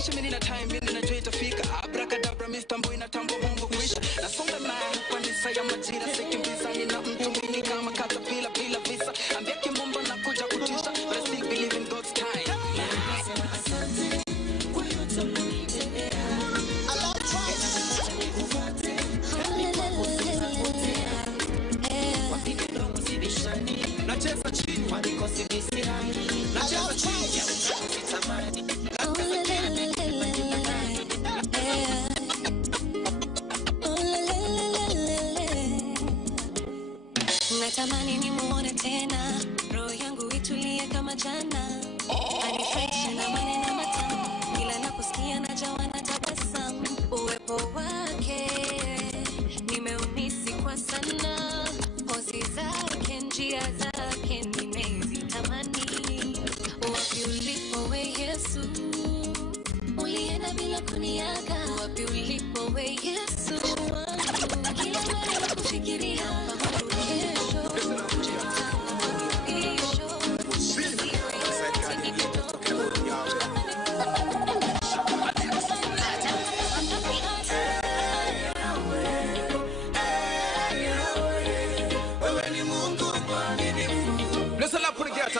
maisha mimi nina time mimi ninajua itafika abracadabra Mr. Mboy na tambo Mungu kuisha na songa man kwa nisa ya majira sikimbiza nina mtu mwini kama caterpillar bila visa ambia kimombo na kuja kutisha but I still believe in God's time nacheza chini walikosi visirani nacheza chini ya usitamani natamani nimuone tena roho yangu itulie kama jana anifresh na maneno matamu kila naposikia najawa na tabasamu uwepo wake nimeumisi kwa sana pozi zake njia zake nimezitamani wapi ulipo we Yesu ulienda bila kuniaga wapi ulipo we Yesu kila mara kufikiria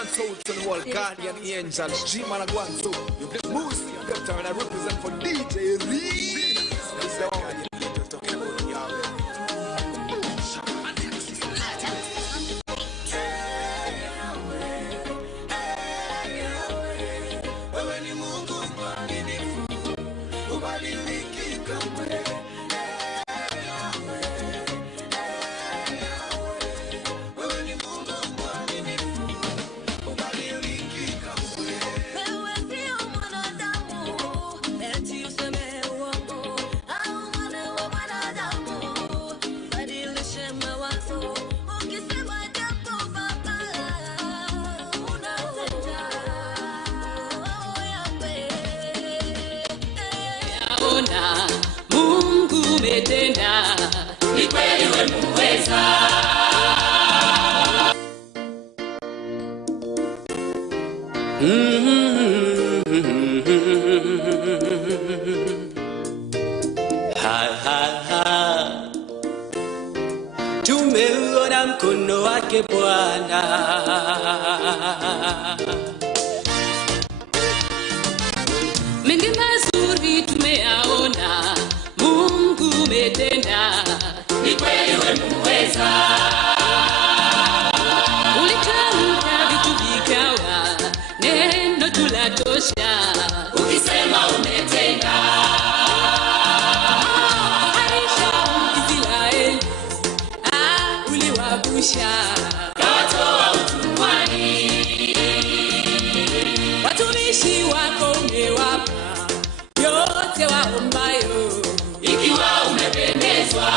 and soul to the world, guardian angels, G man one so you play Moose, Doctor, and I represent for DJ Reed. That's the one you're talking about, Mungu umetenda ni kweli wewe muweza Tumeona mkono wake Bwana mengi mazuri tumeyaona Mungu umetenda ni kweli wewe muweza ulitamka vitu vikawa neno tulatosha ukisema umetenda Aisha Israeli uliwabusha kawatoa utumwani watumishi wako umewapa yote waombayo ikiwa umependezwa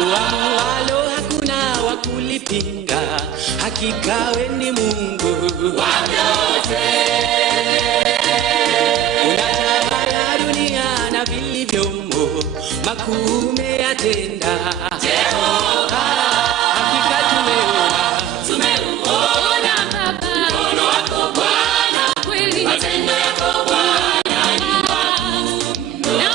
uamualo hakuna wakulipinga hakika wewe ni Mungu wa vyote unatawala dunia na vilivyomo makuu umeyatenda Jehova hakika tumeona Baba mkono wako Bwana kweli matendo yako Bwana ni makuu na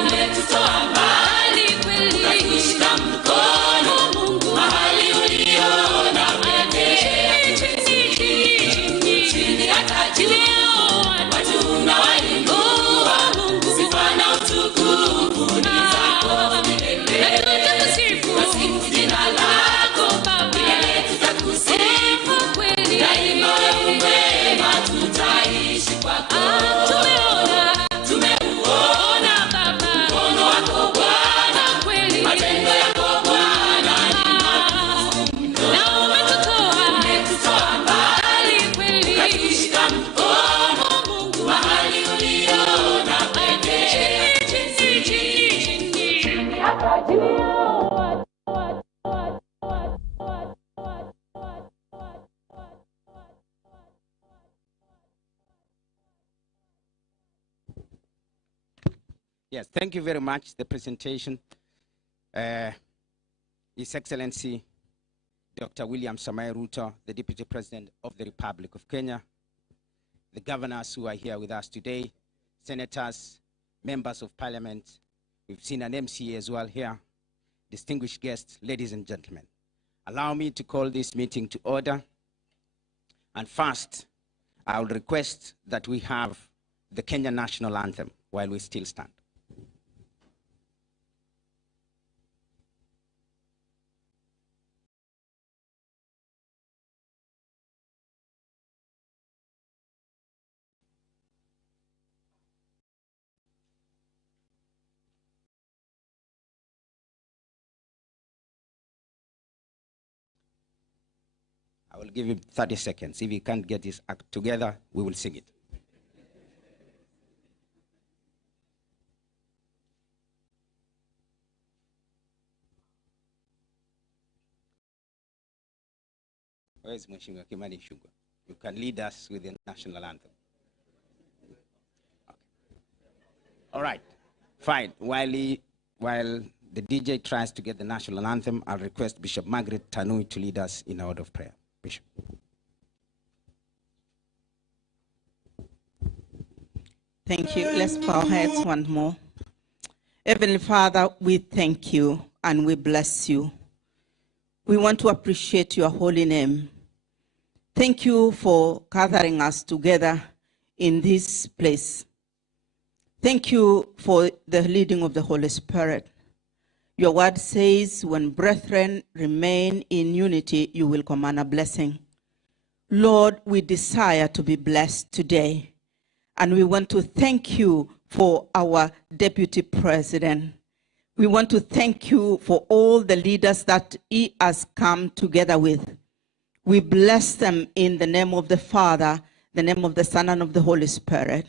umetutoa mbali kweli ukatushika mkono Mungu mahali uliona pekee chini hata juu watu na wainua Mungu sifa na utukufu ni zako milele tutakusifu jina lako Baba milele tutakusifu kweli daima wewe mwema tutaishi kwako tumeuona Baba mkono wako Bwana kweli matendo yako Bwana ni makuu na umetutoa mbali kweli ukatushika mkono Mungu mahali uliona pekee chini hata juu Yes, thank you very much. The presentation, His Excellency Dr. William Samoei Ruto, the Deputy President of the Republic of Kenya, the governors who are here with us today, senators, members of parliament. We've seen an MCA as well here, distinguished guests, ladies and gentlemen. Allow me to call this meeting to order. And first, I will request that we have the Kenyan national anthem while we still stand. I will give you 30 seconds. If you can't get this act together, we will sing it. Where's Mheshimiwa Kimani Ichung'wah? You can lead us with the national anthem. Okay. All right, fine. While the DJ tries to get the national anthem, I'll request Bishop Margaret Tanui to lead us in a word of prayer. Bishop. Thank you. Let's bow our heads once more. Heavenly Father, we thank you and we bless you. We want to appreciate your holy name. Thank you for gathering us together in this place. Thank you for the leading of the Holy Spirit. Your word says, when brethren remain in unity, you will command a blessing. Lord, we desire to be blessed today. And we want to thank you for our Deputy President. We want to thank you for all the leaders that he has come together with. We bless them in the name of the Father, the name of the Son, and of the Holy Spirit.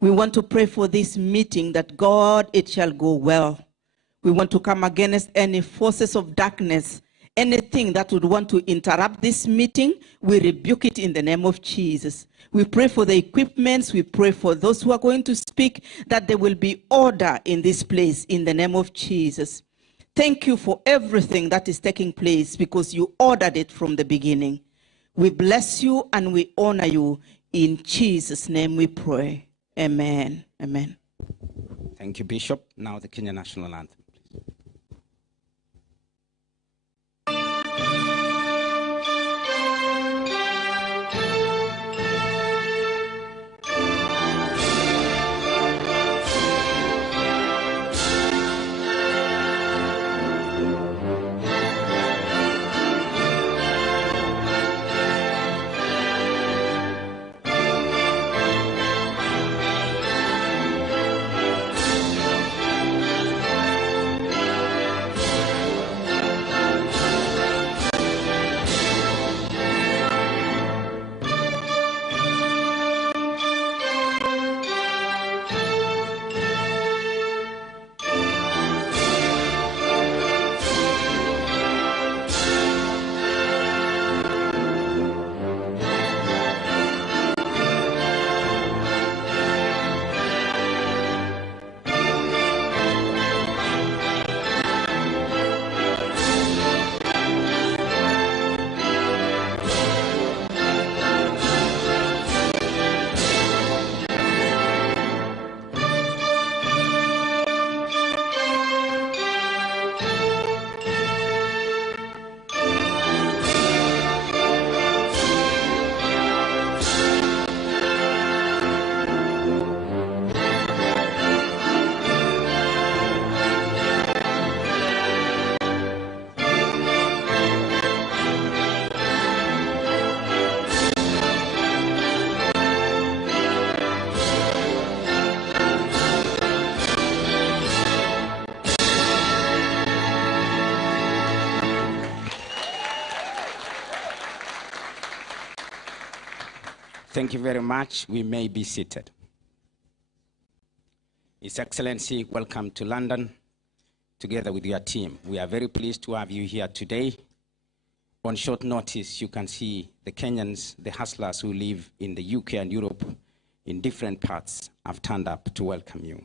We want to pray for this meeting that, God, it shall go well. We want to come against any forces of darkness, anything that would want to interrupt this meeting. We rebuke it in the name of Jesus. We pray for the equipments. We pray for those who are going to speak, that there will be order in this place in the name of Jesus. Thank you for everything that is taking place, because you ordered it from the beginning. We bless you and we honor you. In Jesus' name we pray. Amen. Amen. Thank you, Bishop. Now the Kenya national anthem. Thank you very much. We may be seated. His Excellency, welcome to London, together with your team. We are very pleased to have you here today. On short notice, you can see the Kenyans, the hustlers who live in the UK and Europe in different parts have turned up to welcome you.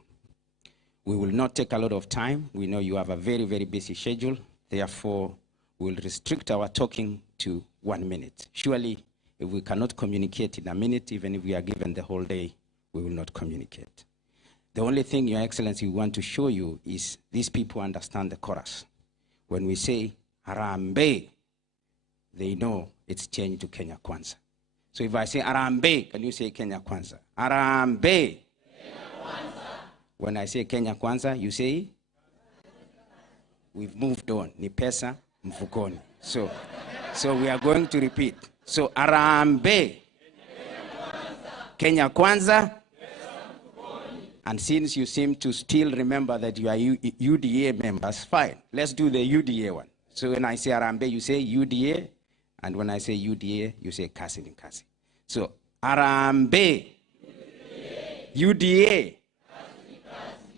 We will not take a lot of time. We know you have a very, very busy schedule. Therefore, we'll restrict our talking to 1 minute. Surely, If we cannot communicate in a minute, even if we are given the whole day, we will not communicate. The only thing, Your Excellency, we want to show you is these people understand the chorus. When we say Harambee, they know it's changed to Kenya Kwanza. So if I say Harambee, can you say Kenya Kwanza? Harambee. When I say Kenya Kwanza, you say? We've moved on. Ni pesa mfukoni. So we are going to repeat. So Harambee. Kenya Kwanza. And since you seem to still remember that you are UDA members, fine. Let's do the UDA one. So when I say Harambee, you say UDA. And when I say UDA, you say Kasi ni Kasi. So Harambee. UDA.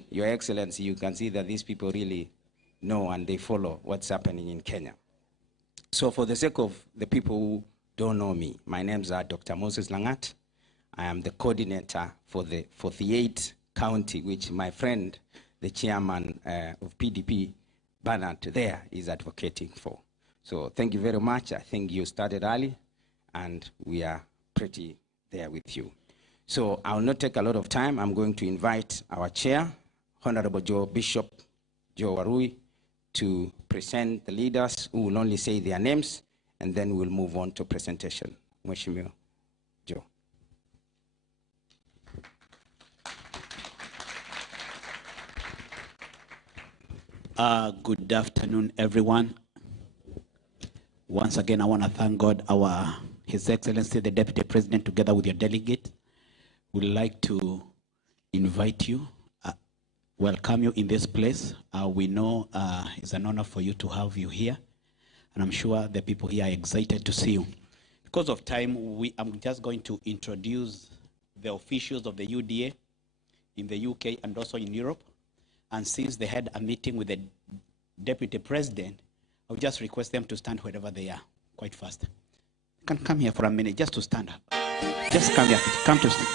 Your Excellency, you can see that these people really know and they follow what's happening in Kenya. So for the sake of the people who don't know me, my name's Dr. Moses Langat. I am the coordinator for the 48th county, which my friend, the chairman of PDP, Bernard, there is advocating for. So thank you very much. I think you started early, and we are pretty there with you. So I will not take a lot of time. I'm going to invite our chair, Honorable Bishop Joe Warui, to present the leaders who will only say their names, and then we'll move on to presentation. Mheshimiwa Joe. Good afternoon, everyone. Once again, I want to thank God, His Excellency, the Deputy President, together with your delegate. We'd like to invite you, welcome you in this place. We know it's an honor for you to have you here, and I'm sure the people here are excited to see you. Because of time, I'm just going to introduce the officials of the UDA in the UK and also in Europe. And since they had a meeting with the Deputy President, I'll just request them to stand wherever they are, quite fast. You can come here for a minute, just to stand up. Just come here, come to stand.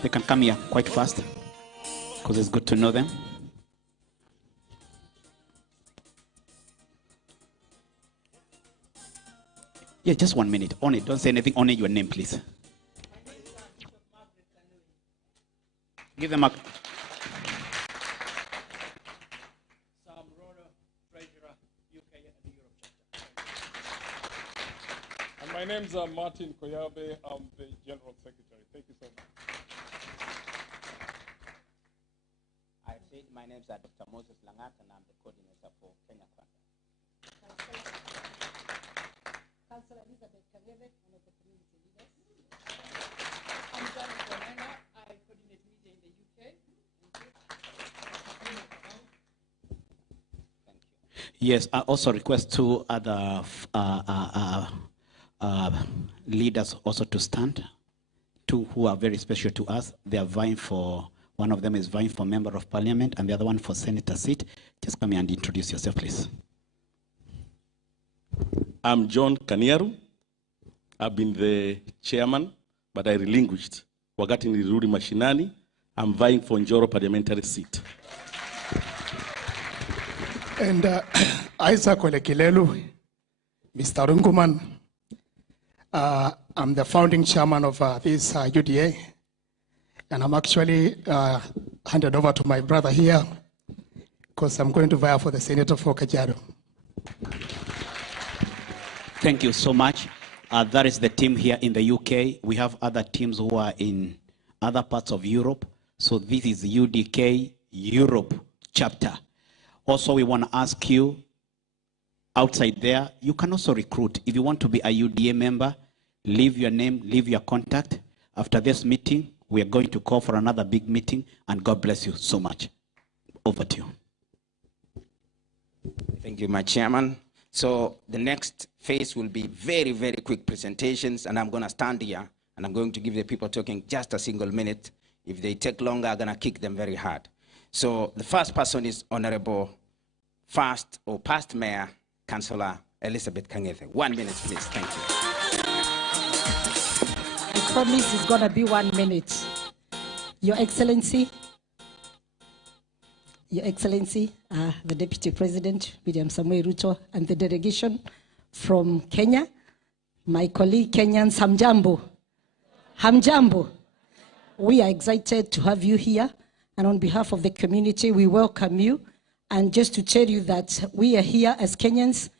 They can come here quite fast, because it's good to know them. Yeah, just 1 minute. Only, don't say anything, only your name, please. Give them a... Ruto, Treasurer, UK and Europe chapter. And my name's Martin Koyabe. I'm the General Secretary. Thank you so much. I said my name's Dr. Moses Langat, and I'm the coordinator for Kenya Kwanza. Councillor Elizabeth Kagebe, one of the community leaders. I'm Janet Wanena. I coordinate media in the UK. Thank you. Yes, I also request two other leaders also to stand. Two who are very special to us. They are vying for, one of them is vying for Member of Parliament and the other one for Senator seat. Just come here and introduce yourself, please. I'm John Kaniaru. I've been the chairman, but I relinquished. Wakati nilirudi mashinani, I'm vying for Njoro parliamentary seat. And Isaac Olekilelu, Mr. Runguman. I'm the founding chairman of this UDA, and I'm actually handed over to my brother here because I'm going to vie for the senator for Kajiado. Thank you so much. That is the team here in the UK. We have other teams who are in other parts of Europe. So this is UDK Europe chapter. Also, we want to ask you, outside there, you can also recruit. If you want to be a UDA member, leave your name, leave your contact. After this meeting, we are going to call for another big meeting, and God bless you so much. Over to you. Thank you, my chairman. So the next phase will be very, very quick presentations, and I'm going to stand here, and I'm going to give the people talking just a single minute. If they take longer, I'm going to kick them very hard. So the first person is Honorable Past Mayor, Councillor Elizabeth Kang'ethe. 1 minute, please. Thank you. I promise it's going to be 1 minute. Your Excellency, the Deputy President, William Samoei Ruto, and the delegation from Kenya, my colleague Kenyans, hamjambo. Hamjambo. We are excited to have you here. And on behalf of the community, we welcome you. And just to tell you that we are here as Kenyans,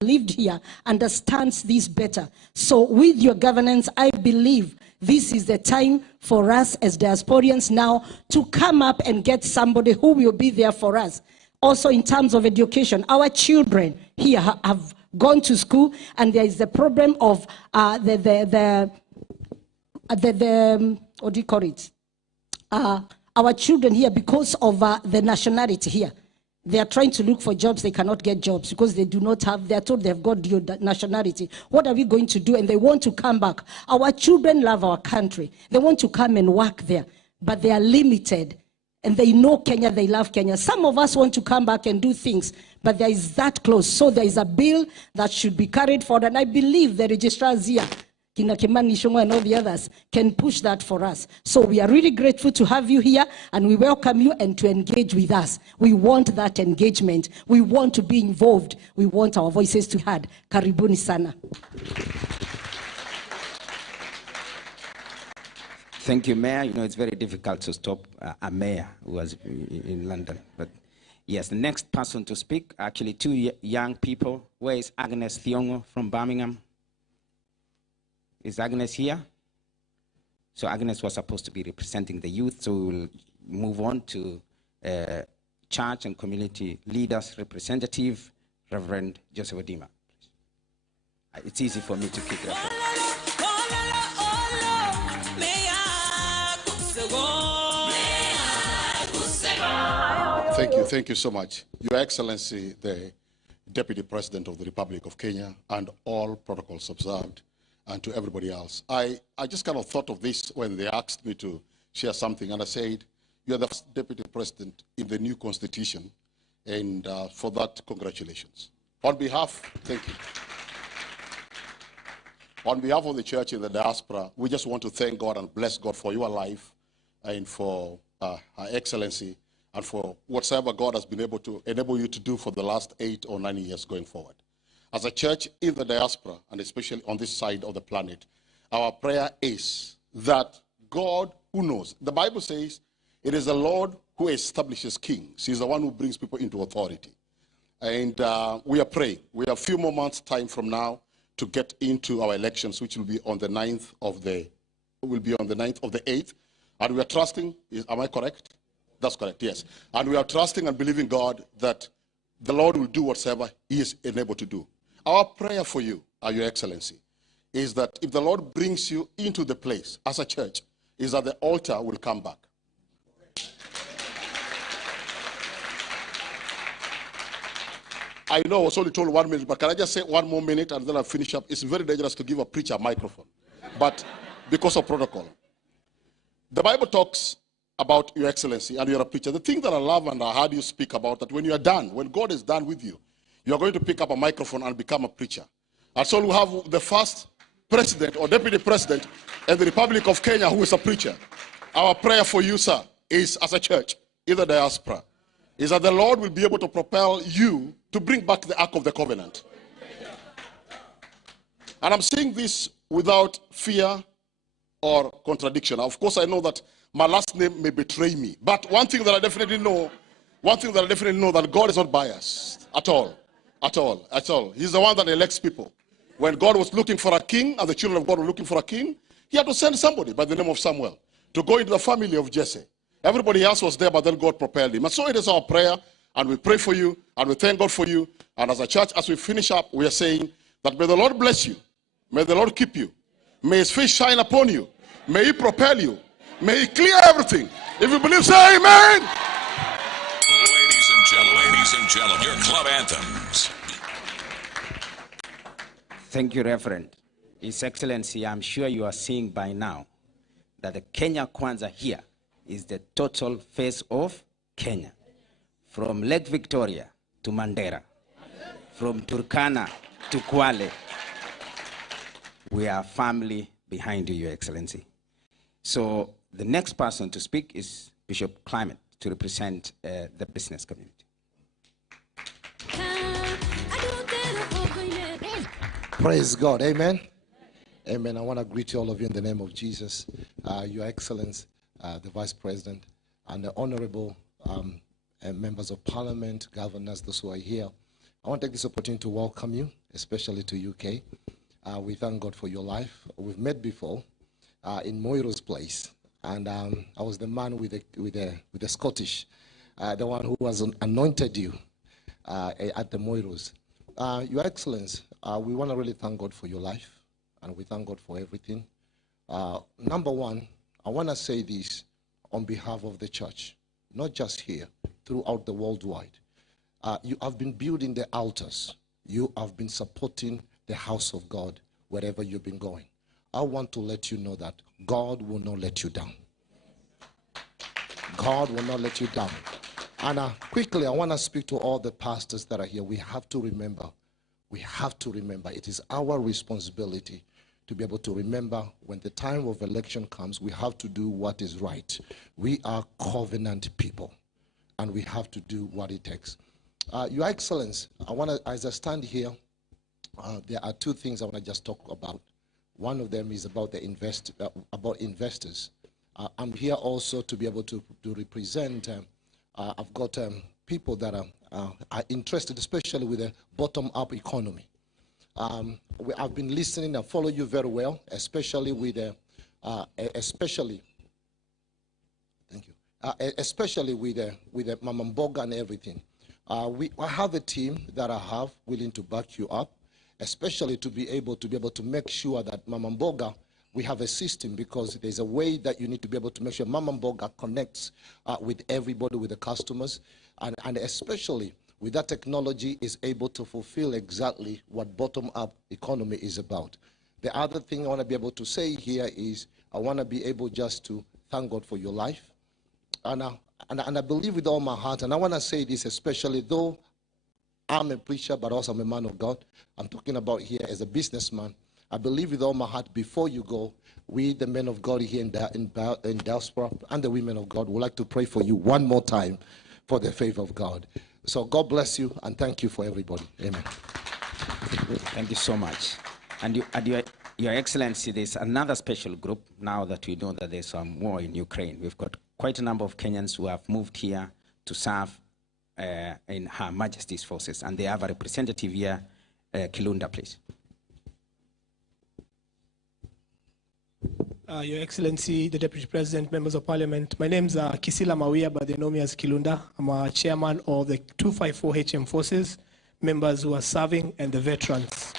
lived here, understands this better. So with your governance, I believe this is the time for us as diasporians now to come up and get somebody who will be there for us. Also in terms of education, our children here have gone to school, and there is the problem of what do you call it? Our children here, because of the nationality here, they are trying to look for jobs. They cannot get jobs because they do not have, they are told they've got dual nationality. What are we going to do? And they want to come back. Our children love our country. They want to come and work there, but they are limited. And they know Kenya, they love Kenya. Some of us want to come back and do things, but there is that close. So there is a bill that should be carried forward. And I believe the registrars here, Kina Kimani Shongo and all the others, can push that for us. So we are really grateful to have you here, and we welcome you and to engage with us. We want that engagement. We want to be involved. We want our voices to be heard. Karibuni sana. Thank you, Mayor. You know, it's very difficult to stop a mayor who was in London. But yes, the next person to speak, actually two young people. Where is Agnes Thiongo from Birmingham? Is Agnes here? So Agnes was supposed to be representing the youth, so we will move on to church and community leaders representative, Reverend Joseph Odima. It's easy for me to keep reference. Thank you so much. Your Excellency, the Deputy President of the Republic of Kenya, and all protocols observed, and to everybody else. I just kind of thought of this when they asked me to share something, and I said, you're the first Deputy President in the new Constitution, and for that, congratulations. On behalf, thank you. On behalf of the church in the diaspora, we just want to thank God and bless God for your life and for Her Excellency, and for whatsoever God has been able to enable you to do for the last 8 or 9 years going forward. As a church in the diaspora, and especially on this side of the planet, our prayer is that God who knows, the Bible says, it is the Lord who establishes kings. He's the one who brings people into authority. And we are praying. We have a few more months' time from now to get into our elections, which will be on the 9th of the 8th. And we are trusting, am I correct? That's correct, yes. And we are trusting and believing God that the Lord will do whatever He is enabled to do. Our prayer for you, Your Excellency, is that if the Lord brings you into the place as a church, is that the altar will come back. I know I was only told 1 minute, but can I just say 1 more minute and then I'll finish up? It's very dangerous to give a preacher a microphone, but because of protocol. The Bible talks about Your Excellency, and you're a preacher. The thing that I love and I heard you speak about, that when you are done, when God is done with you, you're going to pick up a microphone and become a preacher. And so we have the first president or deputy president in the Republic of Kenya who is a preacher. Our prayer for you, sir, is as a church in the diaspora, is that the Lord will be able to propel you to bring back the Ark of the Covenant. And I'm saying this without fear or contradiction. Of course, I know that my last name may betray me, but one thing that I definitely know, that God is not biased at all. He's the one that elects people. When God was looking for a king, and the children of God were looking for a king, He had to send somebody by the name of Samuel to go into the family of Jesse. Everybody else was there, but then God propelled him. And so it is our prayer, and we pray for you, and we thank God for you. And as a church, as we finish up, we are saying that may the Lord bless you. May the Lord keep you. May His face shine upon you. May He propel you. May He clear everything. If you believe, say amen. Ladies and gentlemen, your club anthems. Thank you, Reverend. His Excellency, I'm sure you are seeing by now that the Kenya Kwanzaa here is the total face of Kenya. From Lake Victoria to Mandera, from Turkana to Kwale, we are family behind you, Your Excellency. So the next person to speak is Bishop Clement to represent the business community. Praise God, amen. Amen. I want to greet all of you in the name of Jesus. Your Excellence, the Vice President, and the honorable members of Parliament, governors, those who are here. I want to take this opportunity to welcome you, especially to UK. We thank God for your life. We've met before in Moiro's place, and I was the man with the Scottish, the one who was anointed you at the Moiros. Your Excellence, we want to really thank God for your life, and we thank God for everything. Number one, I want to say this on behalf of the church, not just here, throughout the worldwide. You have been building the altars. You have been supporting the house of God wherever you've been going. I want to let you know that God will not let you down. God will not let you down. And quickly, I want to speak to all the pastors that are here. We have to remember, it is our responsibility to be able to remember when the time of election comes, we have to do what is right. We are covenant people, and we have to do what it takes. Your Excellence, as I stand here, there are two things I want to just talk about. One of them is about investors. I'm here also to be able to represent. I've got people that are interested, especially with the bottom-up economy. I've been listening and follow you very well, especially with especially with Mama Mboga and everything. I have a team that I have willing to back you up, especially to be able to make sure that Mama Mboga, we have a system, because there's a way that you need to be able to make sure Mama Mboga connects with everybody, with the customers, and especially with that technology is able to fulfill exactly what bottom-up economy is about. The other thing I want to be able to say here is I want to be able just to thank God for your life. And I believe with all my heart, and I want to say this especially, though I'm a preacher, but also I'm a man of God. I'm talking about here as a businessman. I believe with all my heart, before you go, we, the men of God here in diaspora, and the women of God, would like to pray for you one more time for the favor of God. So God bless you, and thank you for everybody. Amen. Thank you so much. And Your Excellency, there's another special group now that we know that there's some war in Ukraine. We've got quite a number of Kenyans who have moved here to serve in Her Majesty's forces, and they have a representative here. Kilunda, please. Your Excellency, the Deputy President, members of Parliament, my name is Kisila Mawia, but they know me as Kilunda. I'm a chairman of the 254 HM forces, members who are serving, and the veterans.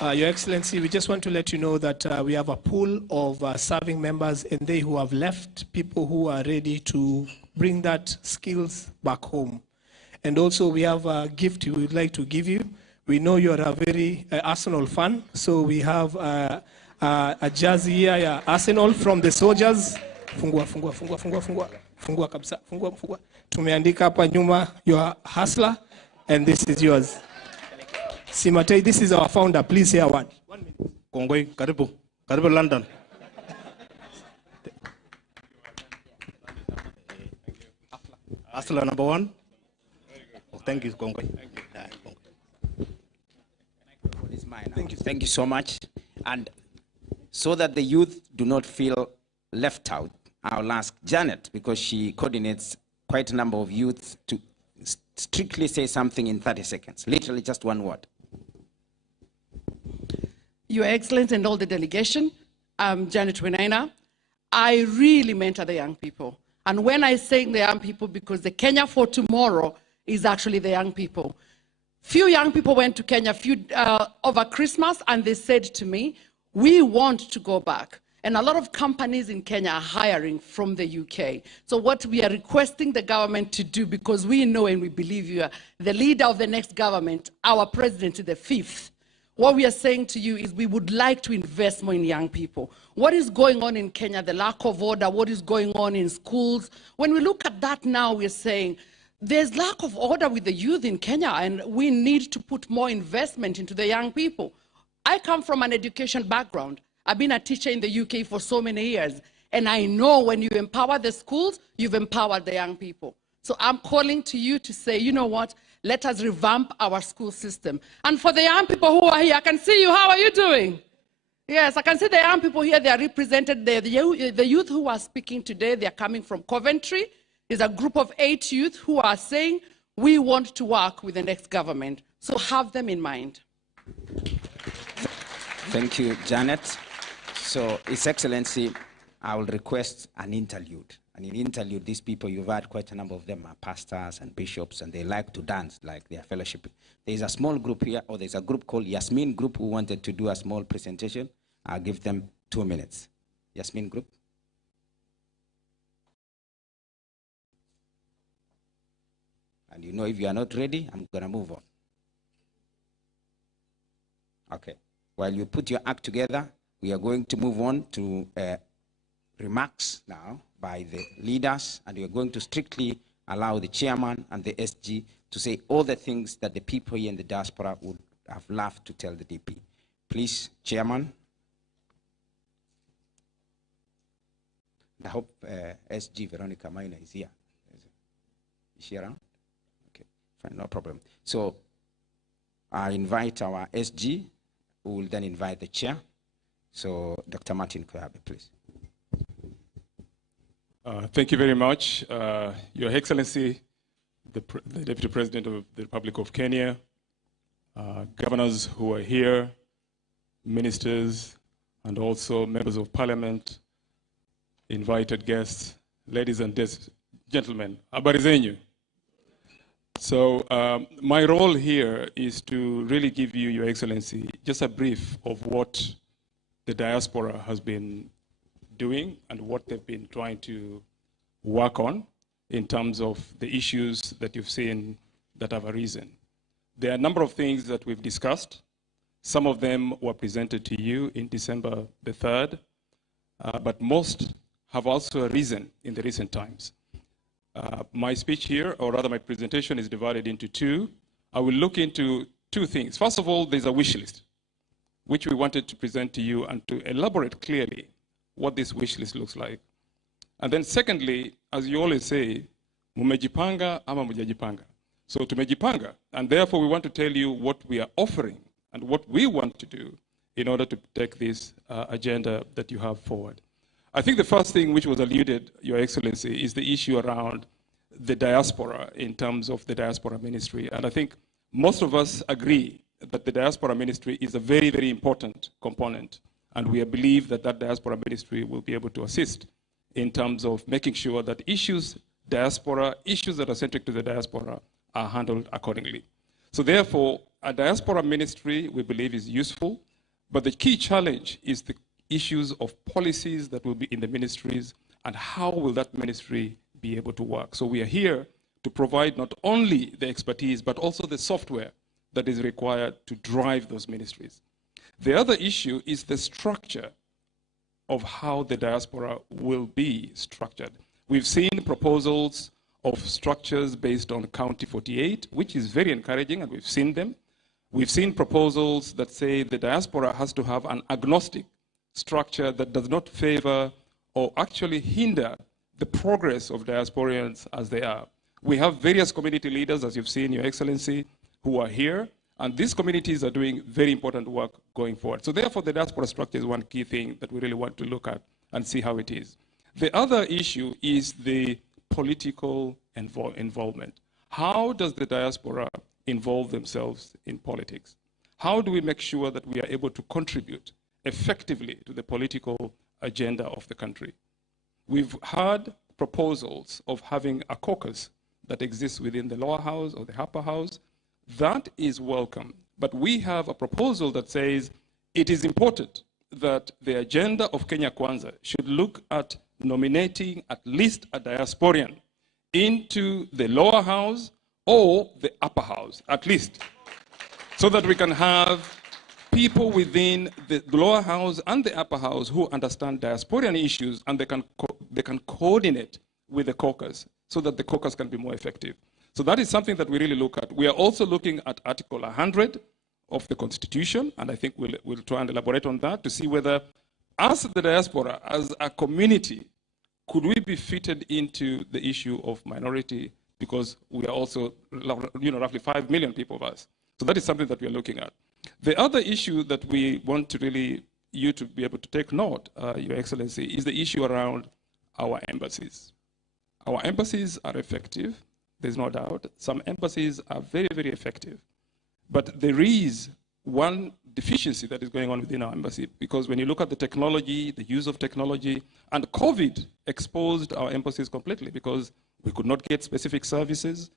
Your Excellency, we just want to let you know that we have a pool of serving members, and they who have left, people who are ready to bring that skills back home. And also we have a gift we would like to give you. We know you're a very Arsenal fan, so we have a jersey here, yeah, Arsenal from the soldiers. Fungua kabisa. Fungua. Tumeandika hapa nyuma, you're a hustler, and this is yours. Simatei, this is our founder. Please hear one. 1 minute. Kongoi, karibu London. Hustler number one. Oh, thank you, Kongoi. Thank you so much. And so that the youth do not feel left out, I'll ask Janet, because she coordinates quite a number of youths, to strictly say something in 30 seconds, literally just one word. Your Excellency and all the delegation, I'm Janet Wenaina. I really mentor the young people. And when I say the young people, because the Kenya for tomorrow is actually the young people. Few young people went to Kenya over Christmas, and they said to me, we want to go back. And a lot of companies in Kenya are hiring from the UK. So what we are requesting the government to do, because we know and we believe you are the leader of the next government, our president is the 5th. What we are saying to you is we would like to invest more in young people. What is going on in Kenya, the lack of order, what is going on in schools? When we look at that now, we're saying there's lack of order with the youth in Kenya, and we need to put more investment into the young people. I come from an education background. I've been a teacher in the UK for so many years, and I know when you empower the schools, you've empowered the young people. So I'm calling to you to say, you know what, let us revamp our school system. And for the young people who are here, I can see you, how are you doing? Yes, I can see the young people here, they are represented. The youth who are speaking today, they are coming from Coventry. There's a group of 8 youth who are saying, we want to work with the next government. So have them in mind. Thank you, Janet. So, His Excellency, I will request an interlude. And in interlude, these people, you've had quite a number of them are pastors and bishops, and they like to dance like their fellowship. There's a small group here, or there's a group called Yasmin Group who wanted to do a small presentation. I'll give them 2 minutes. Yasmin Group. And you know, if you are not ready, I'm going to move on. Okay. While you put your act together, we are going to move on to remarks now by the leaders, and we are going to strictly allow the chairman and the SG to say all the things that the people here in the diaspora would have loved to tell the DP. Please, chairman. I hope SG Veronica Maina is here. Is she around? Okay, fine, no problem. So I invite our SG, who will then invite the chair. So Dr. Martin Koyabe, please. Thank you very much. Your Excellency, the Deputy President of the Republic of Kenya, governors who are here, ministers, and also members of parliament, invited guests, ladies and gentlemen, habari zenyu. So my role here is to really give you, Your Excellency, just a brief of what the diaspora has been doing and what they've been trying to work on in terms of the issues that you've seen that have arisen. There are a number of things that we've discussed. Some of them were presented to you in December the 3rd, but most have also arisen in the recent times. My speech here, or rather my presentation, is divided into 2. I will look into 2 things. First of all, there's a wish list, which we wanted to present to you and to elaborate clearly what this wish list looks like. And then secondly, as you always say, mumejipanga ama mujajipanga. So tumejipanga, and therefore we want to tell you what we are offering and what we want to do in order to take this agenda that you have forward. I think the first thing which was alluded, Your Excellency, is the issue around the diaspora in terms of the diaspora ministry. And I think most of us agree that the diaspora ministry is a very, very important component. And we believe that that diaspora ministry will be able to assist in terms of making sure that issues that are centric to the diaspora are handled accordingly. So therefore, a diaspora ministry, we believe, is useful. But the key challenge is the issues of policies that will be in the ministries and how will that ministry be able to work. So we are here to provide not only the expertise, but also the software that is required to drive those ministries. The other issue is the structure of how the diaspora will be structured. We've seen proposals of structures based on County 48, which is very encouraging, and we've seen them. We've seen proposals that say the diaspora has to have an agnostic structure that does not favor or actually hinder the progress of diasporians as they are. We have various community leaders, as you've seen, Your Excellency, who are here, and these communities are doing very important work going forward. So therefore, the diaspora structure is one key thing that we really want to look at and see how it is. The other issue is the political involvement. How does the diaspora involve themselves in politics? How do we make sure that we are able to contribute effectively to the political agenda of the country? We've heard proposals of having a caucus that exists within the lower house or the upper house. That is welcome. But we have a proposal that says it is important that the agenda of Kenya Kwanza should look at nominating at least a diasporian into the lower house or the upper house, at least, so that we can have people within the lower house and the upper house who understand diasporian issues, and they can coordinate with the caucus so that the caucus can be more effective. So that is something that we really look at. We are also looking at Article 100 of the Constitution, and I think we'll try and elaborate on that to see whether, as the diaspora, as a community, could we be fitted into the issue of minority, because we are also, roughly 5 million people of us. So that is something that we are looking at. The other issue that we want to really you to be able to take note, Your Excellency, is the issue around our embassies. Our embassies are effective, there's no doubt. Some embassies are very, very effective. But there is one deficiency that is going on within our embassy, because when you look at the technology, the use of technology, and COVID exposed our embassies completely because we could not get specific services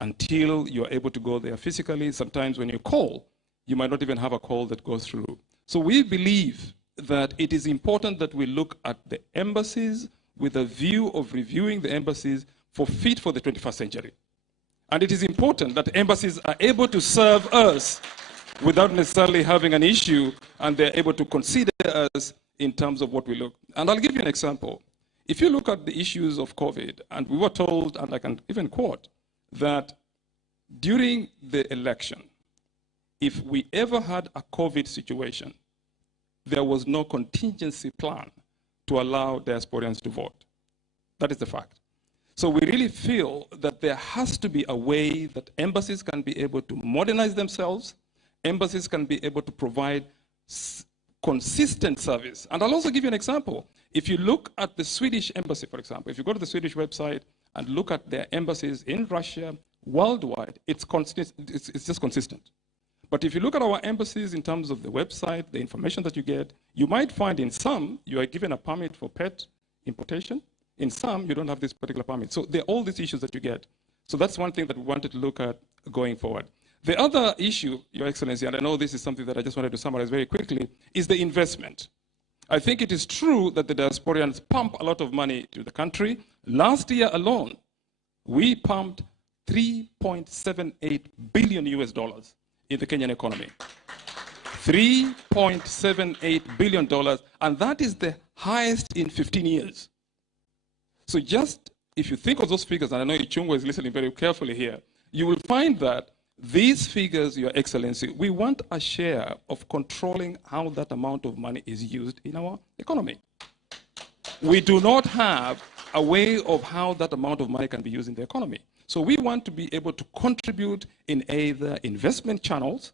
until you're able to go there physically. Sometimes when you call, you might not even have a call that goes through. So we believe that it is important that we look at the embassies with a view of reviewing the embassies for fit for the 21st century. And it is important that embassies are able to serve us without necessarily having an issue, and they're able to consider us in terms of what we look. And I'll give you an example. If you look at the issues of COVID, and we were told, and I can even quote, that during the election, if we ever had a COVID situation, there was no contingency plan to allow diasporians to vote. That is the fact. So we really feel that there has to be a way that embassies can be able to modernize themselves, embassies can be able to provide consistent service. And I'll also give you an example. If you look at the Swedish embassy, for example, if you go to the Swedish website and look at their embassies in Russia, worldwide, it's just consistent. But if you look at our embassies in terms of the website, the information that you get, you might find in some, you are given a permit for pet importation. In some, you don't have this particular permit. So there are all these issues that you get. So that's one thing that we wanted to look at going forward. The other issue, Your Excellency, and I know this is something that I just wanted to summarize very quickly, is the investment. I think it is true that the diasporians pump a lot of money to the country. Last year alone, we pumped $3.78 billion US dollars in the Kenyan economy. $3.78 billion, and that is the highest in 15 years. So just if you think of those figures, and I know Ichungwa is listening very carefully here, you will find that these figures, Your Excellency, we want a share of controlling how that amount of money is used in our economy. We do not have a way of how that amount of money can be used in the economy. So we want to be able to contribute in either investment channels,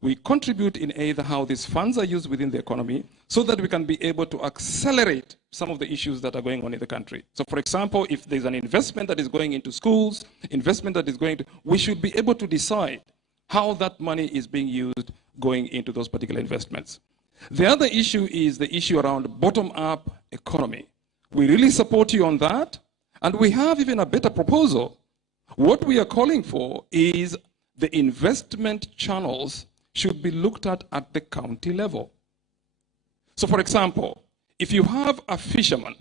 we contribute in either how these funds are used within the economy, so that we can be able to accelerate some of the issues that are going on in the country. So for example, if there's an investment that is going into schools, investment that is going to, we should be able to decide how that money is being used going into those particular investments. The other issue is the issue around bottom-up economy. We really support you on that, and we have even a better proposal. What we are calling for is the investment channels should be looked at the county level. So for example, if you have a fisherman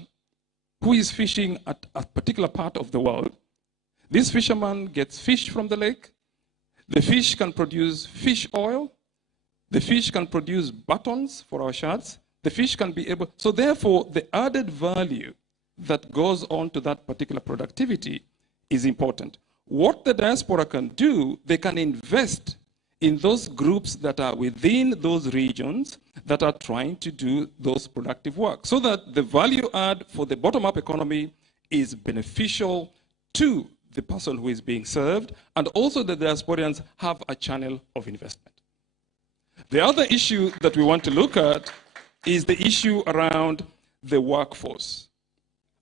who is fishing at a particular part of the world, this fisherman gets fish from the lake, the fish can produce fish oil, the fish can produce buttons for our shirts, the fish can be able, so therefore the added value that goes on to that particular productivity is important. What the diaspora can do, they can invest in those groups that are within those regions that are trying to do those productive work, so that the value add for the bottom-up economy is beneficial to the person who is being served, and also the diasporians have a channel of investment. The other issue that we want to look at is the issue around the workforce.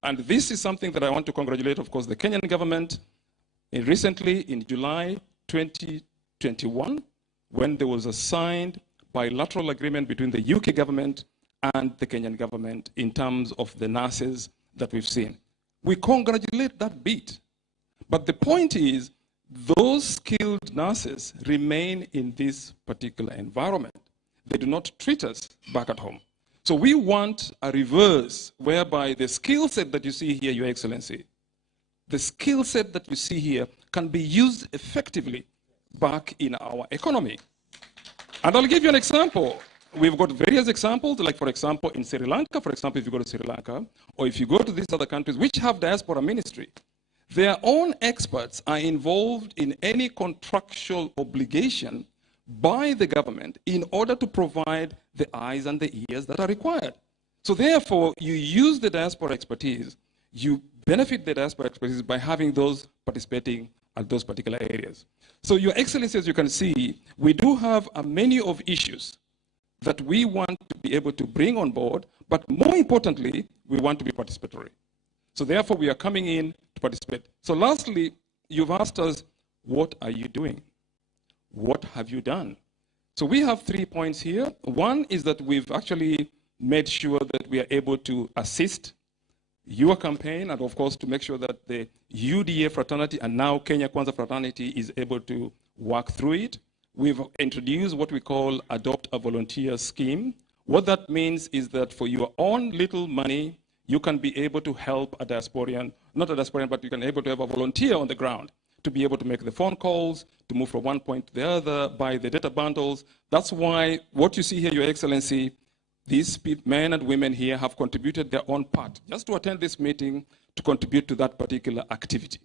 And this is something that I want to congratulate, of course, the Kenyan government. Recently, in July 2021, when there was a signed bilateral agreement between the UK government and the Kenyan government in terms of the nurses that we've seen. We congratulate that bit. But the point is, those skilled nurses remain in this particular environment. They do not treat us back at home. So we want a reverse, whereby the skill set that you see here, Your Excellency, the skill set that you see here can be used effectively back in our economy. And I'll give you an example. We've got various examples, like for example, in Sri Lanka, for example, if you go to Sri Lanka, or if you go to these other countries which have diaspora ministry, their own experts are involved in any contractual obligation by the government in order to provide the eyes and the ears that are required. So therefore, you use the diaspora expertise, you benefit the diaspora expertise by having those participating at those particular areas. So Your Excellency, as you can see, we do have a menu of issues that we want to be able to bring on board, but more importantly, we want to be participatory. So therefore, we are coming in to participate. So lastly, you've asked us, what are you doing? What have you done? So we have 3 points here. One is that we've actually made sure that we are able to assist your campaign, and of course to make sure that the UDA fraternity and now Kenya Kwanza fraternity is able to work through it. We've introduced what we call Adopt a Volunteer scheme. What that means is that for your own little money, you can be able to help a diasporian, not a diasporian, but you can be able to have a volunteer on the ground to be able to make the phone calls, to move from one point to the other, buy the data bundles. That's why what you see here, Your Excellency, these men and women here have contributed their own part just to attend this meeting, to contribute to that particular activity.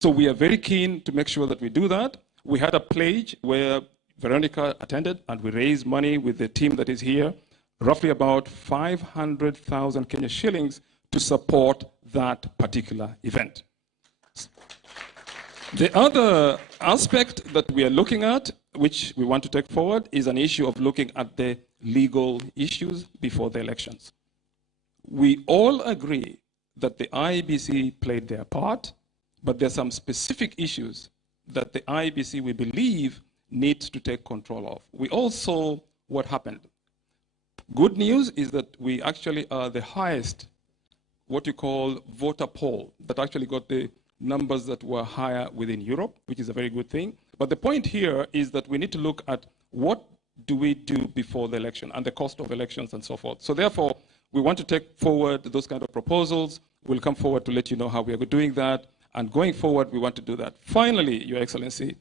So we are very keen to make sure that we do that. We had a pledge where Veronica attended, and we raised money with the team that is here, roughly about 500,000 Kenya shillings to support that particular event. The other aspect that we are looking at, which we want to take forward, is an issue of looking at the legal issues before the elections. We all agree that the IEBC played their part, but there are some specific issues that the IEBC, we believe, needs to take control of. We all saw what happened. Good news is that we actually are the highest, what you call voter poll, that actually got the numbers that were higher within Europe, which is a very good thing. But the point here is that we need to look at what do we do before the election and the cost of elections and so forth. So therefore, we want to take forward those kind of proposals. We'll come forward to let you know how we are doing that. And going forward, we want to do that. Finally, Your Excellency,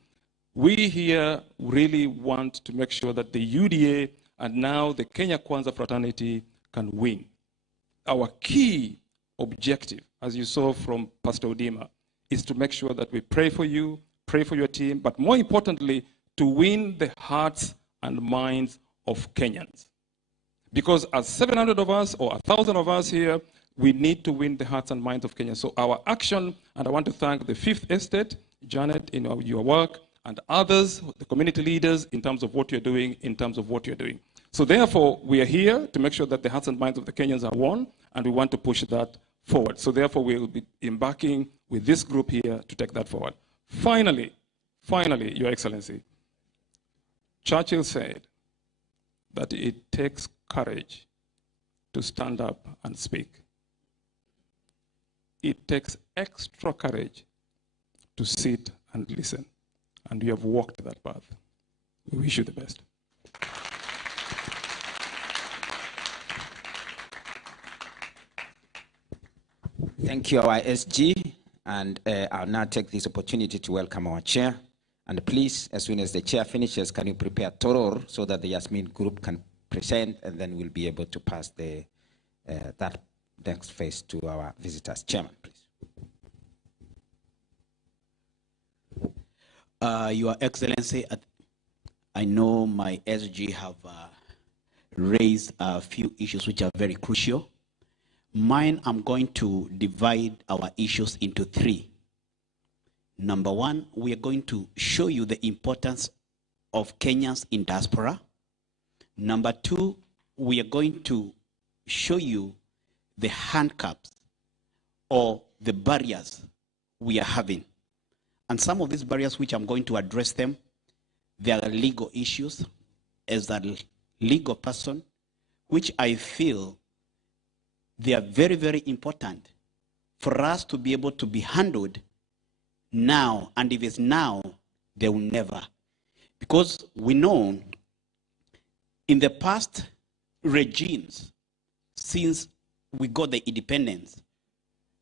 we here really want to make sure that the UDA and now the Kenya Kwanza fraternity can win. Our key objective, as you saw from Pastor Odima, is to make sure that we pray for you, pray for your team, but more importantly, to win the hearts and minds of Kenyans. Because as 700 of us or 1,000 of us here, we need to win the hearts and minds of Kenyans. So our action, and I want to thank the Fifth Estate, Janet, in your work, and others, the community leaders, in terms of what you're doing, So therefore, we are here to make sure that the hearts and minds of the Kenyans are won, and we want to push that forward. So therefore, we will be embarking with this group here to take that forward. Finally, Your Excellency, Churchill said that it takes courage to stand up and speak. It takes extra courage to sit and listen. And you have walked that path. We wish you the best. Thank you, our SG. And I'll now take this opportunity to welcome our chair. And please, as soon as the chair finishes, can you prepare Toror so that the Yasmin group can present, and then we'll be able to pass that next phase to our visitors. Chairman, please. Your Excellency, I know my SG have raised a few issues which are very crucial. Mine, I'm going to divide our issues into 3. Number 1, we are going to show you the importance of Kenyans in diaspora. Number 2, we are going to show you the handcuffs or the barriers we are having. And some of these barriers which I'm going to address them, they are legal issues. As a legal person, which I feel they are very, very important for us to be able to be handled now, and if it's now, they will never. Because we know in the past regimes, since we got the independence,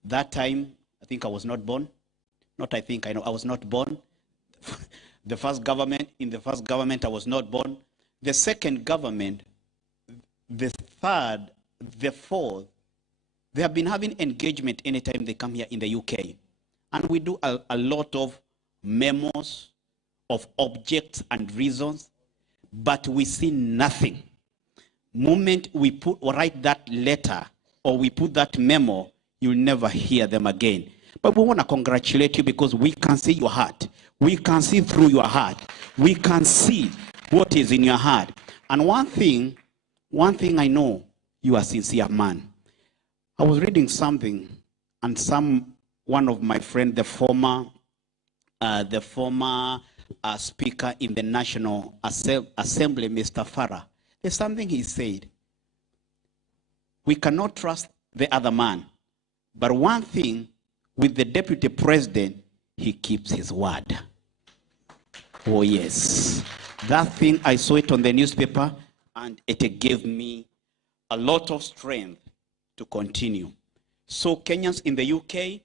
that time, I think I was not born. Not I think, I know I was not born. In the first government, I was not born. The second government, the third, the fourth, they have been having engagement anytime they come here in the UK. And we do a lot of memos of objects and reasons, but we see nothing. Moment we write that letter or we put that memo, you'll never hear them again. But we want to congratulate you because we can see your heart. We can see through your heart. We can see what is in your heart. And one thing One thing I know, you are a sincere man. I was reading something, and one of my friends, the former speaker in the National Assembly, Mr. Farah, there's something he said. We cannot trust the other man, but one thing with the deputy president, he keeps his word. Oh yes, that thing, I saw it on the newspaper, and it gave me a lot of strength to continue. So Kenyans in the UK,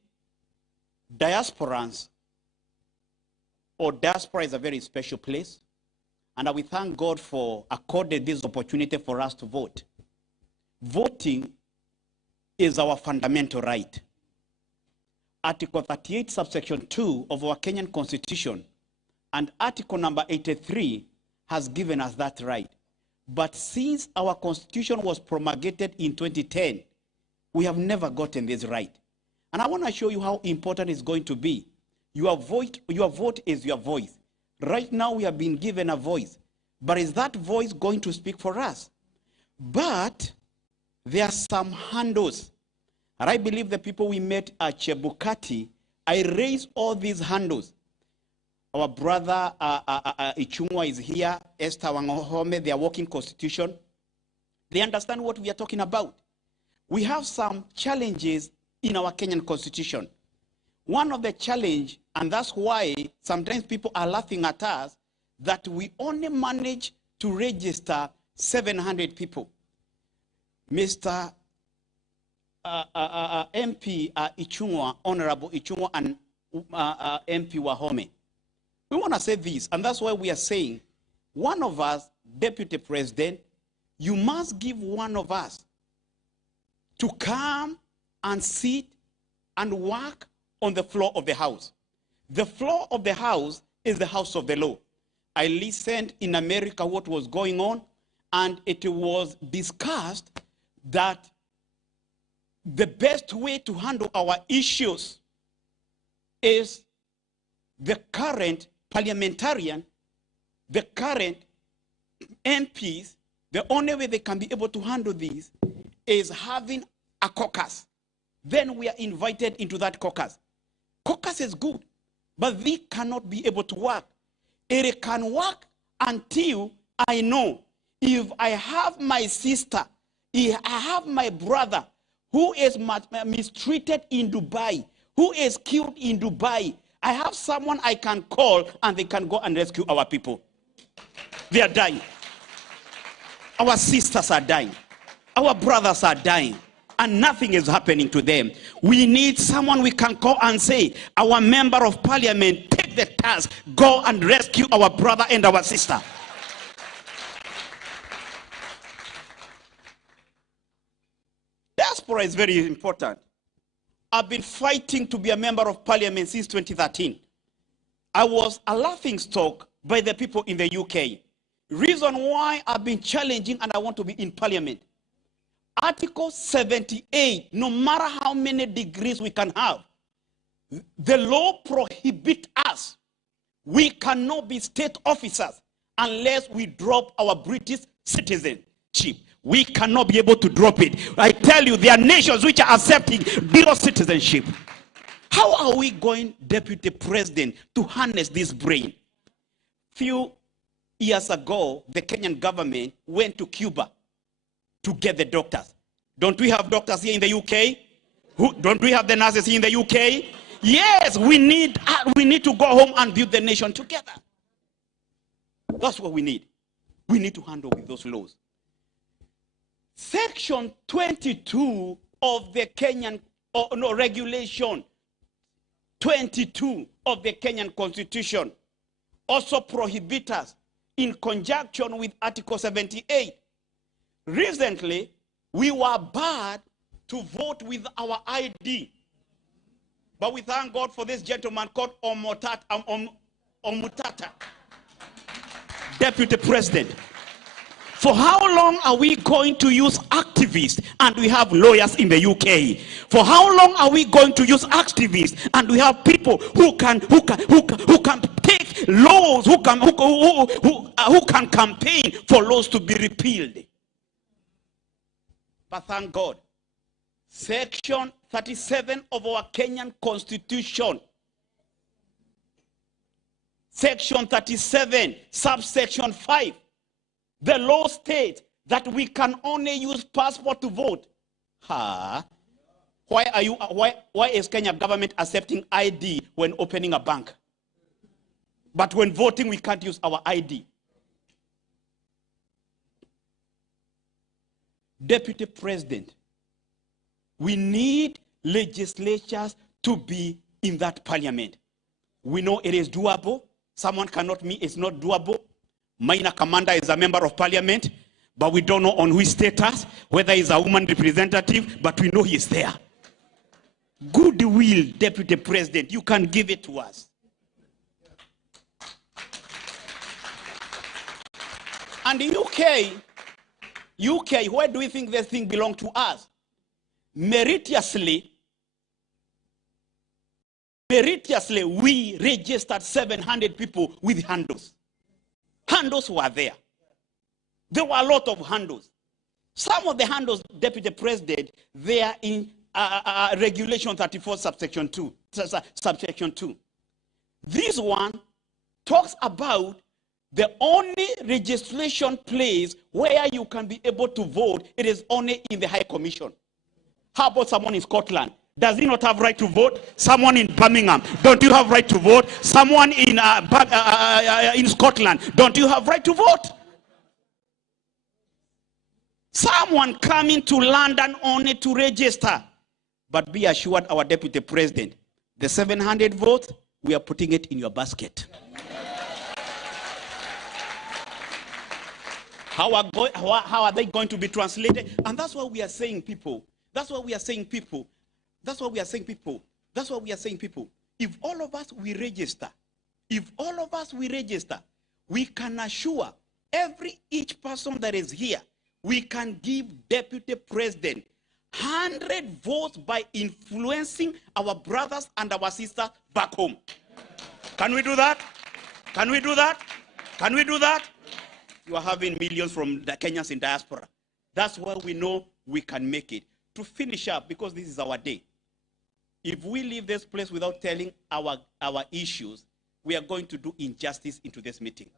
diasporans, or diaspora is a very special place. And I will thank God for according this opportunity for us to vote. Voting is our fundamental right. Article 38, subsection 2 of our Kenyan Constitution and Article number 83 has given us that right. But since our Constitution was promulgated in 2010, we have never gotten this right. And I want to show you how important it's going to be. Your vote is your voice. Right now we have been given a voice. But is that voice going to speak for us? But there are some handles. And I believe the people we met at Chebukati, I raised all these handles. Our brother Ichungwa is here, Esther Wangohome, they are working Constitution. They understand what we are talking about. We have some challenges in our Kenyan Constitution. One of the challenge, and that's why sometimes people are laughing at us, that we only manage to register 700 people. Mr. MP Ichungwa, Honorable Ichungwa, and MP Wahome. We want to say this, and that's why we are saying, one of us, Deputy President, you must give one of us to come and sit and work on the floor of the House. The floor of the House is the House of the Law. I listened in America what was going on, and it was discussed that the best way to handle our issues is the current parliamentarian, the current MPs, the only way they can be able to handle these is having a caucus. Then we are invited into that caucus. Caucus is good, but we cannot be able to work. It can work until I know if I have my sister, if I have my brother who is mistreated in Dubai, who is killed in Dubai, I have someone I can call and they can go and rescue our people. They are dying. Our sisters are dying. Our brothers are dying. And nothing is happening to them. We need someone we can call and say, our member of parliament, take the task, go and rescue our brother and our sister. Diaspora is very important. I've been fighting to be a member of parliament since 2013. I was a laughingstock by the people in the UK. Reason why I've been challenging and I want to be in parliament. Article 78, no matter how many degrees we can have, the law prohibits us. We cannot be state officers unless we drop our British citizenship. We cannot be able to drop it. I tell you, there are nations which are accepting zero citizenship. How are we going, Deputy President, to harness this brain? Few years ago, the Kenyan government went to Cuba to get the doctors. Don't we have doctors here in the UK? Don't we have the nurses here in the UK? Yes, we need to go home and build the nation together. That's what we need. We need to handle with those laws. Section 22 of the Kenyan, regulation 22 of the Kenyan Constitution also prohibits us in conjunction with Article 78. Recently, we were barred to vote with our ID. But we thank God for this gentleman called Omutata, Deputy President. For how long are we going to use activists and we have lawyers in the UK? For how long are we going to use activists and we have people who can take laws, who can campaign for laws to be repealed? but thank God. Section 37 of our Kenyan Constitution. Section 37, subsection 5. The law states that we can only use passport to vote. Why is Kenya government accepting ID when opening a bank? But when voting, we can't use our ID. Deputy President, we need legislatures to be in that parliament. We know it is doable. Someone cannot mean it's not doable. Minor Commander is a member of parliament, but we don't know on which status, whether he's a woman representative, but we know he's there. Goodwill, Deputy President, you can give it to us. And the UK, where do we think this thing belongs to us? Meritoriously, we registered 700 people with handles. Handles were there. There were a lot of handles. Some of the handles, Deputy President, they are in Regulation 34, subsection 2. This one talks about the only registration place where you can be able to vote, it is only in the High Commission. How about someone in Scotland? Does he not have right to vote? Someone in Birmingham, don't you have right to vote? Someone in Scotland, don't you have right to vote? Someone coming to London only to register. But be assured, our Deputy President, the 700 votes, we are putting it in your basket. How are they going to be translated? And that's what we are saying, people. That's what we are saying, people. That's what we are saying, people. That's what we are saying, people. If all of us we register, we can assure each person that is here, we can give Deputy President 100 votes by influencing our brothers and our sisters back home. Can we do that? Can we do that? Can we do that? You are having millions from the Kenyans in diaspora. That's where we know we can make it. To finish up, because this is our day, if we leave this place without telling our issues, we are going to do injustice into this meeting.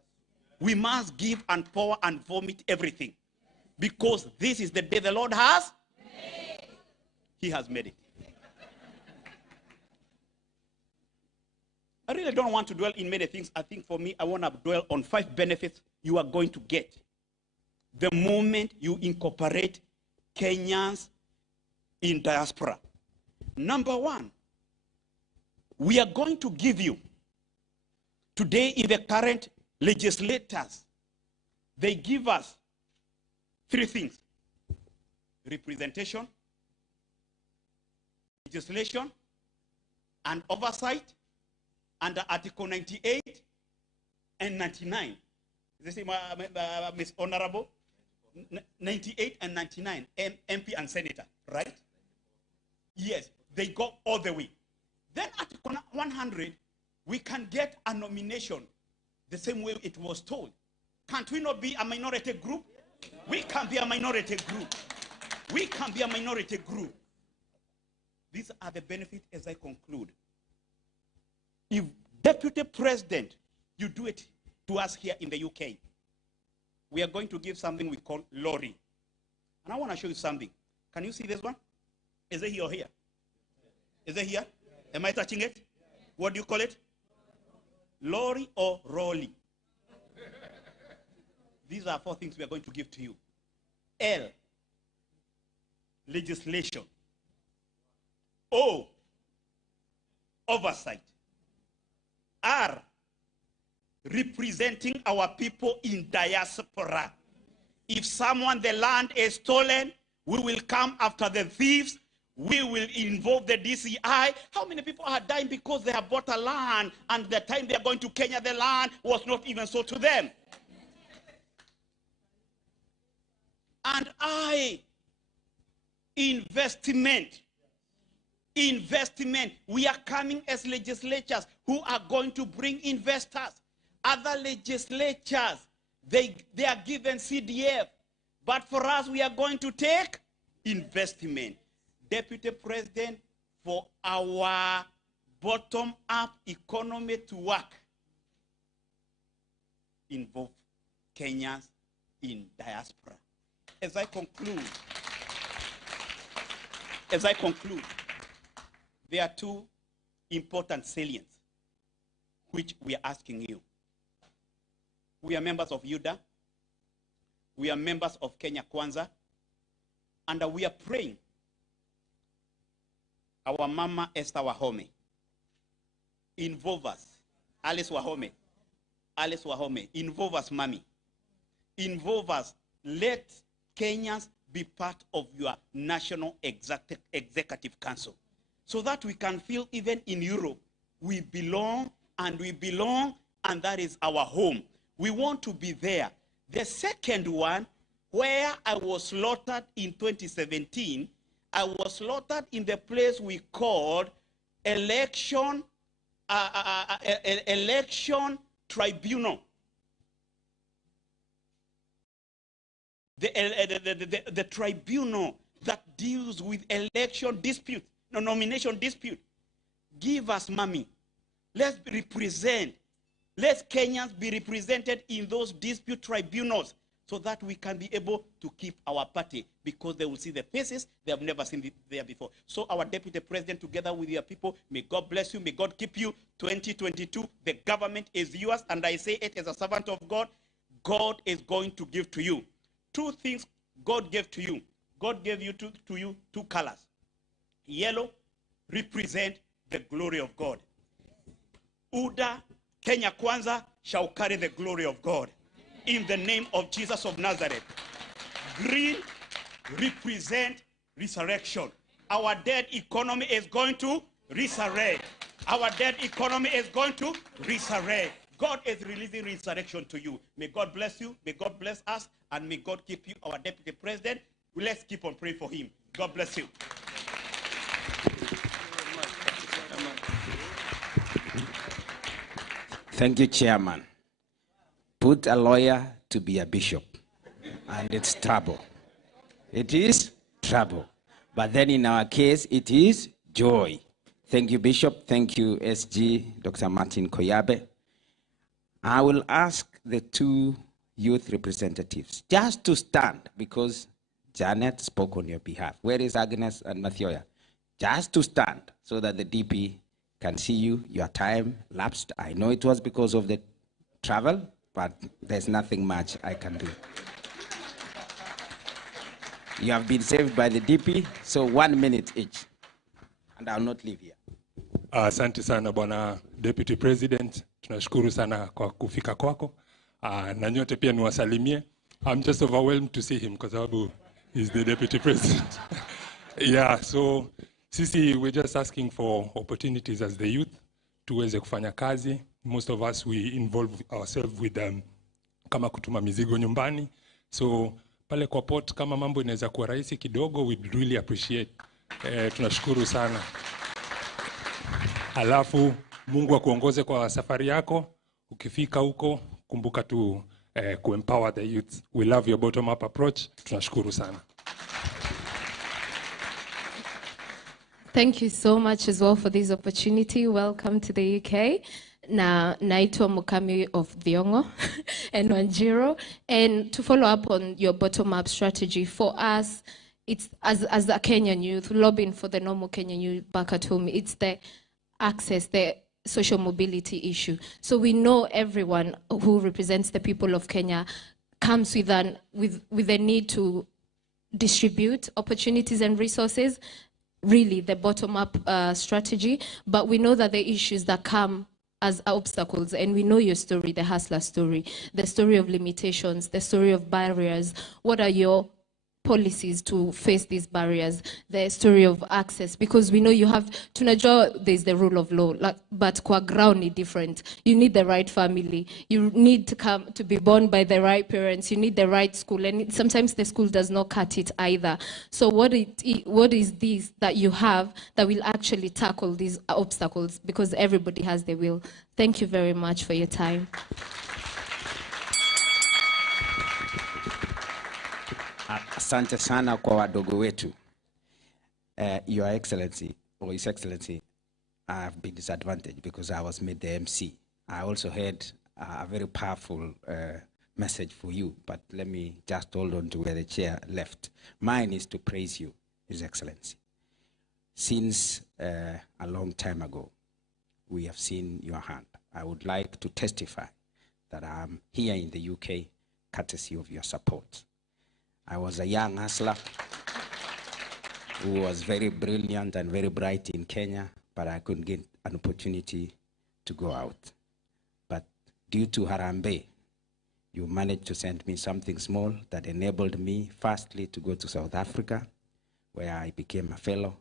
We must give and pour and vomit everything. Because this is the day the Lord has made. He has made it. I really don't want to dwell in many things. I think for me, I want to dwell on 5 benefits you are going to get the moment you incorporate Kenyans in diaspora. Number 1, we are going to give you, today in the current legislators, they give us 3 things: representation, legislation, and oversight under Article 98 and 99. Is this Miss Honorable? 98 and 99, MP and Senator, right? Yes, they go all the way. Then Article 100, we can get a nomination the same way it was told. Can't we not be a minority group? We can be a minority group. We can be a minority group. These are the benefits as I conclude. If Deputy President, you do it to us here in the UK, we are going to give something we call lorry. And I want to show you something. Can you see this one? Is it here or here? Is it here? Am I touching it? What do you call it? Lorry or rolly? These are 4 things we are going to give to you. L, legislation. O, oversight. R, representing our people in diaspora. If the land is stolen, we will come after the thieves. We will involve the DCI. How many people are dying because they have bought a land and the time they are going to Kenya, the land was not even sold to them? And investment. We are coming as legislatures who are going to bring investors. Other legislatures, they are given CDF. But for us, we are going to take investment. Deputy President, for our bottom-up economy to work, involve Kenyans in diaspora. As I conclude, there are two important salients which we are asking you. We are members of UDA, we are members of Kenya Kwanza, and we are praying our Mama Esther Wahome, involve us. Alice Wahome, involve us, Mommy. Involve us. Let Kenyans be part of your National Executive Council, so that we can feel even in Europe, we belong, and that is our home. We want to be there. The second one, where I was slaughtered in 2017, I was slaughtered in the place we called election tribunal. The tribunal that deals with election dispute, nomination dispute. Give us, Mommy. Let's represent. Let Kenyans be represented in those dispute tribunals, so that we can be able to keep our party, because they will see the faces they have never seen there before. So our Deputy President, together with your people, may God bless you, may God keep you. 2022, the government is yours, and I say it as a servant of God. God is going to give to you. Two things God gave to you. God gave you to you two colors. Yellow represent the glory of God. UDA, Kenya Kwanza, shall carry the glory of God. In the name of Jesus of Nazareth. Green represent resurrection. Our dead economy is going to resurrect. Our dead economy is going to resurrect. God is releasing resurrection to you. May God bless you. May God bless us. And may God keep you, our Deputy President. Let's keep on praying for him. God bless you. Thank you, Chairman. Put a lawyer to be a bishop, and it's trouble. It is trouble. But then in our case, it is joy. Thank you, Bishop. Thank you, SG, Dr. Martin Koyabe. I will ask the two youth representatives just to stand, because Janet spoke on your behalf. Where is Agnes and Mathioya? Just to stand so that the DP can see you. Your time lapsed. I know it was because of the travel, but there's nothing much I can do. You have been saved by the DP, so 1 minute each. And I'll not leave here. Asante sana Bwana Deputy President. Tunashukuru sana kwa kufika kwako. Na nyote pia niwasalimie. I'm just overwhelmed to see him kwa sababu he's the Deputy President. Yeah, so sisi we're just asking for opportunities as the youth tuweze kufanya kazi. Most of us, we involve ourselves with kama kutuma mizigo nyumbani. So pale kwa port kama mambo inaweza kuwa rahisi kidogo, we'd really appreciate. Tunashukuru sana. Alafu Mungu akuongoze kwa safari yako. Ukifika huko kumbuka tu kuempower the youth. We love your bottom up approach. Tunashukuru sana. Thank you so much as well for this opportunity. Welcome to the UK. Naitwa Mukami of Thiongo and Wanjiro. And to follow up on your bottom-up strategy, for us, it's as a Kenyan youth, lobbying for the normal Kenyan youth back at home, it's the access, the social mobility issue. So we know everyone who represents the people of Kenya comes with a need to distribute opportunities and resources, really the bottom-up strategy. But we know that the issues that come as obstacles, and we know your story, the hustler story, the story of limitations, the story of barriers. What are your policies to face these barriers? The story of access, because we know you have, tunajua there's the rule of law, but kwa ground is different. You need the right family. You need to be born by the right parents. You need the right school, and sometimes the school does not cut it either. So what is this that you have that will actually tackle these obstacles? Because everybody has the will. Thank you very much for your time. Asante sana kwa wadogo wetu. Your Excellency, or His Excellency, I have been disadvantaged because I was made the MC. I also had a very powerful message for you, but let me just hold on to where the chair left. Mine is to praise you, His Excellency. Since a long time ago, we have seen your hand. I would like to testify that I'm here in the UK courtesy of your support. I was a young hustler who was very brilliant and very bright in Kenya, but I couldn't get an opportunity to go out. But due to Harambee, you managed to send me something small that enabled me firstly to go to South Africa, where I became a fellow.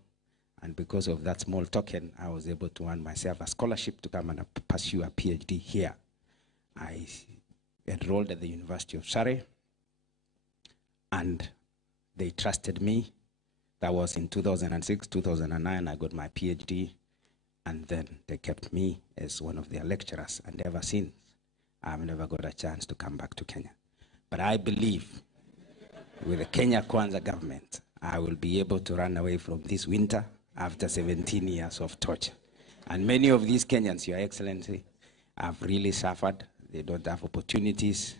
And because of that small token, I was able to earn myself a scholarship to come and pursue a PhD here. I enrolled at the University of Surrey, and they trusted me. That was in 2006, 2009, I got my PhD, and then they kept me as one of their lecturers, and ever since, I've never got a chance to come back to Kenya. But I believe with the Kenya Kwanza government, I will be able to run away from this winter after 17 years of torture. And many of these Kenyans, Your Excellency, have really suffered. They don't have opportunities.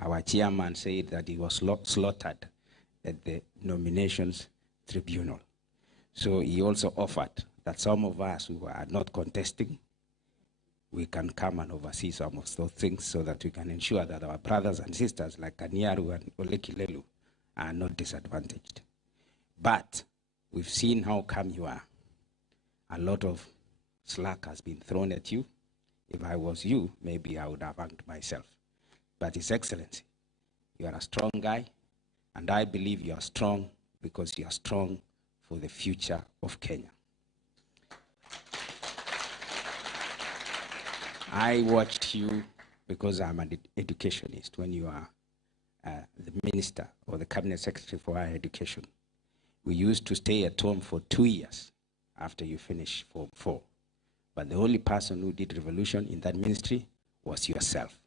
Our chairman said that he was slaughtered at the nominations tribunal. So he also offered that some of us who are not contesting, we can come and oversee some of those things so that we can ensure that our brothers and sisters like Kanyaru and Olekilelu are not disadvantaged. But we've seen how come you are. A lot of slack has been thrown at you. If I was you, maybe I would have hanged myself. But His Excellency, you are a strong guy, and I believe you are strong because you are strong for the future of Kenya. I watched you because I'm an educationist when you are the minister or the cabinet secretary for higher education. We used to stay at home for 2 years after you finished Form 4. But the only person who did revolution in that ministry was yourself.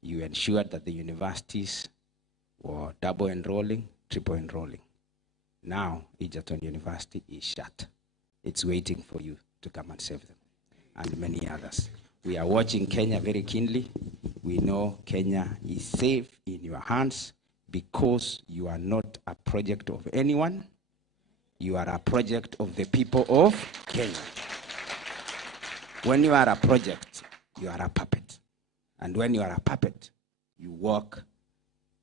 You ensured that the universities were double enrolling, triple enrolling. Now, Egerton University is shut. It's waiting for you to come and save them, and many others. We are watching Kenya very keenly. We know Kenya is safe in your hands because you are not a project of anyone. You are a project of the people of Kenya. When you are a project, you are a puppet. And when you are a puppet, you walk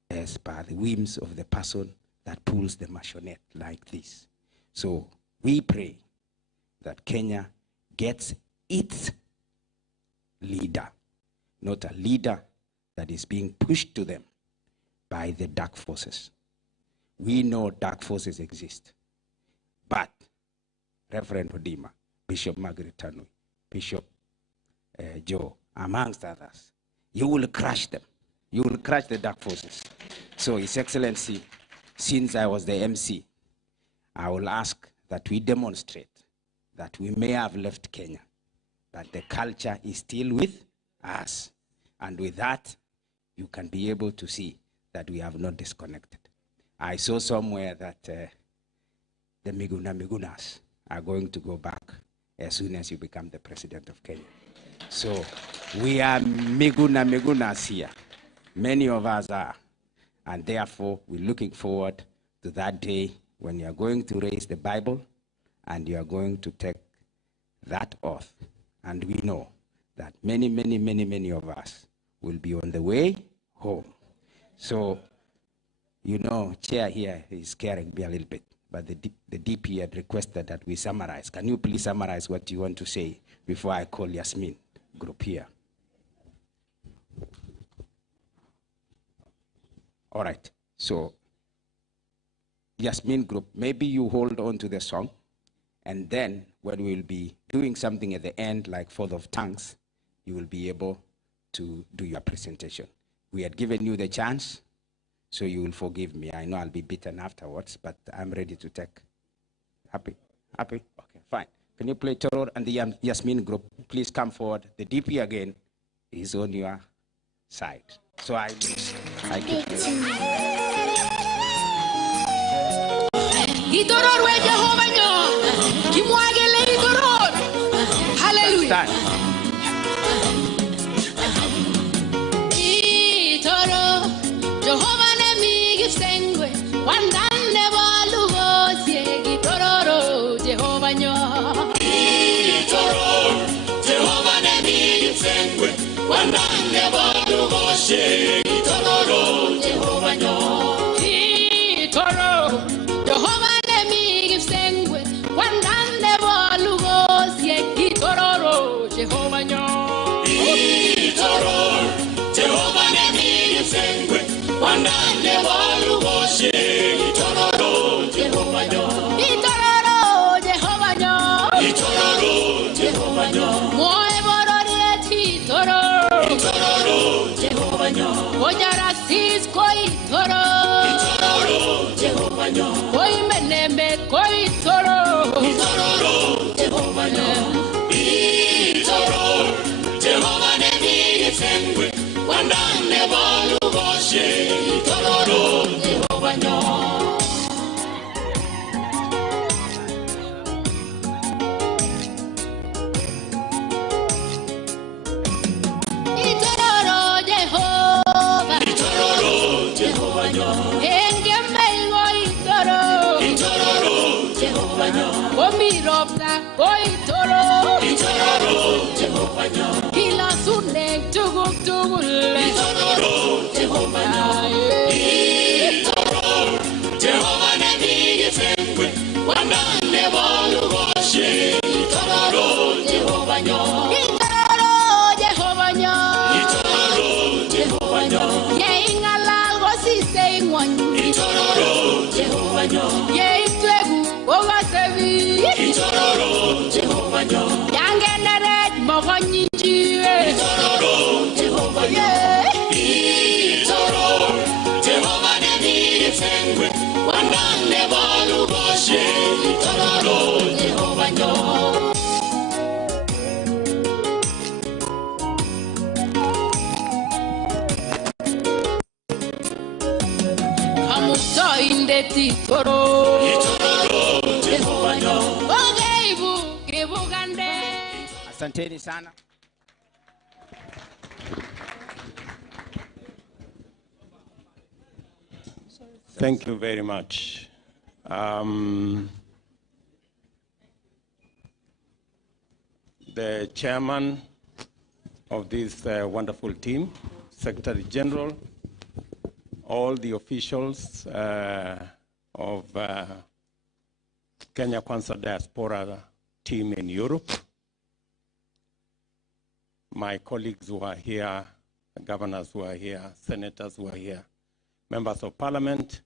as per the whims of the person that pulls the marionette like this. So we pray that Kenya gets its leader, not a leader that is being pushed to them by the dark forces. We know dark forces exist, but Reverend Odima, Bishop Margaret Tanui, Bishop Joe, amongst others, you will crush them. You will crush the dark forces. So, His Excellency, since I was the MC, I will ask that we demonstrate that we may have left Kenya, but the culture is still with us. And with that, you can be able to see that we have not disconnected. I saw somewhere that the Migunas are going to go back as soon as you become the president of Kenya. So we are Migunas here. Many of us are. And therefore, we're looking forward to that day when you are going to raise the Bible and you are going to take that oath. And we know that many of us will be on the way home. So, you know, chair here is scaring me a little bit, but the DP had requested that we summarize. Can you please summarize what you want to say before I call Yasmin Group here? All right, so Yasmin Group, maybe you hold on to the song, and then when we'll be doing something at the end, like Fourth of Tongues, you will be able to do your presentation. We had given you the chance, so you will forgive me. I know I'll be beaten afterwards, but I'm ready to take. Happy? Happy? Okay, fine. Can you play Toror and the Yasmin Group? Please come forward. The DP again is on your side. So I keep Itororwe Jehova nyo. Kimwagele itoror. Hallelujah. Itoro Jehova ne migifsengwe. Wandande balugosie itororo Jehova nyo. Itoro Jehova ne migifsengwe. Wandande balugosie itororo Jehova nyo. Itoro Jehova ne migifsengwe. Wandande balugosie itororo Jehova nyo. Itoro Jehova ne migifsengwe. Wandande balugosie itororo Jehova nyo. Itororo Jehova nyo. Itororo Jehova nyo. Moe bororiet itoro. Itororo Jehova nyo. Ojara sisko itoro. Itororo Jehova nyo. Koi menembe koi itoro. Itororo Jehova nyo. Itoro Jehova ne migifsengwe. Wandande balugosie itororo Jehova nyo. Itororo Jehova. Itororo Jehova nyo. Engemengo itoro. Itororo Jehova nyo. Omiropta ko itoro. Itororo Jehova nyo. Kila sunne tuguk tugul. Itororo Jehova nyo. Itoro Jehova ne migifsengwe. Wandande balugosie itororo Jehova nyo. Itororo Jehova nyo. Itororo Jehova nyo. Ye ingalal gosise ingwany. Itororo Jehova nyo. Ye itwegu ogasebi. Itororo Jehova nyo. Yangeneret mogonyinjiwe. Itororo Jehova nyo. Itoro Jehova ne migifsengwe. Wandande balugosie itororo Jehova nyo. Kamutoindet itoro. Itororo Jehova nyo. Ogeibu kibugande. Asanteni sana. Thank you very much. The chairman of this wonderful team, Secretary General, all the officials of Kenya Kwanza Diaspora team in Europe, my colleagues who are here, governors who are here, senators who are here, members of parliament,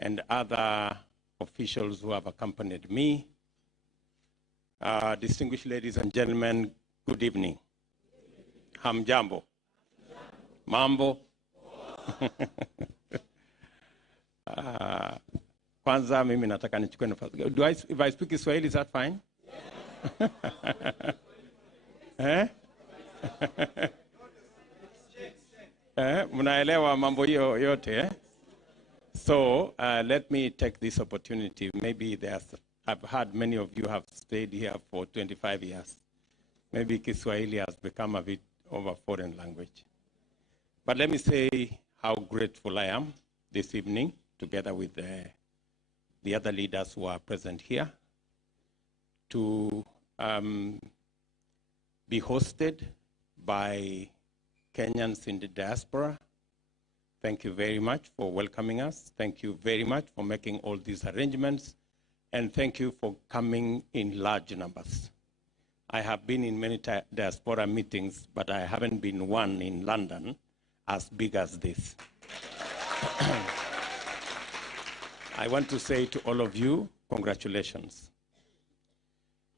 and other officials who have accompanied me. Distinguished ladies and gentlemen, good evening. Hamjambo. Mambo. Kwanza mimi nataka nichukue nafasi. If I speak Kiswahili, is that fine? Eh? Mnaelewa mambo hiyo yote, eh? So let me take this opportunity. Maybe I've heard many of you have stayed here for 25 years. Maybe Kiswahili has become a bit of a foreign language. But let me say how grateful I am this evening, together with the other leaders who are present here, to be hosted by Kenyans in the diaspora. Thank you very much for welcoming us. Thank you very much for making all these arrangements. And thank you for coming in large numbers. I have been in many diaspora meetings, but I haven't been one in London as big as this. I want to say to all of you, congratulations.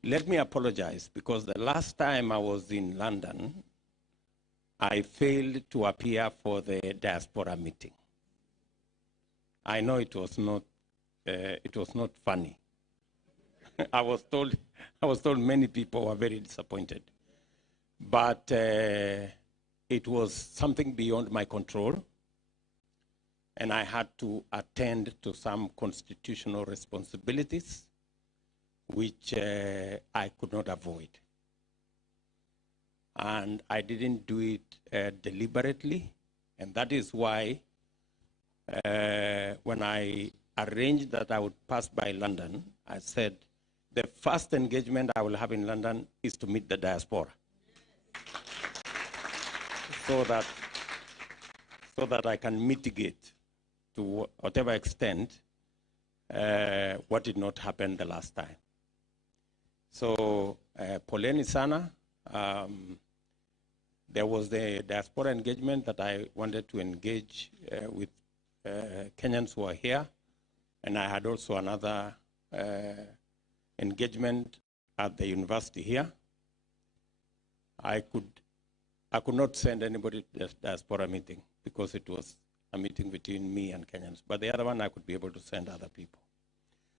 Let me apologize, because the last time I was in London, I failed to appear for the diaspora meeting. I know it was not funny. I was told many people were very disappointed. But it was something beyond my control. and I had to attend to some constitutional responsibilities which I could not avoid. And I didn't do it deliberately, and that is why when I arranged that I would pass by London, I said, the first engagement I will have in London is to meet the diaspora. So that I can mitigate to whatever extent what did not happen the last time. So, poleni sana. There was the diaspora engagement that I wanted to engage with Kenyans who are here, and I had also another engagement at the university here. I could not send anybody to the diaspora meeting because it was a meeting between me and Kenyans. But the other one, I could be able to send other people.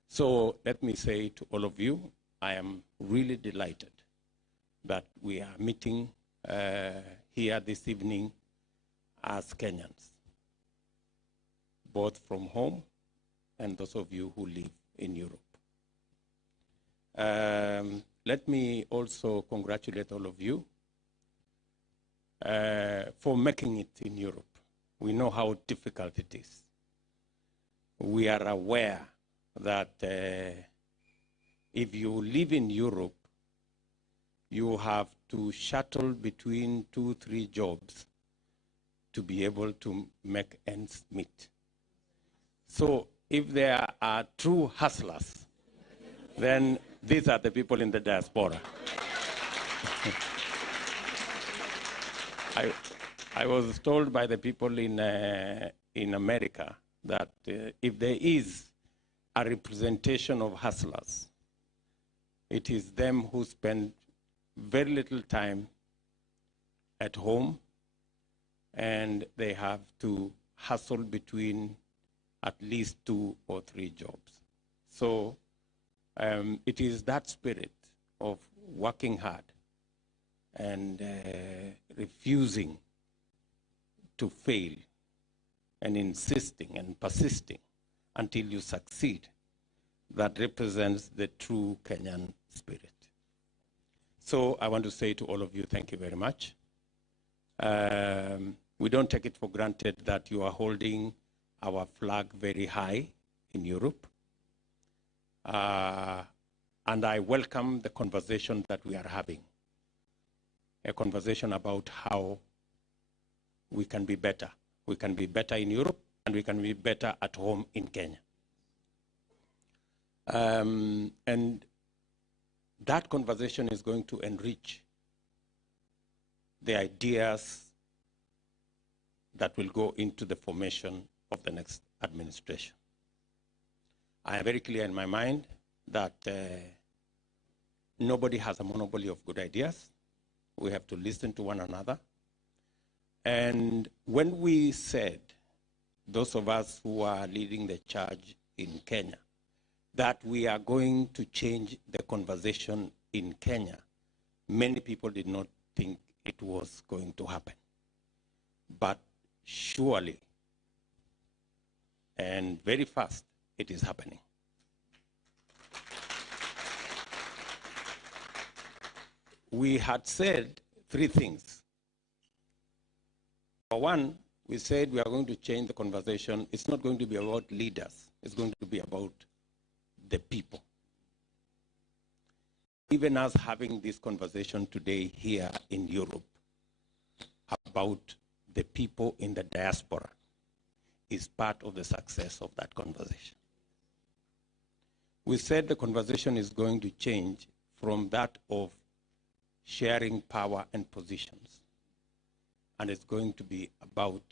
So let me say to all of you, I am really delighted that we are meeting here this evening as Kenyans, both from home and those of you who live in Europe. Let me also congratulate all of you for making it in Europe. We know how difficult it is. We are aware that if you live in Europe, you have to shuttle between 2-3 jobs to be able to make ends meet. So if there are true hustlers, then these are the people in the diaspora. I was told by the people in America that if there is a representation of hustlers, it is them who spend very little time at home, and they have to hustle between at least 2 or 3 jobs. So it is that spirit of working hard and refusing to fail and insisting and persisting until you succeed that represents the true Kenyan spirit. So I want to say to all of you, thank you very much. We don't take it for granted that you are holding our flag very high in Europe. And I welcome the conversation that we are having, a conversation about how we can be better. We can be better in Europe, and we can be better at home in Kenya. And that conversation is going to enrich the ideas that will go into the formation of the next administration. I am very clear in my mind that nobody has a monopoly of good ideas. We have to listen to one another. And when we said, those of us who are leading the charge in Kenya, that we are going to change the conversation in Kenya, many people did not think it was going to happen. But surely, and very fast, it is happening. We had said 3 things. For one, we said we are going to change the conversation. It's not going to be about leaders. It's going to be about the people. Even us having this conversation today here in Europe about the people in the diaspora is part of the success of that conversation. We said the conversation is going to change from that of sharing power and positions, and it's going to be about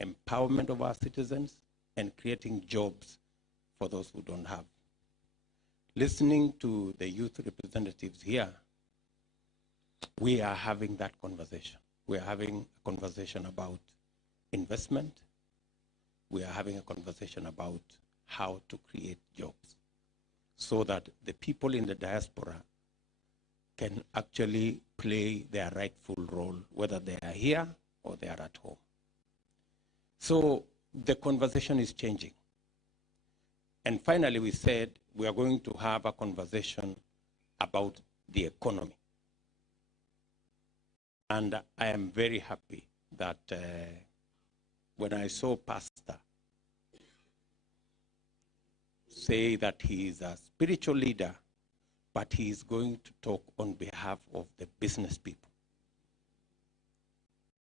empowerment of our citizens and creating jobs for those who don't have. Listening to the youth representatives here, we are having that conversation. We are having a conversation about investment. We are having a conversation about how to create jobs so that the people in the diaspora can actually play their rightful role, whether they are here or they are at home. So the conversation is changing. And finally, we said we are going to have a conversation about the economy. And I am very happy that when I saw Pastor say that he is a spiritual leader, but he is going to talk on behalf of the business people.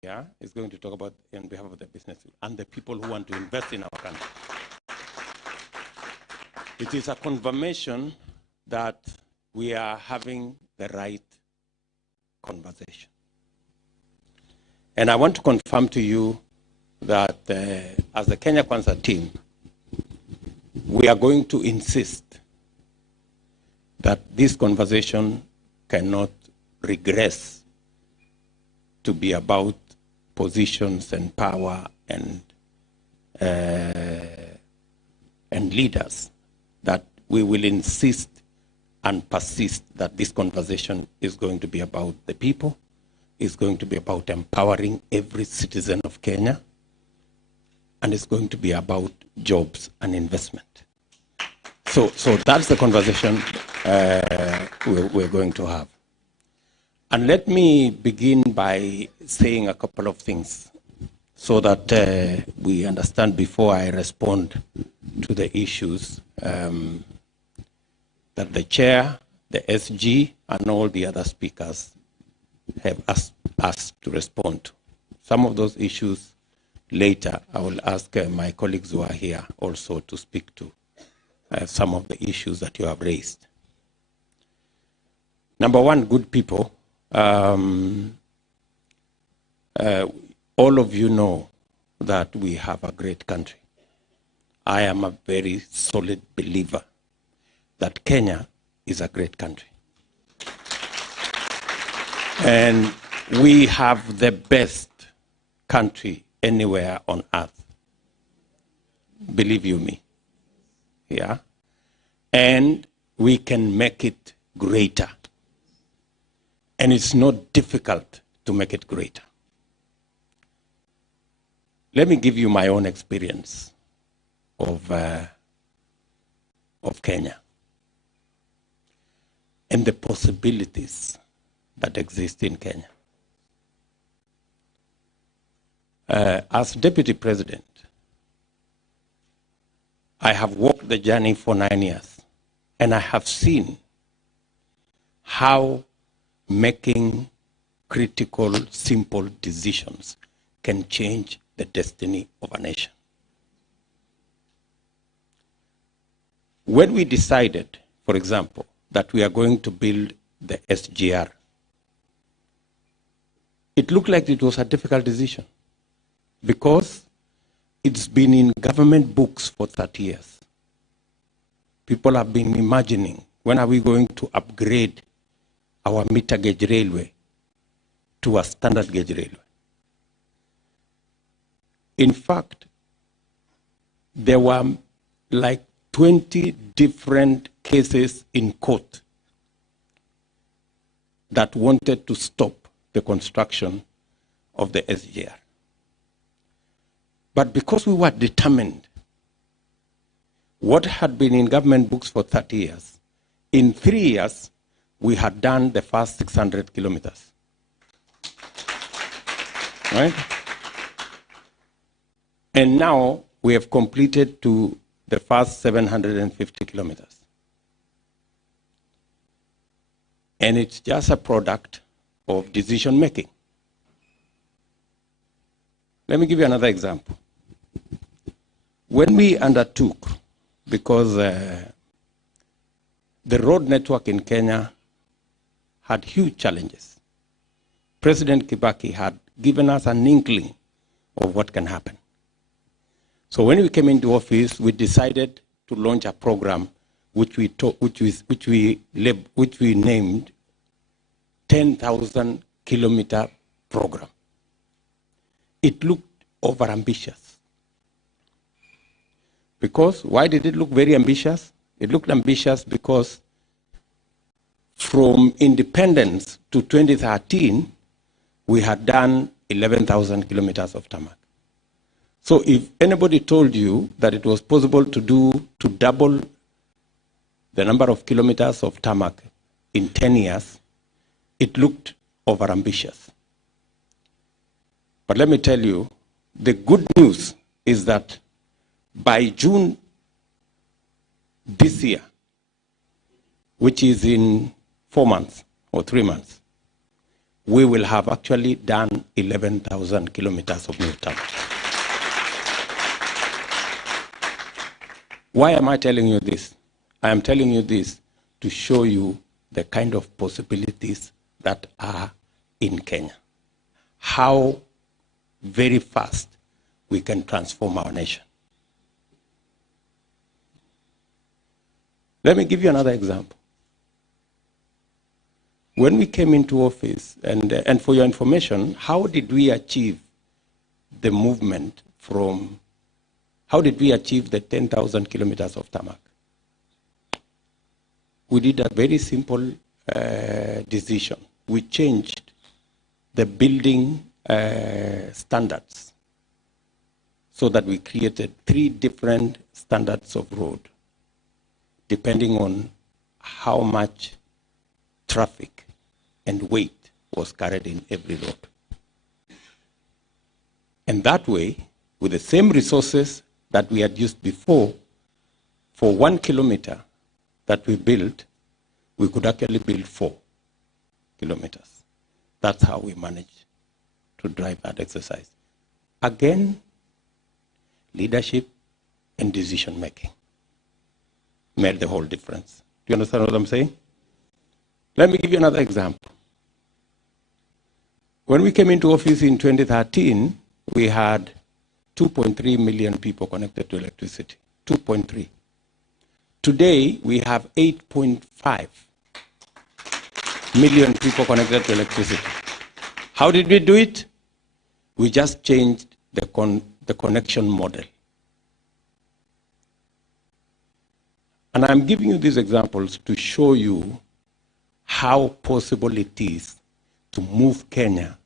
Yeah, he's going to talk about on behalf of the business people and the people who want to invest in our country. It is a confirmation that we are having the right conversation. And I want to confirm to you that as the Kenya Kwanza team, we are going to insist that this conversation cannot regress to be about positions and power and leaders, that we will insist and persist that this conversation is going to be about the people, is going to be about empowering every citizen of Kenya, and it's going to be about jobs and investment. So that's the conversation we're going to have. And let me begin by saying a couple of things so that we understand before I respond to the issues that the chair, the SG, and all the other speakers have asked us to respond to. Some of those issues later, I will ask my colleagues who are here also to speak to some of the issues that you have raised. Number one, good people. All of you know that we have a great country. I am a very solid believer that Kenya is a great country. And we have the best country anywhere on earth. Believe you me. Yeah? And we can make it greater. And it's not difficult to make it greater. Let me give you my own experience of Kenya and the possibilities that exist in Kenya. As Deputy President, I have walked the journey for 9 years, and I have seen how making critical, simple decisions can change the destiny of a nation. When we decided, for example, that we are going to build the SGR, it looked like it was a difficult decision because it's been in government books for 30 years. People have been imagining, when are we going to upgrade our meter gauge railway to a standard gauge railway? In fact, there were like 20 different cases in court that wanted to stop the construction of the SGR. But because we were determined, what had been in government books for 30 years, in 3 years, we had done the first 600 kilometers. Right? And now we have completed to the first 750 kilometers. And it's just a product of decision making. Let me give you another example. When we undertook, because the road network in Kenya had huge challenges, President Kibaki had given us an inkling of what can happen. So when we came into office, we decided to launch a program which we named 10,000 kilometer program. It looked over-ambitious. Because, why did it look very ambitious? It looked ambitious because from independence to 2013, we had done 11,000 kilometers of tarmac. So if anybody told you that it was possible to double the number of kilometers of tarmac in 10 years, it looked overambitious. But let me tell you, the good news is that by June this year, which is in 4 months or 3 months, we will have actually done 11,000 kilometers of new tarmac. Why am I telling you this? I am telling you this to show you the kind of possibilities that are in Kenya. How very fast we can transform our nation. Let me give you another example. When we came into office, and for your information, how did we achieve the movement from, how did we achieve the 10,000 kilometers of tarmac? We did a very simple decision. We changed the building standards so that we created 3 different standards of road, depending on how much traffic and weight was carried in every road. And that way, with the same resources that we had used before, for 1 kilometer that we built, we could actually build 4 kilometers. That's how we managed to drive that exercise. Again, leadership and decision making made the whole difference. Do you understand what I'm saying? Let me give you another example. When we came into office in 2013, we had 2.3 million people connected to electricity. 2.3. Today, we have 8.5 million people connected to electricity. How did we do it? We just changed the connection model. And I'm giving you these examples to show you how possible it is to move Kenya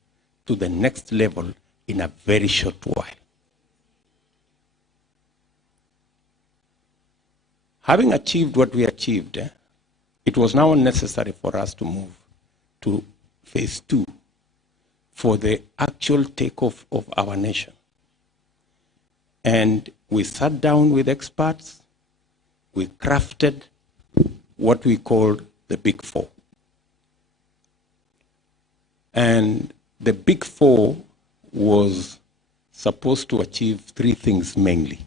to the next level in a very short while. Having achieved what we achieved, it was now necessary for us to move to phase 2 for the actual takeoff of our nation. And we sat down with experts, we crafted what we called the Big Four. And the Big Four was supposed to achieve 3 things mainly.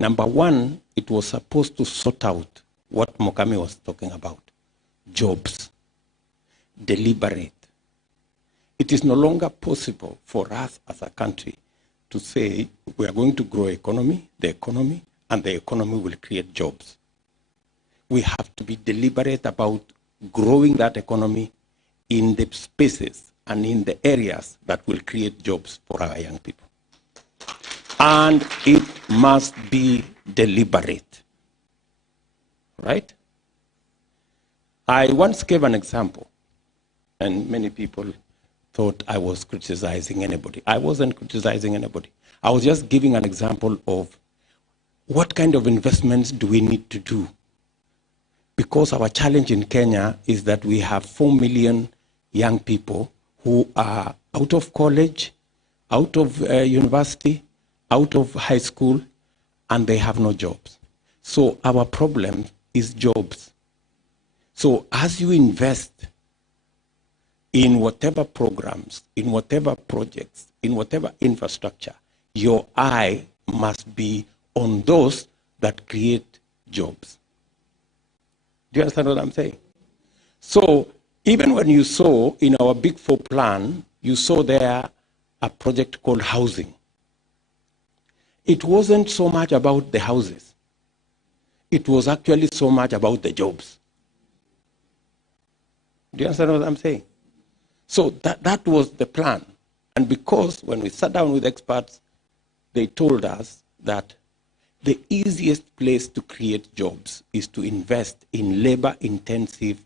Number 1, it was supposed to sort out what Mokami was talking about, jobs, deliberate. It is no longer possible for us as a country to say we are going to grow the economy, and the economy will create jobs. We have to be deliberate about growing that economy in the spaces and in the areas that will create jobs for our young people. And it must be deliberate, right? I once gave an example, and many people thought I was criticizing anybody. I wasn't criticizing anybody. I was just giving an example of what kind of investments do we need to do? Because our challenge in Kenya is that we have 4 million young people who are out of college, out of university, out of high school, and they have no jobs. So our problem is jobs. So as you invest in whatever programs, in whatever projects, in whatever infrastructure, your eye must be on those that create jobs. Do you understand what I'm saying? So even when you saw in our Big Four plan, you saw there a project called housing. It wasn't so much about the houses. It was actually so much about the jobs. Do you understand what I'm saying? So that was the plan. And because when we sat down with experts, they told us that the easiest place to create jobs is to invest in labor-intensive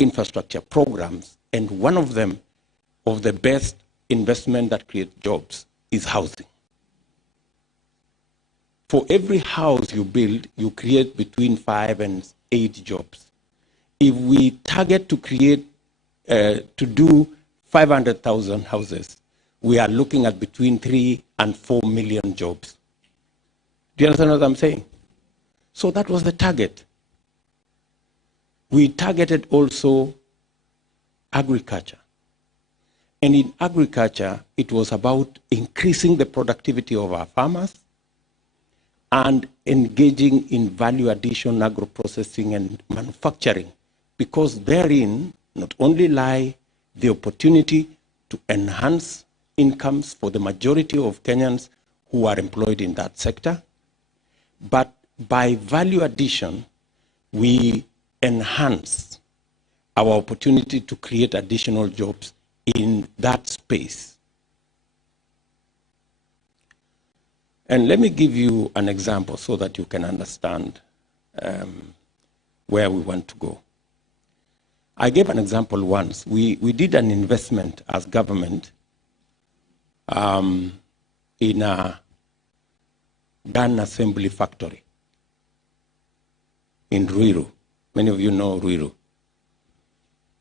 infrastructure programs. And one of them, of the best investment that creates jobs, is housing. for every house you build, you create between 5 and 8 jobs. If we target to create, to do 500,000 houses, we are looking at between 3 and 4 million jobs. Do you understand what I'm saying? So that was the target. We targeted also agriculture. And in agriculture, it was about increasing the productivity of our farmers and engaging in value addition, agro-processing, and manufacturing, because therein not only lie the opportunity to enhance incomes for the majority of Kenyans who are employed in that sector, but by value addition, we enhance our opportunity to create additional jobs in that space. And let me give you an example so that you can understand where we want to go. I gave an example once. We did an investment as government in a gun assembly factory in Ruiru. Many of you know Ruiru.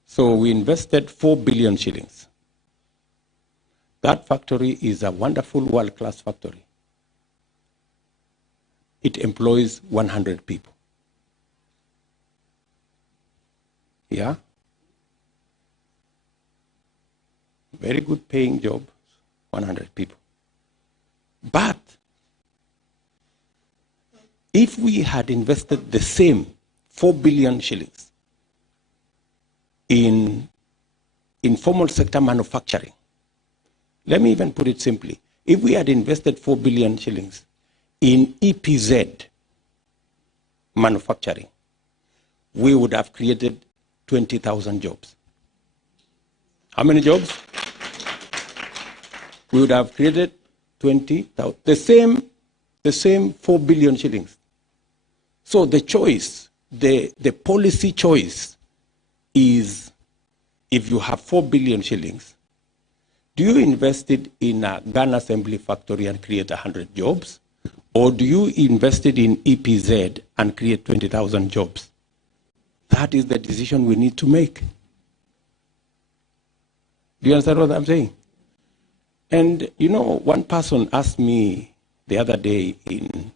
So we invested 4 billion shillings. That factory is a wonderful world-class factory. It employs 100 people. Yeah? Very good paying job, 100 people. But if we had invested the same 4 billion shillings in informal sector manufacturing, let me even put it simply, if we had invested 4 billion shillings in EPZ manufacturing, we would have created 20,000 jobs. How many jobs? We would have created 20,000. The same 4 billion shillings. So the choice, the policy choice is, if you have 4 billion shillings, do you invest it in a gun assembly factory and create 100 jobs? Or do you invest it in EPZ and create 20,000 jobs? That is the decision we need to make. Do you understand what I'm saying? And you know, one person asked me the other day in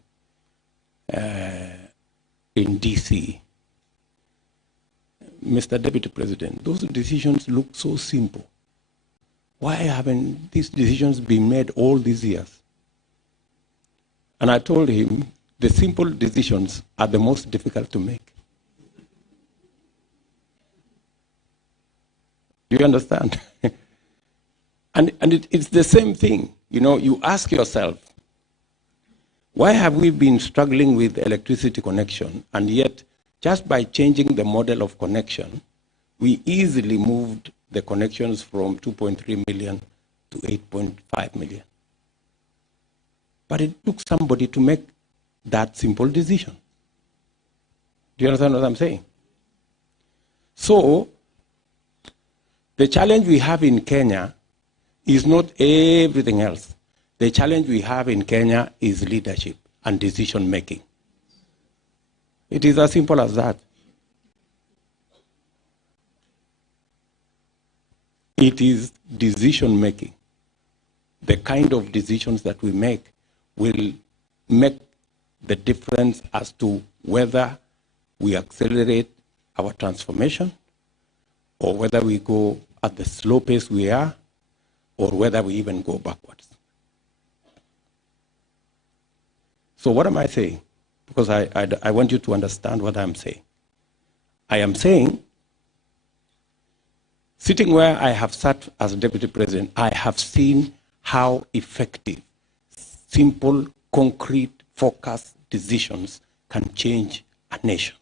DC, Mr. Deputy President, those decisions look so simple. Why haven't these decisions been made all these years? And I told him, the simple decisions are the most difficult to make. Do you understand? and it's the same thing. You know, you ask yourself, why have we been struggling with electricity connection, and yet just by changing the model of connection, we easily moved the connections from 2.3 million to 8.5 million. But it took somebody to make that simple decision. Do you understand what I'm saying? So, the challenge we have in Kenya is not everything else. The challenge we have in Kenya is leadership and decision making. It is as simple as that. It is decision making. The kind of decisions that we make will make the difference as to whether we accelerate our transformation or whether we go at the slow pace we are or whether we even go backwards. So what am I saying? Because I want you to understand what I'm saying. I am saying, sitting where I have sat as Deputy President, I have seen how effective, simple, concrete, focused decisions can change a nation.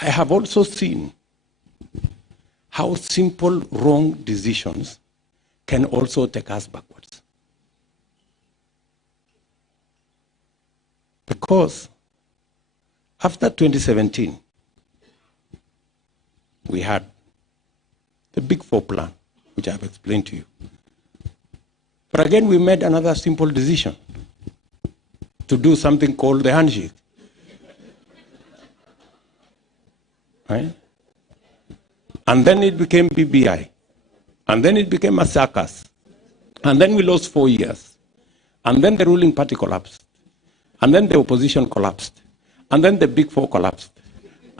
I have also seen how simple, wrong decisions can also take us backwards. Because after 2017, we had the Big Four plan, which I have explained to you. But again, we made another simple decision to do something called the handshake. Right? And then it became BBI. And then it became a circus. And then we lost 4 years. And then the ruling party collapsed. And then the opposition collapsed. And then the big four collapsed.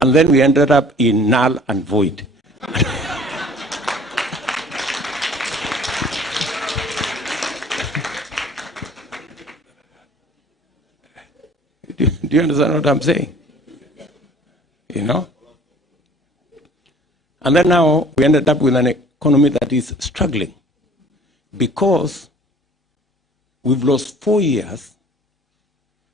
And then we ended up in null and void. Do you understand what I'm saying? You know? And then now we ended up with an economy that is struggling because we've lost 4 years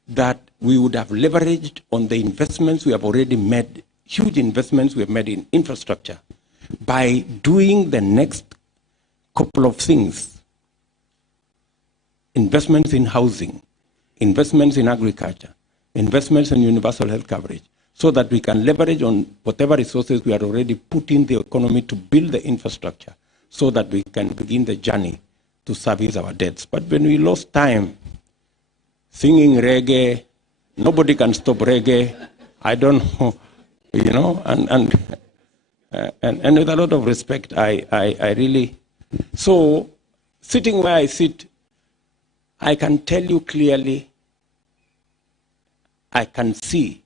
that we would have leveraged on the investments we have already made, huge investments we have made in infrastructure, by doing the next couple of things. Investments in housing, investments in agriculture, investments in universal health coverage, so that we can leverage on whatever resources we had already put in the economy to build the infrastructure, so that we can begin the journey to service our debts. But when we lost time singing reggae, nobody can stop reggae, I don't know, you know, and with a lot of respect, I really, so sitting where I sit, I can tell you clearly, I can see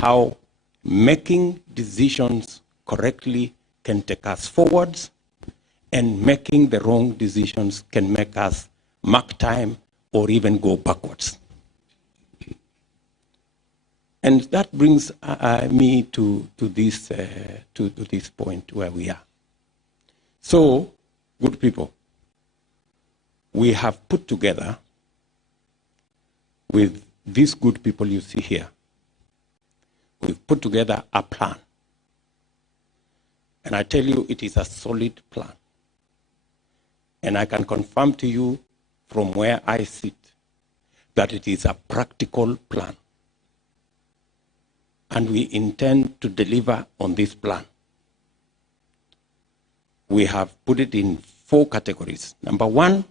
how making decisions correctly can take us forwards, and making the wrong decisions can make us mark time or even go backwards. And that brings me to this point where we are. So, good people, we have put together with these good people you see here, we've put together a plan. And I tell you, it is a solid plan. And I can confirm to you from where I sit that it is a practical plan. And we intend to deliver on this plan. We have put it in 4 categories. Number 1,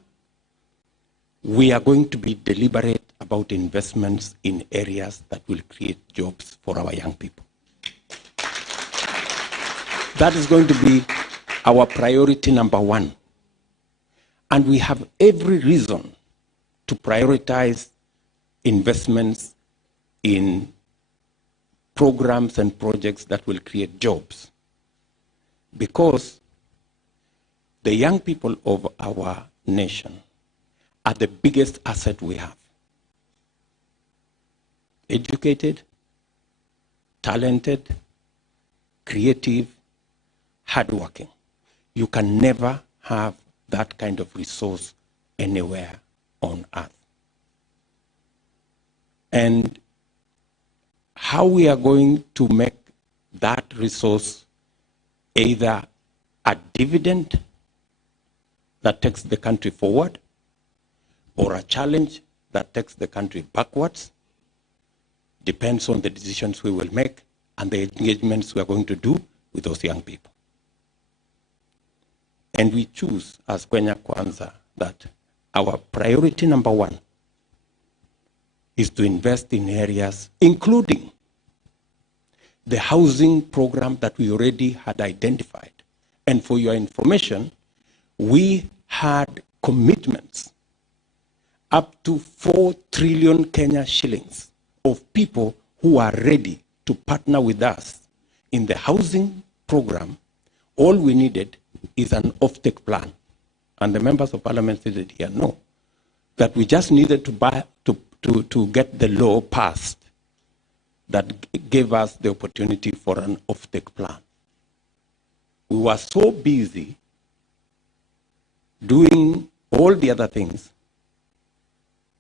we are going to be deliberate about investments in areas that will create jobs for our young people. That is going to be our priority number 1. And we have every reason to prioritize investments in programs and projects that will create jobs. Because the young people of our nation are the biggest asset we have. Educated, talented, creative, hardworking. You can never have that kind of resource anywhere on earth. And how we are going to make that resource either a dividend that takes the country forward, or a challenge that takes the country backwards, depends on the decisions we will make and the engagements we are going to do with those young people. And we choose as Kenya Kwanza that our priority number 1 is to invest in areas, including the housing program that we already had identified. And for your information, we had commitments up to 4 trillion Kenya shillings of people who are ready to partner with us in the housing program. All we needed is an offtake plan. And the members of parliament said here, no, that we just needed to get the law passed that gave us the opportunity for an offtake plan. We were so busy doing all the other things,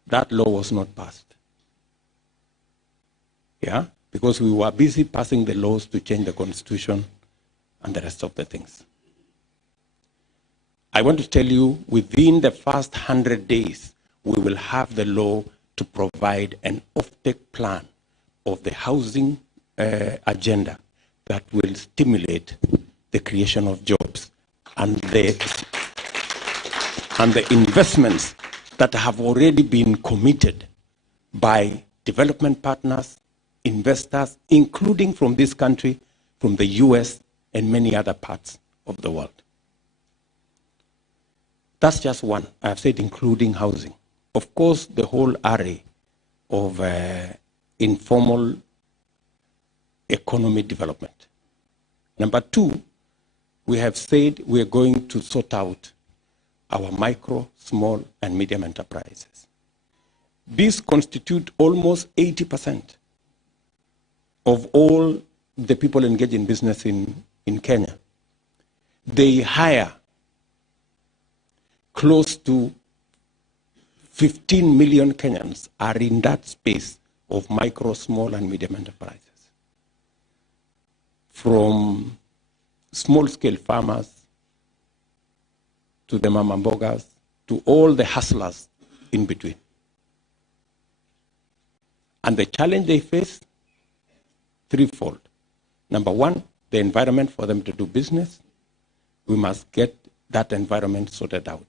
that law was not passed. Yeah, because we were busy passing the laws to change the constitution and the rest of the things. I want to tell you, within the first 100 days, we will have the law to provide an offtake plan of the housing agenda that will stimulate the creation of jobs and and the investments that have already been committed by development partners, investors, including from this country, from the US, and many other parts of the world. That's just one. I've said including housing. Of course, the whole array of informal economy development. Number two, we have said we're going to sort out our micro, small, and medium enterprises. These constitute almost 80% of all the people engaged in business in Kenya. They hire close to 15 million Kenyans are in that space of micro, small, and medium enterprises. From small-scale farmers to the mama mbogas to all the hustlers in between. And the challenge they face, threefold. Number one, the environment for them to do business. We must get that environment sorted out.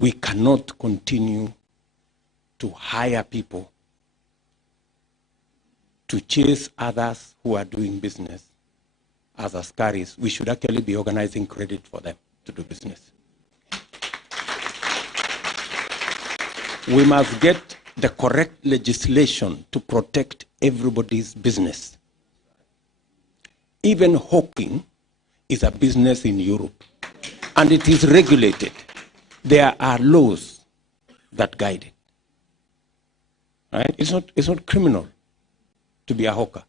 We cannot continue to hire people to chase others who are doing business as askaris. We should actually be organizing credit for them to do business. We must get the correct legislation to protect everybody's business. Even hawking is a business in Europe, and it is regulated. There are laws that guide it. Right? It's not criminal to be a hawker.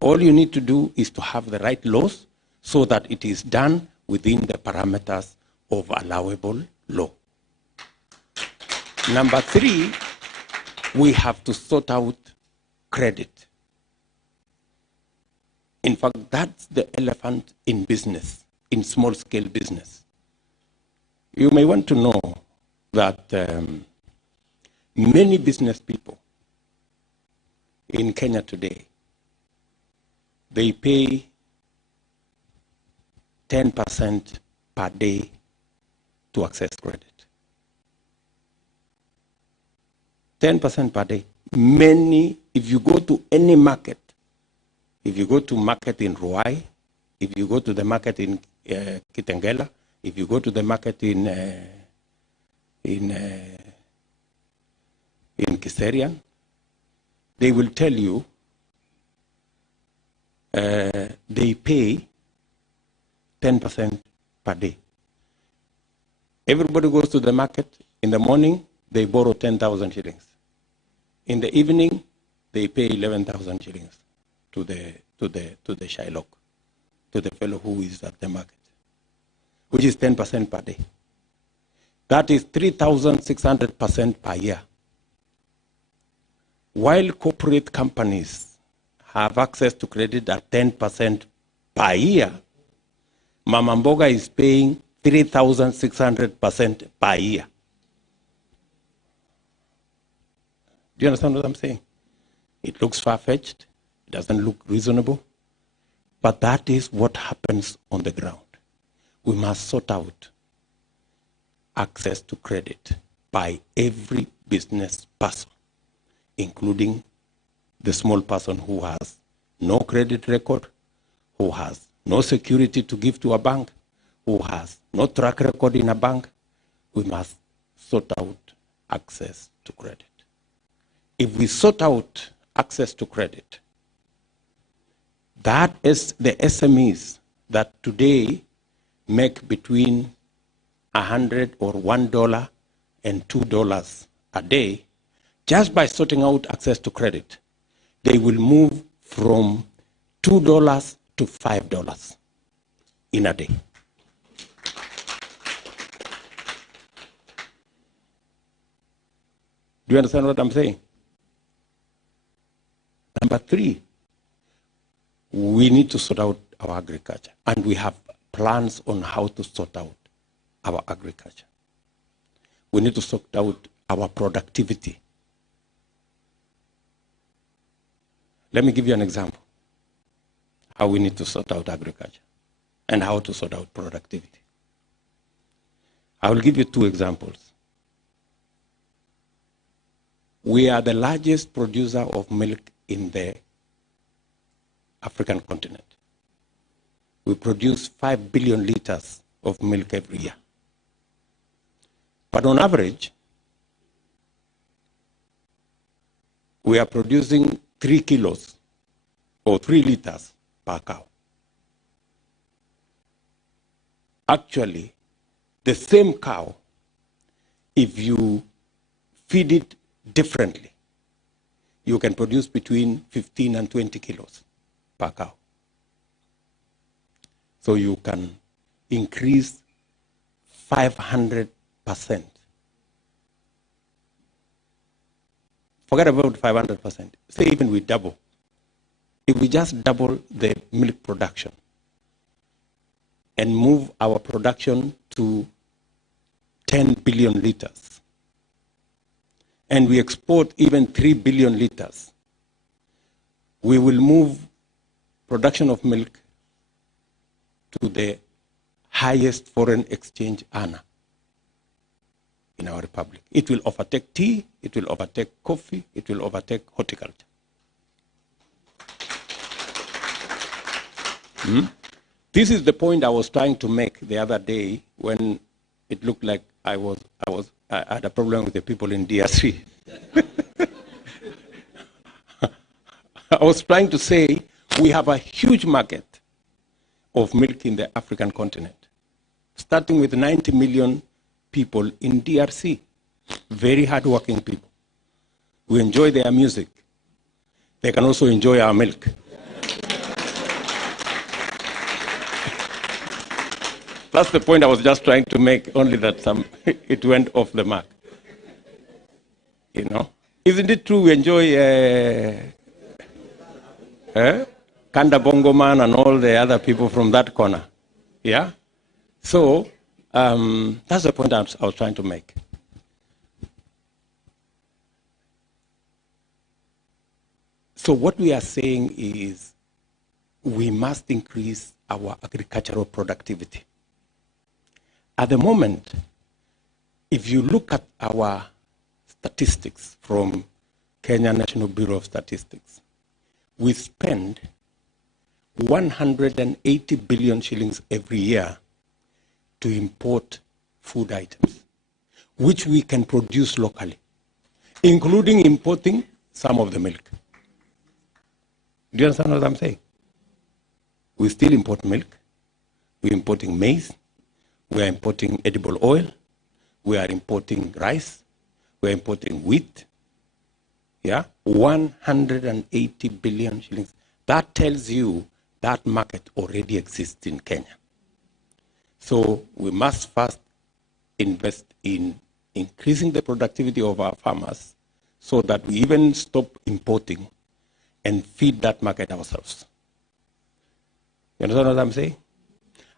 All you need to do is to have the right laws so that it is done within the parameters of allowable law. Number three, we have to sort out credit. In fact, that's the elephant in business, in small-scale business. You may want to know that many business people in Kenya today, they pay 10% per day to access credit. 10% per day. Many, if you go to any market, if you go to market in Ruai, if you go to the market in Kitengela, if you go to the market in Kiserian, they will tell you they pay 10% per day. Everybody goes to the market. In the morning, they borrow 10,000 shillings. In the evening, they pay 11,000 shillings to the Shylock, to the fellow who is at the market, which is 10% per day. That is 3,600% per year. While corporate companies have access to credit at 10% per year, Mama Mboga is paying 3,600% per year. Do you understand what I'm saying? It looks far-fetched. It doesn't look reasonable. But that is what happens on the ground. We must sort out access to credit by every business person, including the small person who has no credit record, who has no security to give to a bank, who has no track record in a bank. We must sort out access to credit. If we sort out access to credit, that is the SMEs that today make between $100 or $1 and $2 a day, just by sorting out access to credit, they will move from $2 to $5 in a day. Do you understand what I'm saying? Number three, we need to sort out our agriculture, and we have plans on how to sort out our agriculture. We need to sort out our productivity. Let me give you an example how we need to sort out agriculture and how to sort out productivity. I will give you two examples. We are the largest producer of milk in the African continent. We produce 5 billion liters of milk every year. But on average, we are producing 3 kilos or 3 liters per cow. Actually, the same cow, if you feed it differently, you can produce between 15 and 20 kilos per cow. So you can increase 500%. Forget about 500%. Say even we double. If we just double the milk production and move our production to 10 billion liters, and we export even 3 billion liters, we will move production of milk to the highest foreign exchange earner in our republic. It will overtake tea, it will overtake coffee, it will overtake horticulture. This is the point I was trying to make the other day when it looked like I had a problem with the people in DRC. I was trying to say we have a huge market of milk in the African continent, starting with 90 million people in DRC, very hardworking people. We enjoy their music. They can also enjoy our milk. That's the point I was just trying to make, only that it went off the mark. You know? Isn't it true we enjoy Kanda Bongo Man and all the other people from that corner? Yeah? So, that's the point I was trying to make. So what we are saying is we must increase our agricultural productivity. At the moment, if you look at our statistics from Kenya National Bureau of Statistics, we spend 180 billion shillings every year to import food items, which we can produce locally, including importing some of the milk. Do you understand what I'm saying? We still import milk. We're importing maize. We are importing edible oil. We are importing rice. We are importing wheat. Yeah, 180 billion shillings. That tells you that market already exists in Kenya. So we must first invest in increasing the productivity of our farmers so that we even stop importing and feed that market ourselves. You understand what I'm saying?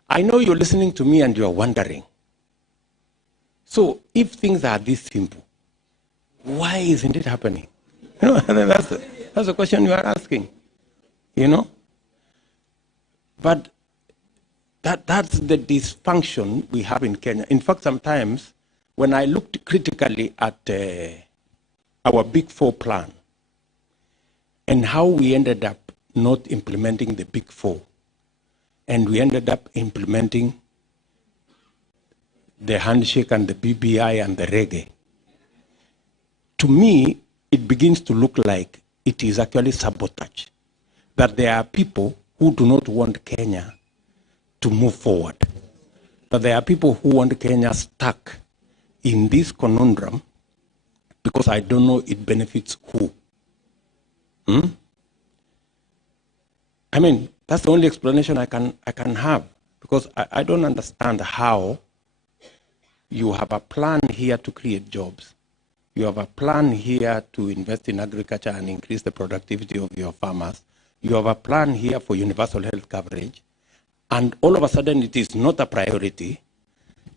I know you're listening to me and you're wondering, so if things are this simple, why isn't it happening? You know, that's the question you are asking, you know? But that's the dysfunction we have in Kenya. In fact, sometimes when I looked critically at our Big Four plan and how we ended up not implementing the Big Four, and we ended up implementing the handshake and the BBI and the reggae, to me, it begins to look like it is actually sabotage. That there are people who do not want Kenya to move forward. That there are people who want Kenya stuck in this conundrum because I don't know it benefits who. I mean, that's the only explanation I can have, because I don't understand how you have a plan here to create jobs. You have a plan here to invest in agriculture and increase the productivity of your farmers. You have a plan here for universal health coverage. And all of a sudden, it is not a priority.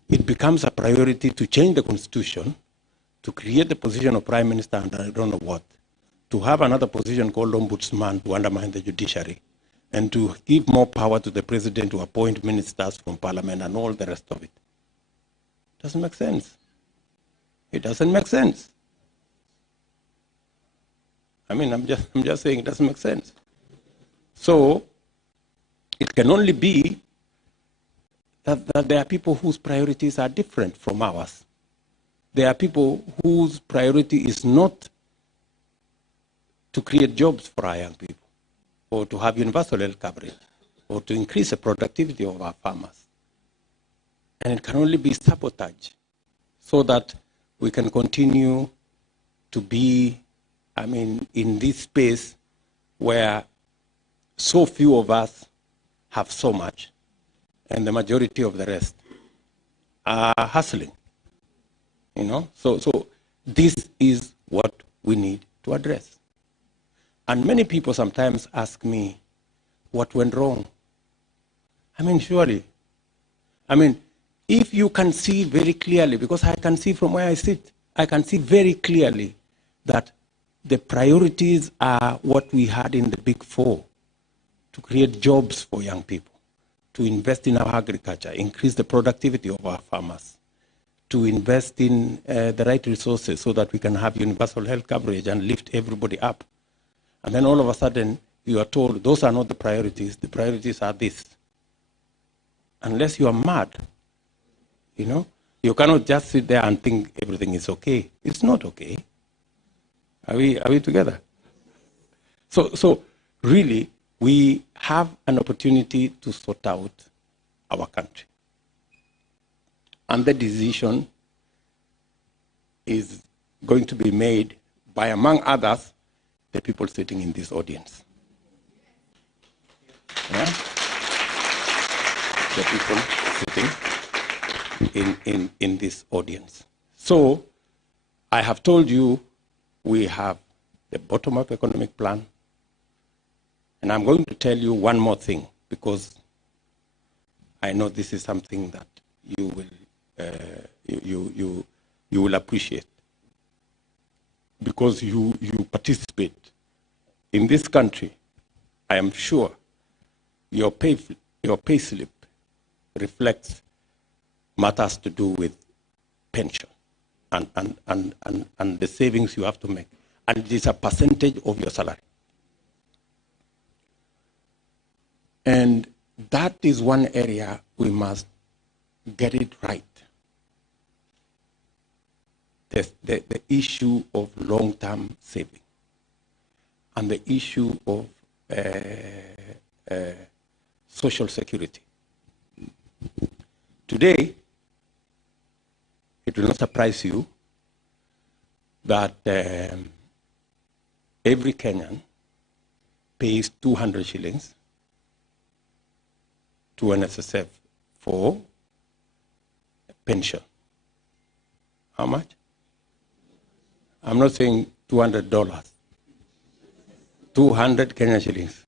It becomes a priority to change the constitution, to create the position of prime minister and I don't know what, to have another position called ombudsman to undermine the judiciary, and to give more power to the president to appoint ministers from parliament and all the rest of it. Doesn't make sense. It doesn't make sense. I mean, I'm just saying it doesn't make sense. So it can only be that there are people whose priorities are different from ours. There are people whose priority is not to create jobs for our young people, or to have universal health coverage, or to increase the productivity of our farmers. And it can only be sabotage so that we can continue to be, I mean, in this space where so few of us have so much, and the majority of the rest are hustling. You know, so this is what we need to address. And many people sometimes ask me, what went wrong? I mean, surely, I mean, if you can see very clearly, because I can see from where I sit, I can see very clearly that the priorities are what we had in the Big Four: to create jobs for young people, to invest in our agriculture, increase the productivity of our farmers, to invest in the right resources so that we can have universal health coverage and lift everybody up. And then all of a sudden, you are told those are not the priorities are this. Unless you are mad, you know, you cannot just sit there and think everything is okay. It's not okay. Are we together? So really, we have an opportunity to sort out our country. And the decision is going to be made by, among others, the people sitting in this audience. Yeah? The people sitting in this audience. So I have told you we have the bottom-up economic plan. And I'm going to tell you one more thing, because I know this is something that you will appreciate, because you participate in this country. I am sure your pay slip reflects matters to do with pension and the savings you have to make, and it is a percentage of your salary. And that is one area we must get it right. The issue of long-term saving and the issue of social security. Today, it will not surprise you that every Kenyan pays 200 shillings to NSSF for pension. How much? I'm not saying $200. 200 Kenyan shillings.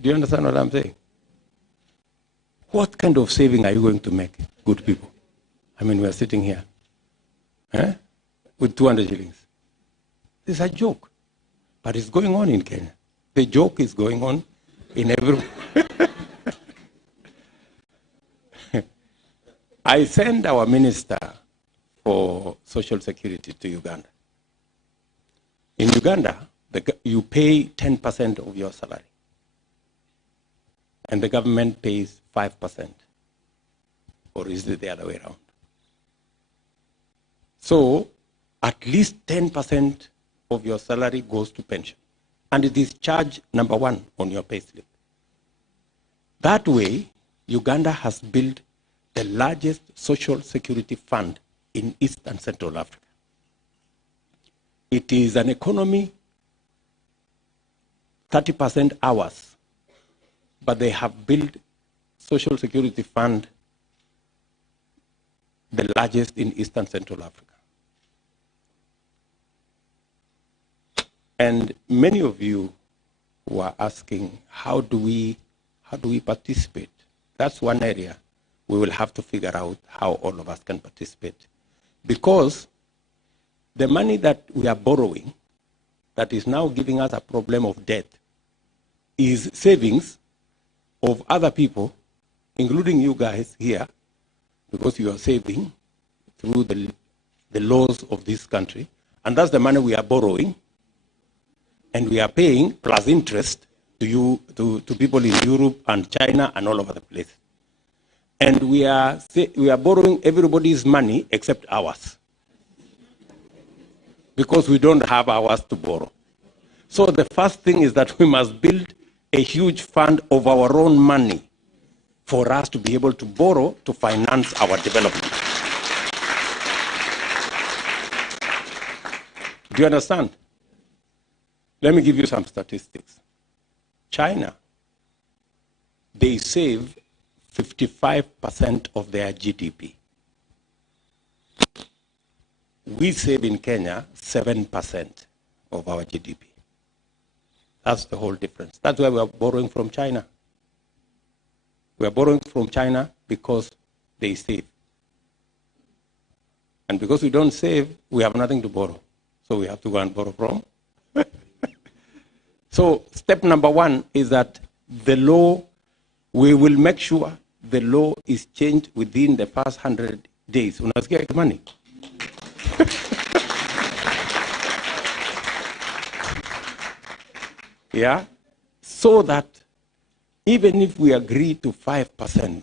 Do you understand what I'm saying? What kind of saving are you going to make, good people? I mean, we're sitting here with 200 shillings. It's a joke, but it's going on in Kenya. The joke is going on in every... I sent our minister for Social Security to Uganda. In Uganda, you pay 10% of your salary, and the government pays 5%. Or is it the other way around? So at least 10% of your salary goes to pension, and it is charge number one on your payslip. That way, Uganda has built the largest social security fund in East and Central Africa. It is an economy, 30% ours, but they have built social security fund the largest in East and Central Africa. And many of you were asking, how do we participate? That's one area we will have to figure out how all of us can participate. Because the money that we are borrowing, that is now giving us a problem of debt, is savings of other people, including you guys here, because you are saving through the laws of this country, and that's the money we are borrowing, and we are paying plus interest to people in Europe and China and all over the place. And we are borrowing everybody's money except ours, because we don't have ours to borrow. So the first thing is that we must build a huge fund of our own money for us to be able to borrow to finance our development. Do you understand? Let me give you some statistics. China, they save 55% of their GDP. We save in Kenya 7% of our GDP. That's the whole difference. That's why we are borrowing from China. We are borrowing from China because they save. And because we don't save, we have nothing to borrow. So we have to go and borrow from. So step number one is that the law, we will make sure the law is changed within the first 100 days. Unasikia money? Yeah, so that even if we agree to 5%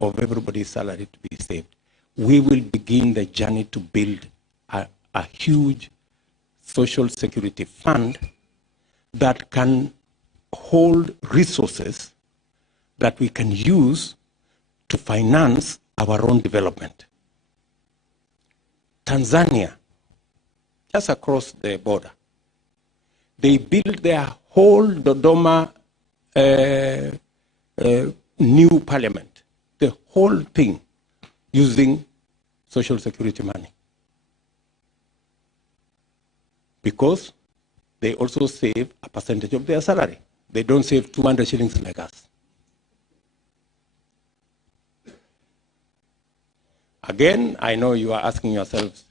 of everybody's salary to be saved, we will begin the journey to build a huge social security fund that can hold resources that we can use to finance our own development. Tanzania, just across the border, they built their whole Dodoma new parliament, the whole thing, using social security money. Because they also save a percentage of their salary. They don't save 200 shillings like us. Again, I know you are asking yourselves,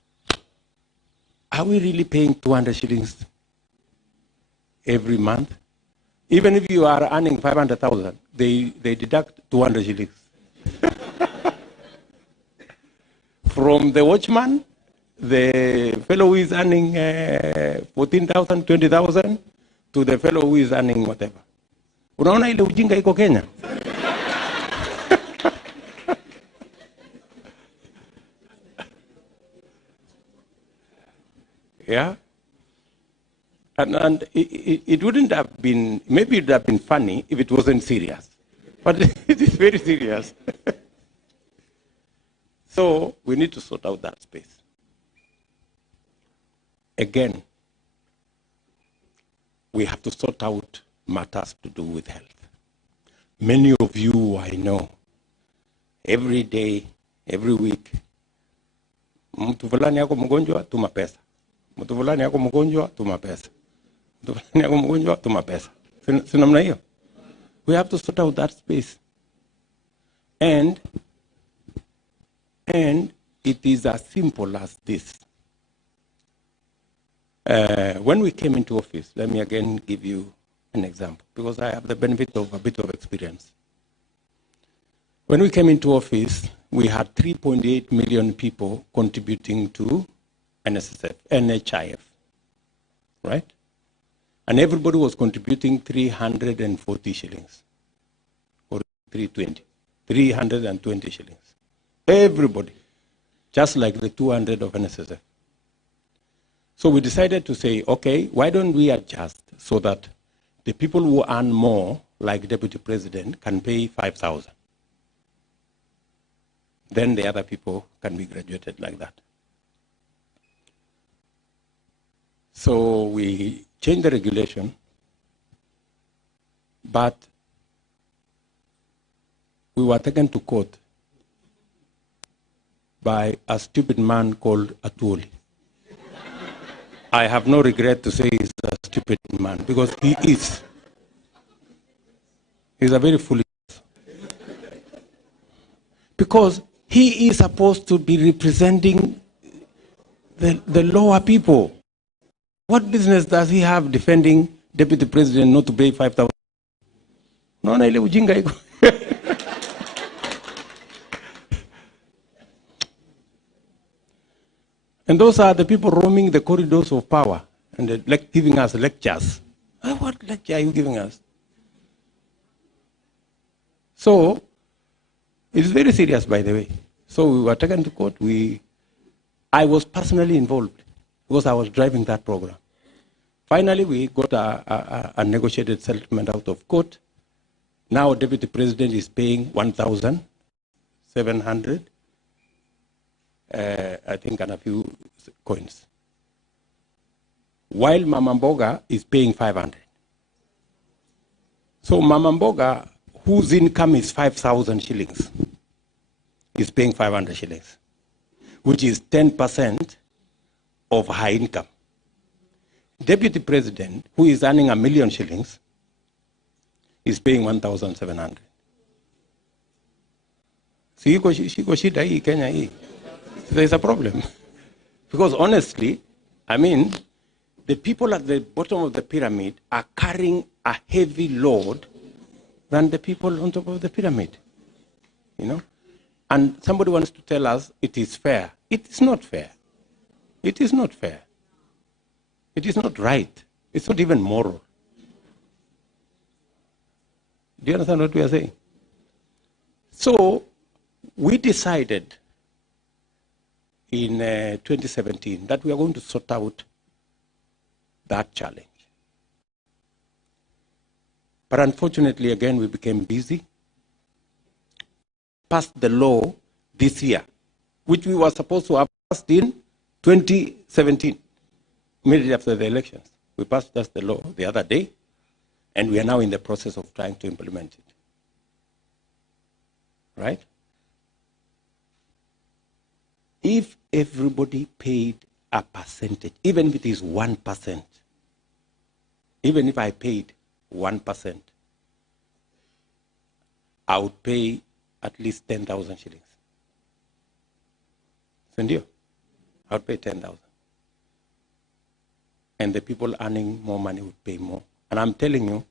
are we really paying 200 shillings every month? Even if you are earning 500,000, they deduct 200 shillings. From the watchman, the fellow who is earning 14,000, 20,000, to the fellow who is earning whatever. Unaona ile ujinga iko Kenya? Yeah? And it wouldn't have been, maybe it would have been funny if it wasn't serious. But it is very serious. So we need to sort out that space. Again, we have to sort out matters to do with health. Many of you I know, every day, every week, mtu fulani yako mgonjwa, tuma pesa. Mtu fulani yako mgonjwa, tuma pesa. Mtu fulani yako mgonjwa, tuma pesa. Si namna hiyo? We have to sort out that space. And it is as simple as this. When we came into office, let me again give you an example, because I have the benefit of a bit of experience. When we came into office, we had 3.8 million people contributing to NHIF, right? And everybody was contributing 340 shillings, or 320 shillings. Everybody, just like the 200 of NSSF. So we decided to say, okay, why don't we adjust so that the people who earn more, like Deputy President, can pay 5,000. Then the other people can be graduated like that. So we changed the regulation, but we were taken to court by a stupid man called Atuoli. I have no regret to say he's a stupid man, because he is. He's a very foolish person. Because he is supposed to be representing the lower people. What business does he have defending Deputy President not to pay 5,000? No, ile ujinga iko. And those are the people roaming the corridors of power and giving us lectures. What lecture are you giving us? So, it's very serious, by the way. So we were taken to court. I was personally involved because I was driving that program. Finally, we got a negotiated settlement out of court. Now, Deputy President is paying 1,700, I think, and a few coins. While Mama Mboga is paying 500. So Mama Mboga, whose income is 5,000 shillings, is paying 500 shillings, which is 10% of her income. Deputy President, who is earning 1 million shillings, is paying 1,700. See, Kenya, there's a problem. Because honestly, I mean, the people at the bottom of the pyramid are carrying a heavy load than the people on top of the pyramid. You know? And somebody wants to tell us it is fair. It is not fair. It is not fair. It is not right. It's not even moral. Do you understand what we are saying? So we decided in 2017 that we are going to sort out that challenge. But unfortunately, again, we became busy. Passed the law this year, which we were supposed to have passed in 2017, immediately after the elections. We passed just the law the other day, and we are now in the process of trying to implement it. Right? If everybody paid a percentage, even if it is 1%, even if I paid 1%, I would pay at least 10,000 shillings. Sendio, I would pay 10,000. And the people earning more money would pay more. And I'm telling you,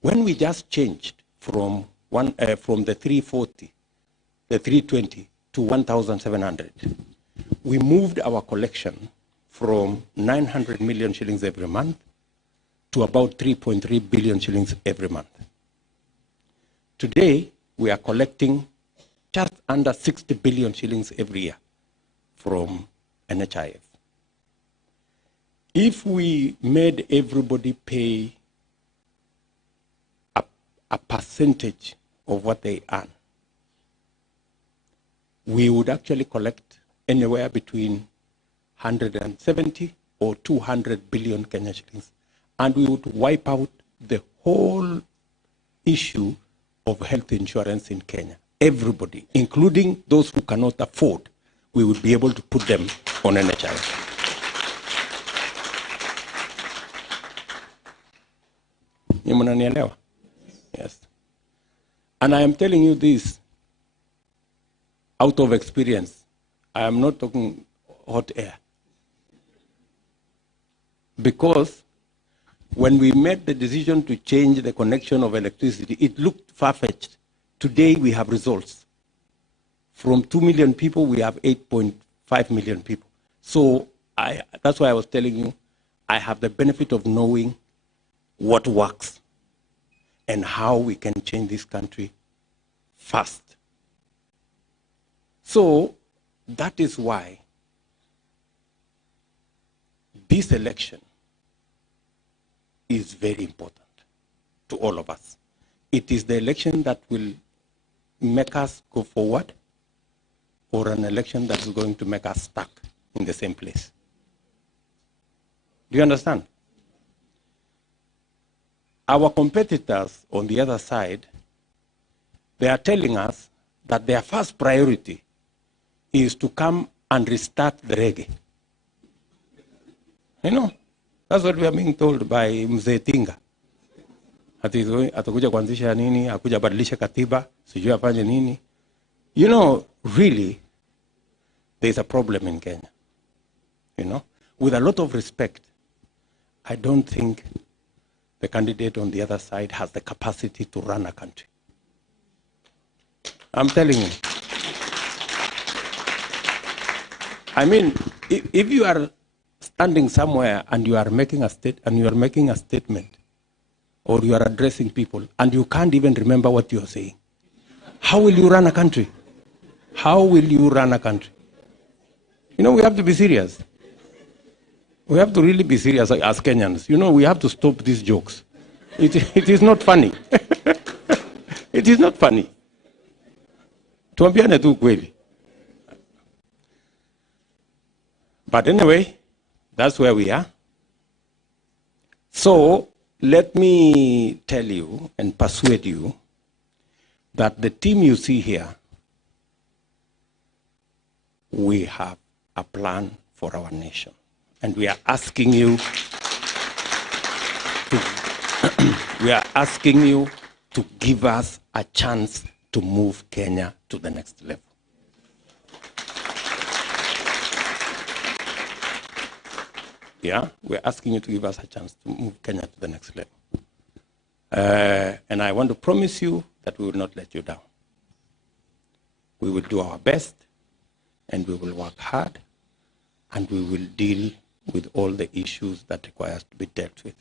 when we just changed from the 340, the 320 to 1,700, we moved our collection from 900 million shillings every month to about 3.3 billion shillings every month. Today, we are collecting just under 60 billion shillings every year from NHIF. If we made everybody pay a percentage of what they earn, we would actually collect anywhere between 170 or 200 billion Kenya shillings. And we would wipe out the whole issue of health insurance in Kenya. Everybody, including those who cannot afford, we would be able to put them on NHIF. Yes. And I am telling you this out of experience. I am not talking hot air. Because when we made the decision to change the connection of electricity, it looked far-fetched. Today we have results. From 2 million people, we have 8.5 million people. So that's why I was telling you, I have the benefit of knowing what works and how we can change this country fast. So that is why this election is very important to all of us. It is the election that will make us go forward, or an election that is going to make us stuck in the same place. Do you understand? Our competitors on the other side, they are telling us that their first priority is to come and restart the reggae. You know, that's what we are being told by Mzee Tinga. Atakuja kuanzisha nini, akuja badilisha katiba, sijui afanye nini. You know, really, there's a problem in Kenya. You know, with a lot of respect, I don't think the candidate on the other side has the capacity to run a country. I'm telling you. I mean, if you are standing somewhere and you are making a statement, or you are addressing people, and you can't even remember what you are saying, how will you run a country? How will you run a country? You know, we have to be serious. We have to really be serious as Kenyans. You know, we have to stop these jokes. It is not funny. It is not funny. Tuambiane tu kweli. But anyway, that's where we are. So let me tell you and persuade you that the team you see here, we have a plan for our nation. And we are asking you to give us a chance to move Kenya to the next level. Yeah, we're asking you to give us a chance to move Kenya to the next level. And I want to promise you that we will not let you down. We will do our best, and we will work hard, and we will deal with all the issues that require to be dealt with.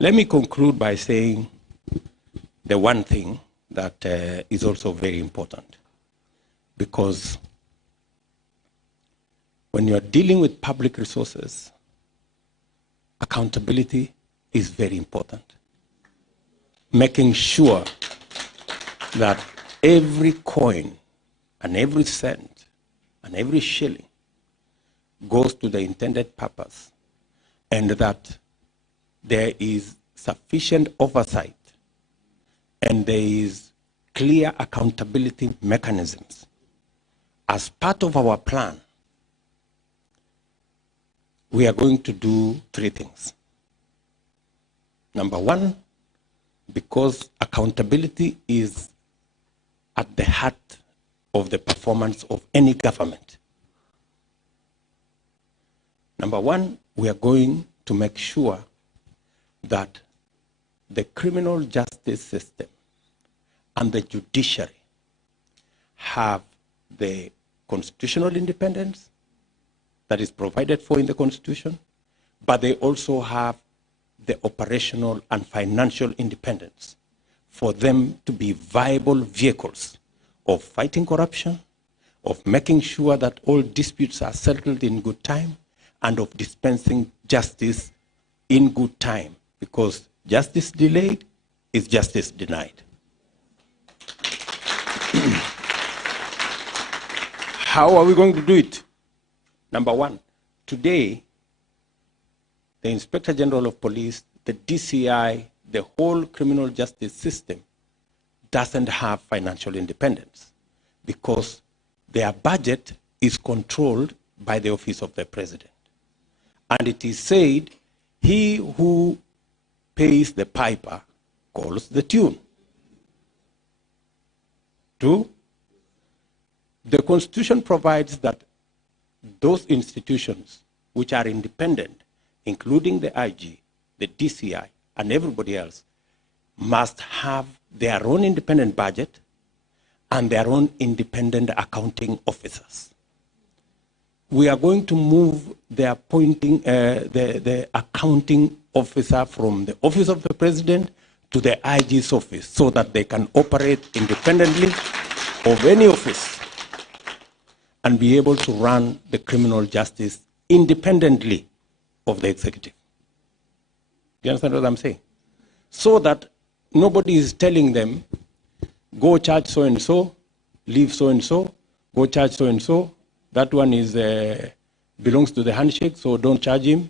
Let me conclude by saying the one thing that is also very important, because when you're dealing with public resources, accountability is very important. Making sure that every coin and every cent and every shilling goes to the intended purpose, and that there is sufficient oversight and there is clear accountability mechanisms. As part of our plan, we are going to do three things. Number one, because accountability is at the heart of the performance of any government. Number one, we are going to make sure that the criminal justice system and the judiciary have the constitutional independence that is provided for in the Constitution, but they also have the operational and financial independence for them to be viable vehicles of fighting corruption, of making sure that all disputes are settled in good time, and of dispensing justice in good time, because justice delayed is justice denied. How are we going to do it? Number one, today, the Inspector General of Police, the DCI, the whole criminal justice system doesn't have financial independence because their budget is controlled by the office of the president. And it is said, he who pays the piper calls the tune. Two, the Constitution provides that those institutions which are independent, including the IG, the DCI, and everybody else, must have their own independent budget and their own independent accounting officers. We are going to move the appointing, the accounting officer from the office of the president to the IG's office so that they can operate independently of any office and be able to run the criminal justice independently of the executive. Do you understand what I'm saying? So that nobody is telling them, go charge so-and-so, leave so-and-so, go charge so-and-so. That one is belongs to the handshake, so don't charge him.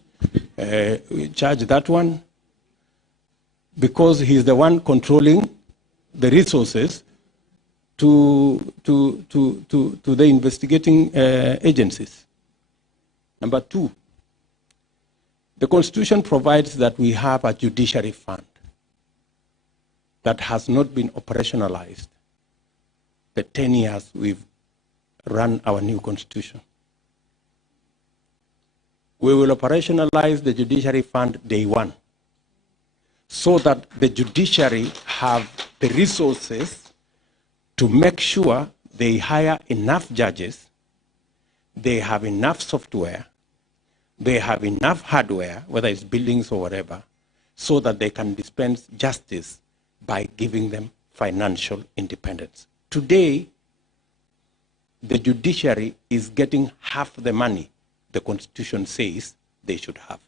Charge that one, because he's the one controlling the resources to the investigating agencies. Number two, the Constitution provides that we have a judiciary fund that has not been operationalized the 10 years we've run our new Constitution. We will operationalize the judiciary fund day one so that the judiciary have the resources to make sure they hire enough judges they have enough software, they have enough hardware, whether it's buildings or whatever, so that they can dispense justice by giving them financial independence. Today, the judiciary is getting half the money the Constitution says they should have.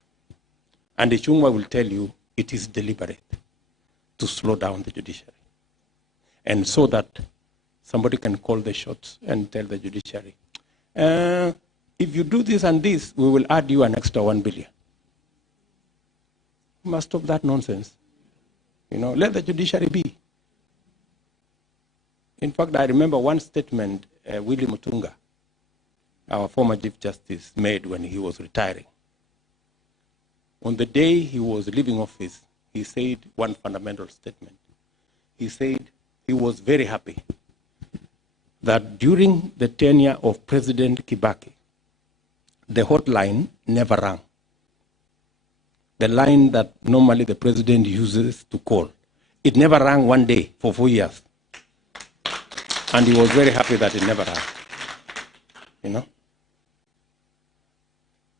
And Ichungwa will tell you it is deliberate to slow down the judiciary. And so that somebody can call the shots and tell the judiciary, if you do this and this, we will add you an extra 1 billion. You must stop that nonsense. You know, let the judiciary be. In fact, I remember one statement Willie Mutunga, our former Chief Justice, made when he was retiring. On the day he was leaving office, he said one fundamental statement. He said he was very happy that during the tenure of President Kibaki, the hotline never rang. The line that normally the president uses to call. It never rang one day for 4 years. And he was very happy that it never rang. You know?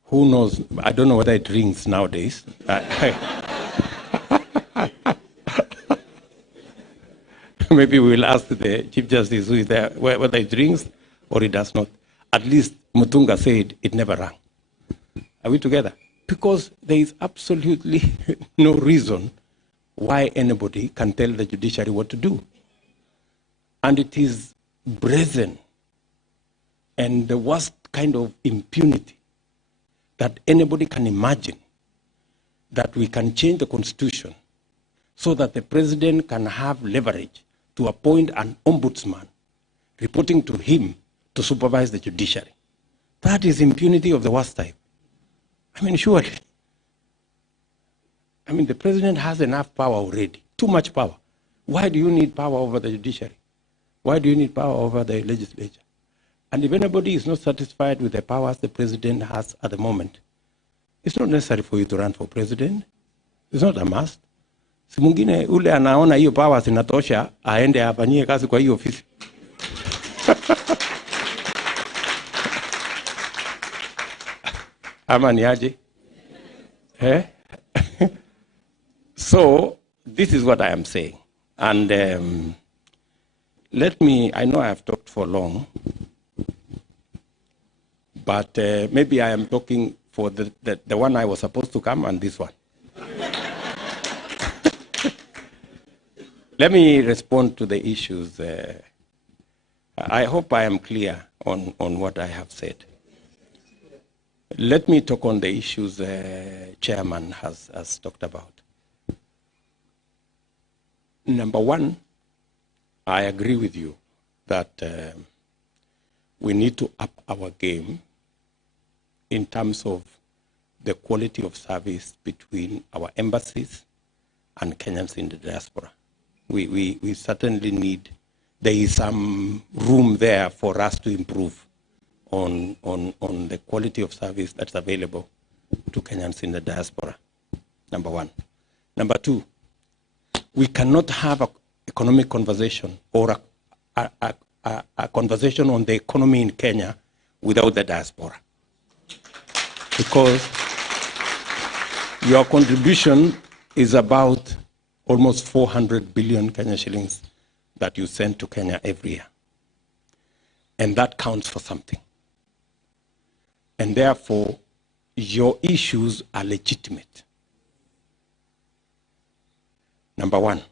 Who knows? I don't know whether it rings nowadays. Maybe we'll ask the Chief Justice who is there whether it rings or it does not. At least Mutunga said it never rang. Are we together? Because there is absolutely no reason why anybody can tell the judiciary what to do. And it is brazen and the worst kind of impunity that anybody can imagine that we can change the Constitution so that the president can have leverage to appoint an ombudsman reporting to him to supervise the judiciary. That is impunity of the worst type. I mean, surely. I mean, the president has enough power already, too much power. Why do you need power over the judiciary? Why do you need power over the legislature? And if anybody is not satisfied with the powers the president has at the moment, it's not necessary for you to run for president. It's not a must. Si mwingine ule anaona hiyo powers zinatosha aende afanyie kazi kwa hiyo ofisi. Ama ni aje? Eh? So, this is what I am saying. And let me, I know I have talked for long, but maybe I am talking for the one I was supposed to come and this one. Let me respond to the issues. I hope I am clear on what I have said. Let me talk on the issues Chairman has talked about. Number one, I agree with you that we need to up our game in terms of the quality of service between our embassies and Kenyans in the diaspora. We certainly need, there is some room there for us to improve on the quality of service that's available to Kenyans in the diaspora, number one. Number two, we cannot have an economic conversation or a conversation on the economy in Kenya without the diaspora. Because your contribution is about almost 400 billion Kenya shillings that you send to Kenya every year. And that counts for something. And therefore, your issues are legitimate. Number one,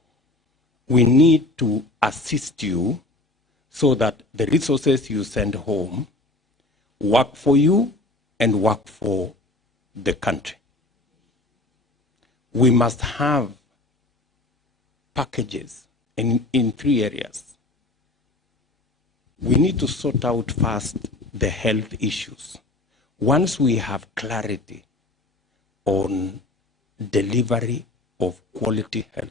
we need to assist you so that the resources you send home work for you and work for the country. We must have packages in 3 areas. We need to sort out first the health issues. Once we have clarity on delivery of quality health,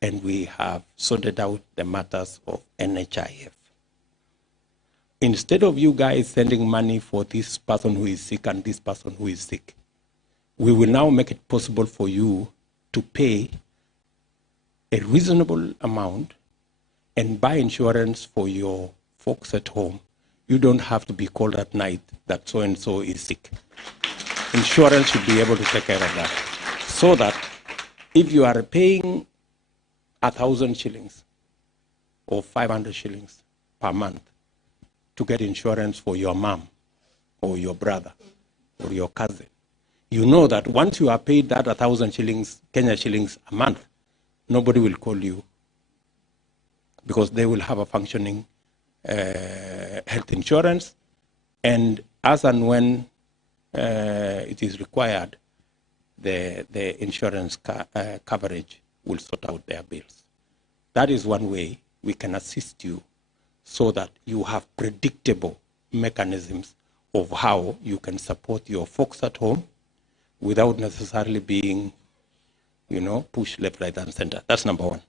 and we have sorted out the matters of NHIF. Instead of you guys sending money for this person who is sick and this person who is sick, we will now make it possible for you to pay a reasonable amount and buy insurance for your folks at home you don't have to be called at night that so-and-so is sick. Insurance should be able to take care of that. So that if you are paying 1,000 shillings or 500 shillings per month to get insurance for your mom or your brother or your cousin, you know that once you are paid that 1,000 shillings, Kenya shillings a month, nobody will call you because they will have a functioning health insurance, and as and when it is required, the insurance coverage will sort out their bills. That is one way we can assist you so that you have predictable mechanisms of how you can support your folks at home without necessarily being, pushed left, right, and center. That's number one.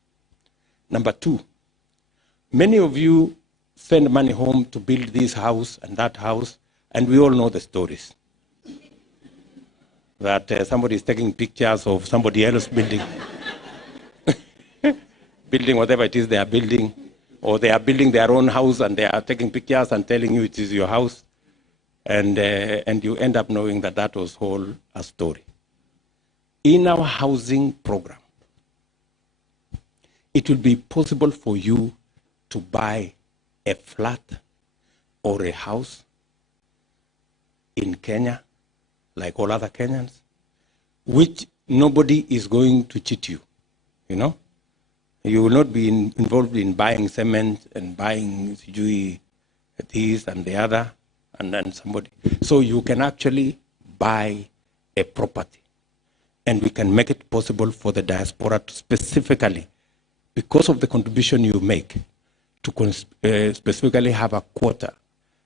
Number two, many of you send money home to build this house and that house, and we all know the stories. That somebody is taking pictures of somebody else building, building whatever it is they are building, or they are building their own house and they are taking pictures and telling you it is your house, and you end up knowing that that was all a story. In our housing program, it will be possible for you to buy a flat or a house in Kenya, like all other Kenyans, which nobody is going to cheat you, You will not be involved in buying cement and buying this and the other, and then somebody. So you can actually buy a property, and we can make it possible for the diaspora to specifically, because of the contribution you make, to specifically have a quota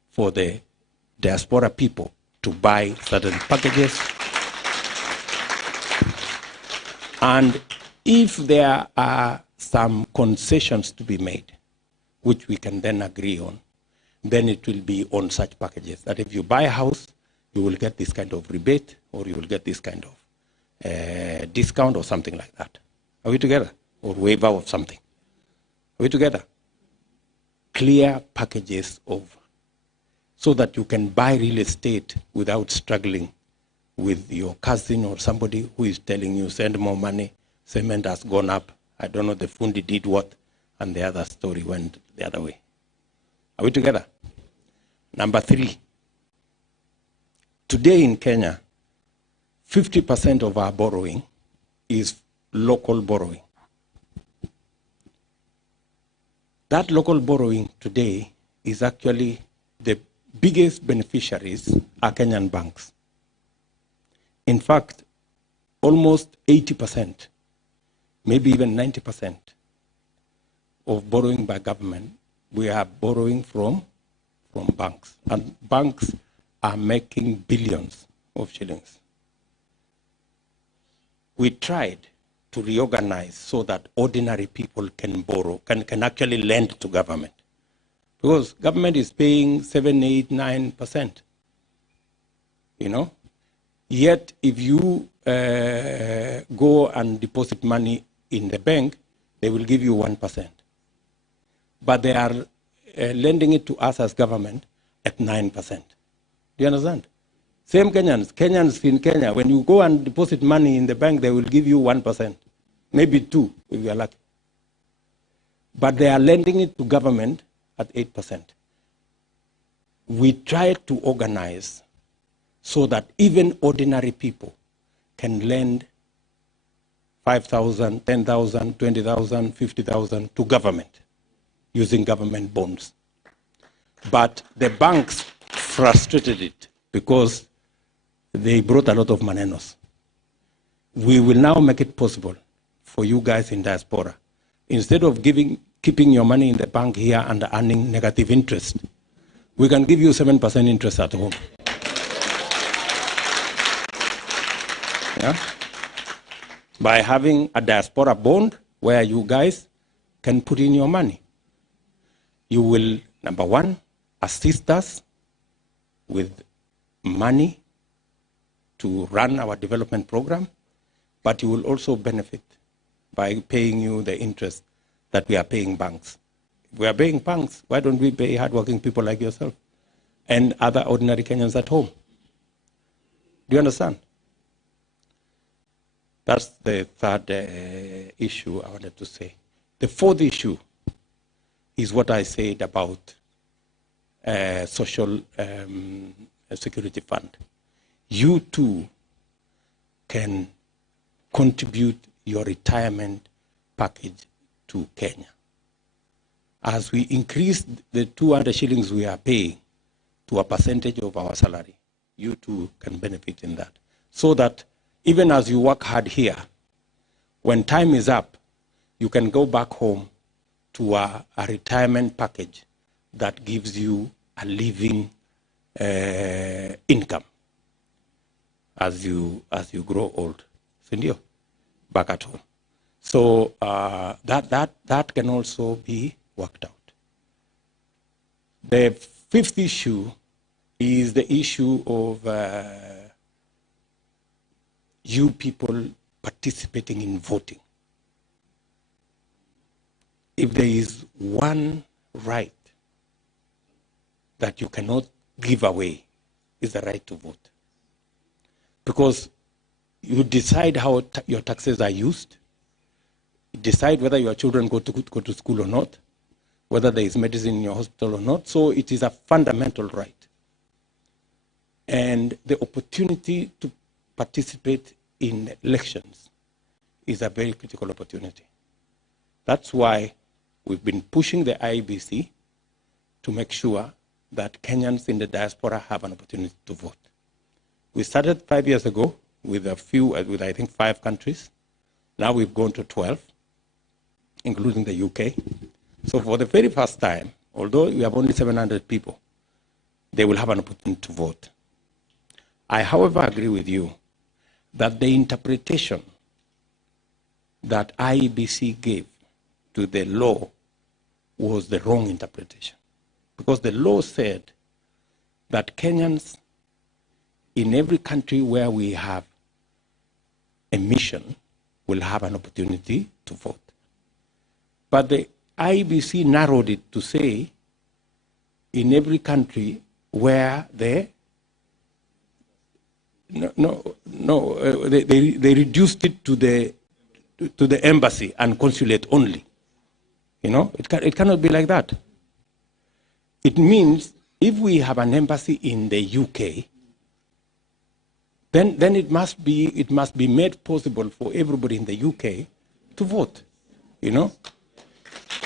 for the diaspora people to buy certain packages. And if there are some concessions to be made, which we can then agree on, then it will be on such packages that if you buy a house, you will get this kind of rebate, or you will get this kind of discount or something like that. Are we together? Or waiver of something. Are we together? Clear packages so that you can buy real estate without struggling with your cousin or somebody who is telling you, send more money, cement has gone up, I don't know, the fundi did what, and the other story went the other way. Are we together? Number three, today in Kenya, 50% of our borrowing is local borrowing. That local borrowing today is actually the biggest beneficiaries are Kenyan banks. In fact, almost 80%, maybe even 90% of borrowing by government, we are borrowing from banks. And banks are making billions of shillings. We tried to reorganize so that ordinary people can borrow, can actually lend to government. Because government is paying 7, 8, 9%. Yet if you go and deposit money in the bank, they will give you 1%. But they are lending it to us as government at 9%. Do you understand? Same Kenyans in Kenya, when you go and deposit money in the bank, they will give you 1%, maybe 2% if you are lucky. But they are lending it to government at 8%. We try to organize so that even ordinary people can lend 5,000, 10,000, 20,000, 50,000 to government using government bonds. But the banks frustrated it because they brought a lot of manenos. We will now make it possible for you guys in diaspora. Instead of keeping your money in the bank here and earning negative interest, we can give you 7% interest at home. Yeah? By having a diaspora bond where you guys can put in your money. You will, number one, assist us with money to run our development program, but you will also benefit by paying you the interest that we are paying banks. If we are paying banks, why don't we pay hardworking people like yourself? and other ordinary Kenyans at home. Do you understand? That's the third issue I wanted to say. The fourth issue is what I said about social security fund. You too can contribute your retirement package to Kenya. As we increase the 200 shillings we are paying to a percentage of our salary, you too can benefit in that. So that even as you work hard here, when time is up, you can go back home to a retirement package that gives you a living income as you grow old. Sindio? Back at home. So that can also be worked out. The fifth issue is the issue of you people participating in voting. If there is one right that you cannot give away, is the right to vote. Because you decide how your taxes are used, you decide whether your children go to school or not, whether there is medicine in your hospital or not. So it is a fundamental right. And the opportunity to participate in elections is a very critical opportunity. That's why we've been pushing the IEBC to make sure that Kenyans in the diaspora have an opportunity to vote. We started 5 years ago with with I think 5 countries. Now we've gone to 12, including the UK. So for the very first time, although we have only 700 people, they will have an opportunity to vote. I, however, agree with you that the interpretation that IEBC gave to the law was the wrong interpretation. Because the law said that Kenyans in every country where we have a mission will have an opportunity to vote. But the IEBC narrowed it to say in every country where they reduced it to the embassy and consulate only. You know, it cannot be like that. It means if we have an embassy in the UK, then it must be made possible for everybody in the UK to vote. You know,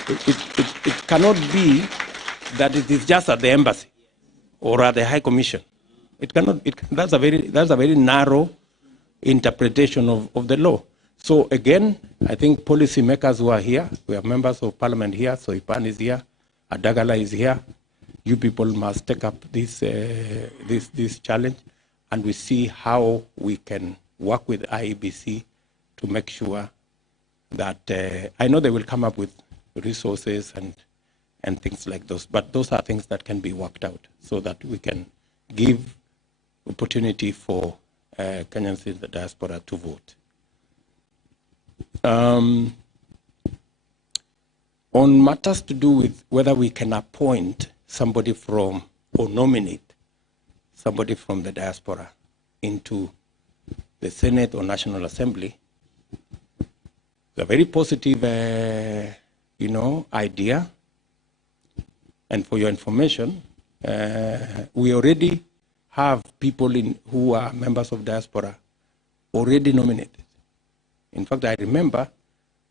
it cannot be that it is just at the embassy or at the High Commission. It cannot. That's a very narrow interpretation of the law. So again, I think policymakers who are here, we have members of parliament here, so Ipan is here, Adagala is here. You people must take up this challenge, and we see how we can work with IEBC to make sure that I know they will come up with resources and things like those, but those are things that can be worked out so that we can give opportunity for Kenyans in the diaspora to vote. On matters to do with whether we can appoint somebody from or nominate somebody from the diaspora into the Senate or National Assembly, it's a very positive, idea. And for your information, we already have people who are members of diaspora already nominated. In fact, I remember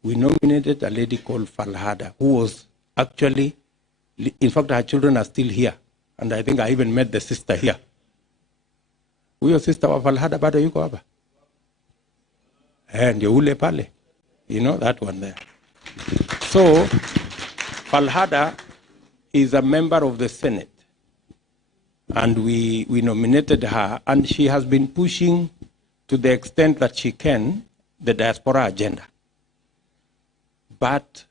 we nominated a lady called Falhada, who was actually, in fact, her children are still here. And I think I even met the sister here. Huyo sister wa Falhada bado yuko hapa. Ndio ule pale. You know that one there. So, Falhada is a member of the Senate. And we nominated her, and she has been pushing to the extent that she can the diaspora agenda. But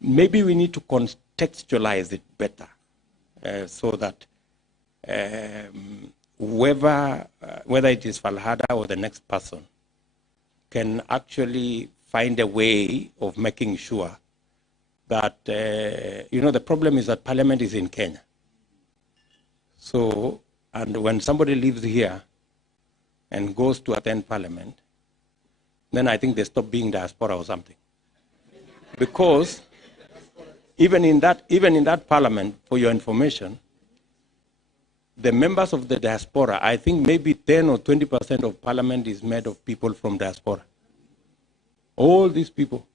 maybe we need to contextualize it better so that whoever, whether it is Falhada or the next person, can actually find a way of making sure that, the problem is that parliament is in Kenya. So, and when somebody lives here and goes to attend parliament, then I think they stop being diaspora or something. Because even in that parliament, for your information, the members of the diaspora, I think maybe 10 or 20% of parliament is made of people from diaspora. All these people.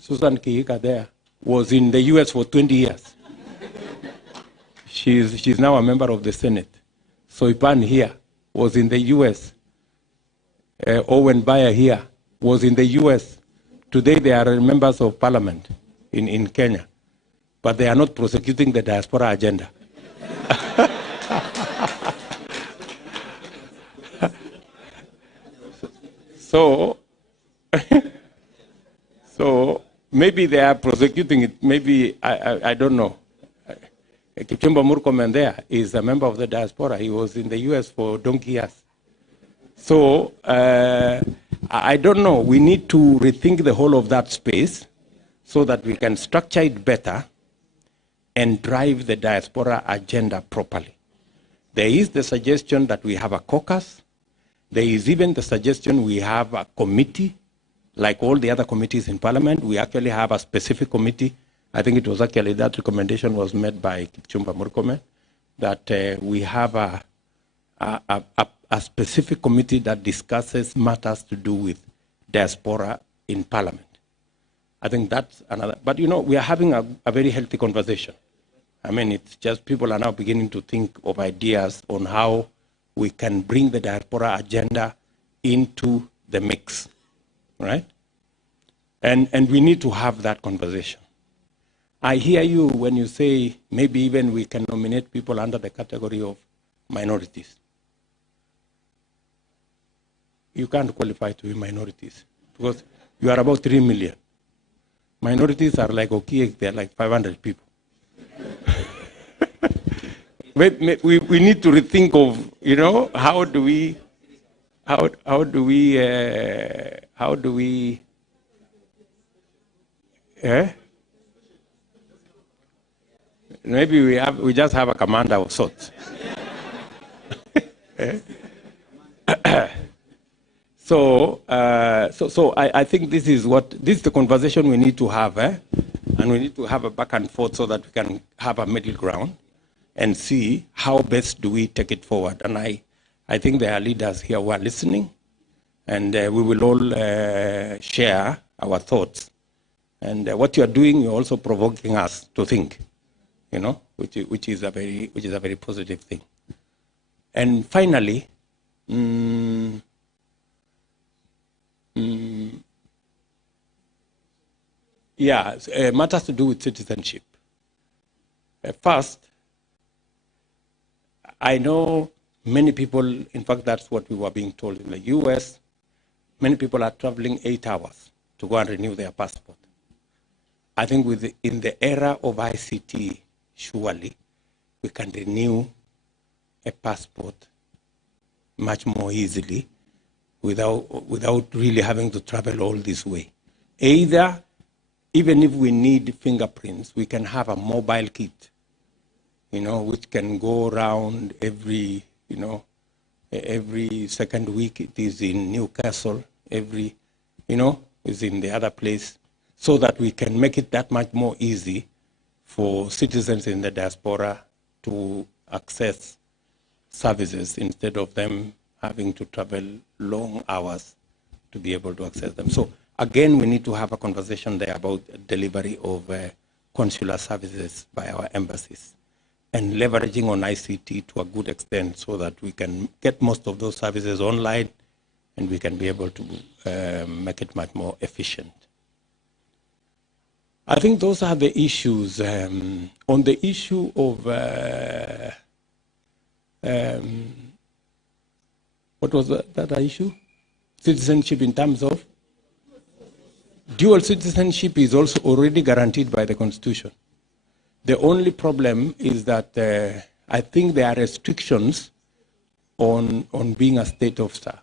Susan Kihika there was in the US for 20 years. She's now a member of the Senate. Soipan here was in the US. Owen Bayer here was in the US. Today they are members of parliament in Kenya. But they are not prosecuting the diaspora agenda. So maybe they are prosecuting it. Maybe, I don't know. Kichumba Murkomen there is a member of the diaspora. He was in the US for donkey years. So I don't know. We need to rethink the whole of that space so that we can structure it better and drive the diaspora agenda properly. There is the suggestion that we have a caucus. There is even the suggestion we have a committee, like all the other committees in Parliament. We actually have a specific committee. I think it was actually that recommendation was made by Kipchumba Murkomen, that we have a specific committee that discusses matters to do with diaspora in Parliament. I think that's another. But we are having a very healthy conversation. I mean, it's just people are now beginning to think of ideas on how we can bring the diaspora agenda into the mix, right? And we need to have that conversation. I hear you when you say maybe even we can nominate people under the category of minorities. You can't qualify to be minorities because you are about 3 million. Minorities are like Okiek, they're like 500 people. We need to rethink of, how do we, maybe we just have a commander of sorts. So I think this is the conversation we need to have, and we need to have a back and forth so that we can have a middle ground and see how best do we take it forward. And I think there are leaders here who are listening, and we will all share our thoughts. And what you are doing, you're also provoking us to think, which is a very positive thing. And finally, matters to do with citizenship. First, I know many people, in fact, that's what we were being told in the US, many people are traveling 8 hours to go and renew their passport. I think in the era of ICT, surely we can renew a passport much more easily without really having to travel all this way. Either, even if we need fingerprints, we can have a mobile kit, which can go around every second week. It is in Newcastle, is in the other place, so that we can make it that much more easy for citizens in the diaspora to access services instead of them having to travel long hours to be able to access them. So again, we need to have a conversation there about delivery of consular services by our embassies and leveraging on ICT to a good extent so that we can get most of those services online and we can be able to make it much more efficient. I think those are the issues. On the issue of, what was that issue? Citizenship in terms of? Dual citizenship is also already guaranteed by the Constitution. The only problem is that I think there are restrictions on being a state officer.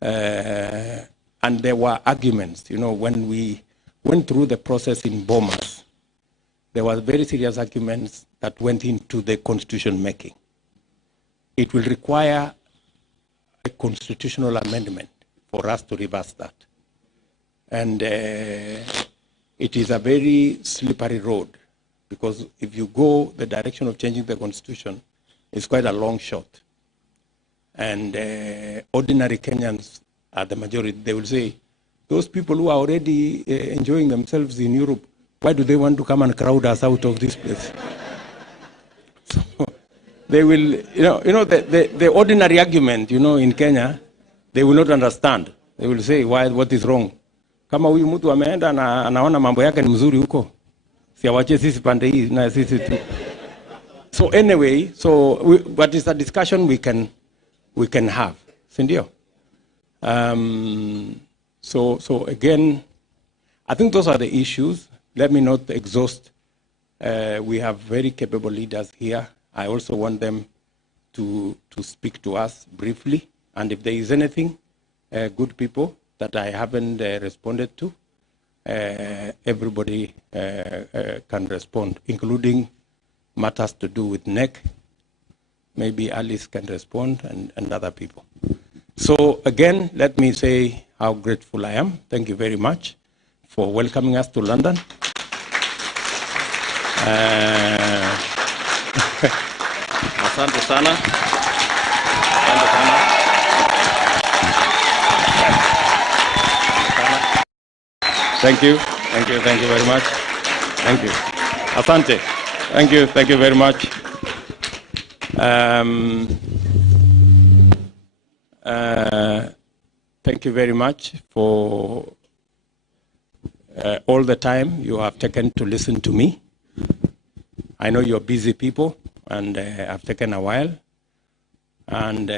And there were arguments, when went through the process in Bomas, there were very serious arguments that went into the constitution making. It will require a constitutional amendment for us to reverse that. And it is a very slippery road, because if you go the direction of changing the constitution, it's quite a long shot. And ordinary Kenyans are the majority. They will say, those people who are already enjoying themselves in Europe, why do they want to come and crowd us out of this place? So they will, the ordinary argument, in Kenya, they will not understand. They will say, what is wrong? Kama huyu mtu ameenda na anaona mambo yake ni mzuri huko, siawache sisi pande hii na sisi tu. So anyway, but it's a discussion we can have, sindio? So again, I think those are the issues. Let me not exhaust. We have very capable leaders here. I also want them to speak to us briefly. And if there is anything, good people that I haven't responded to, everybody can respond, including matters to do with NEC. Maybe Alice can respond and other people. So again, let me say how grateful I am. Thank you very much for welcoming us to London. Asante sana. Asante sana. Thank you very much. Thank you. Asante. Thank you very much. Thank you very much for all the time you have taken to listen to me. I know you're busy people, and I've taken a while. And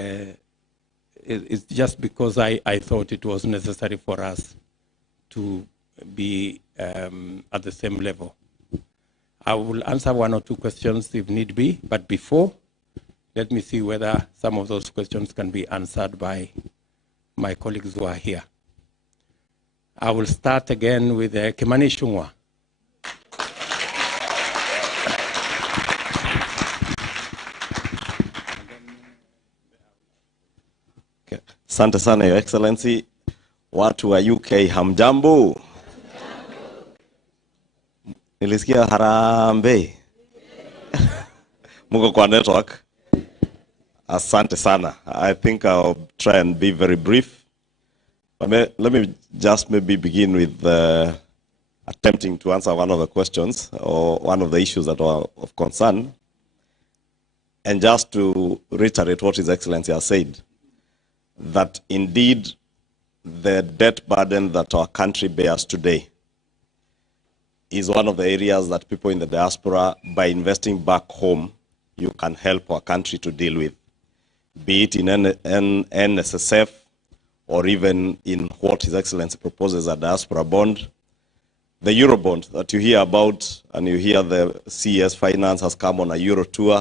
it's just because I thought it was necessary for us to be at the same level. I will answer one or two questions if need be, but before, let me see whether some of those questions can be answered by my colleagues who are here. I will start again with Kimani Ichung'wah. Asante sana, Your Excellency. Watu wa UK, hamjambo? Nilisikia harambe. Muko kwa network. Asante sana. I think I'll try and be very brief. Let me just maybe begin with attempting to answer one of the questions or one of the issues that are of concern. And just to reiterate what His Excellency has said, that indeed the debt burden that our country bears today is one of the areas that people in the diaspora, by investing back home, you can help our country to deal with, be it in NSSF or even in what His Excellency proposes a diaspora bond. The Euro bond that you hear about, and you hear the CES Finance has come on a Euro tour,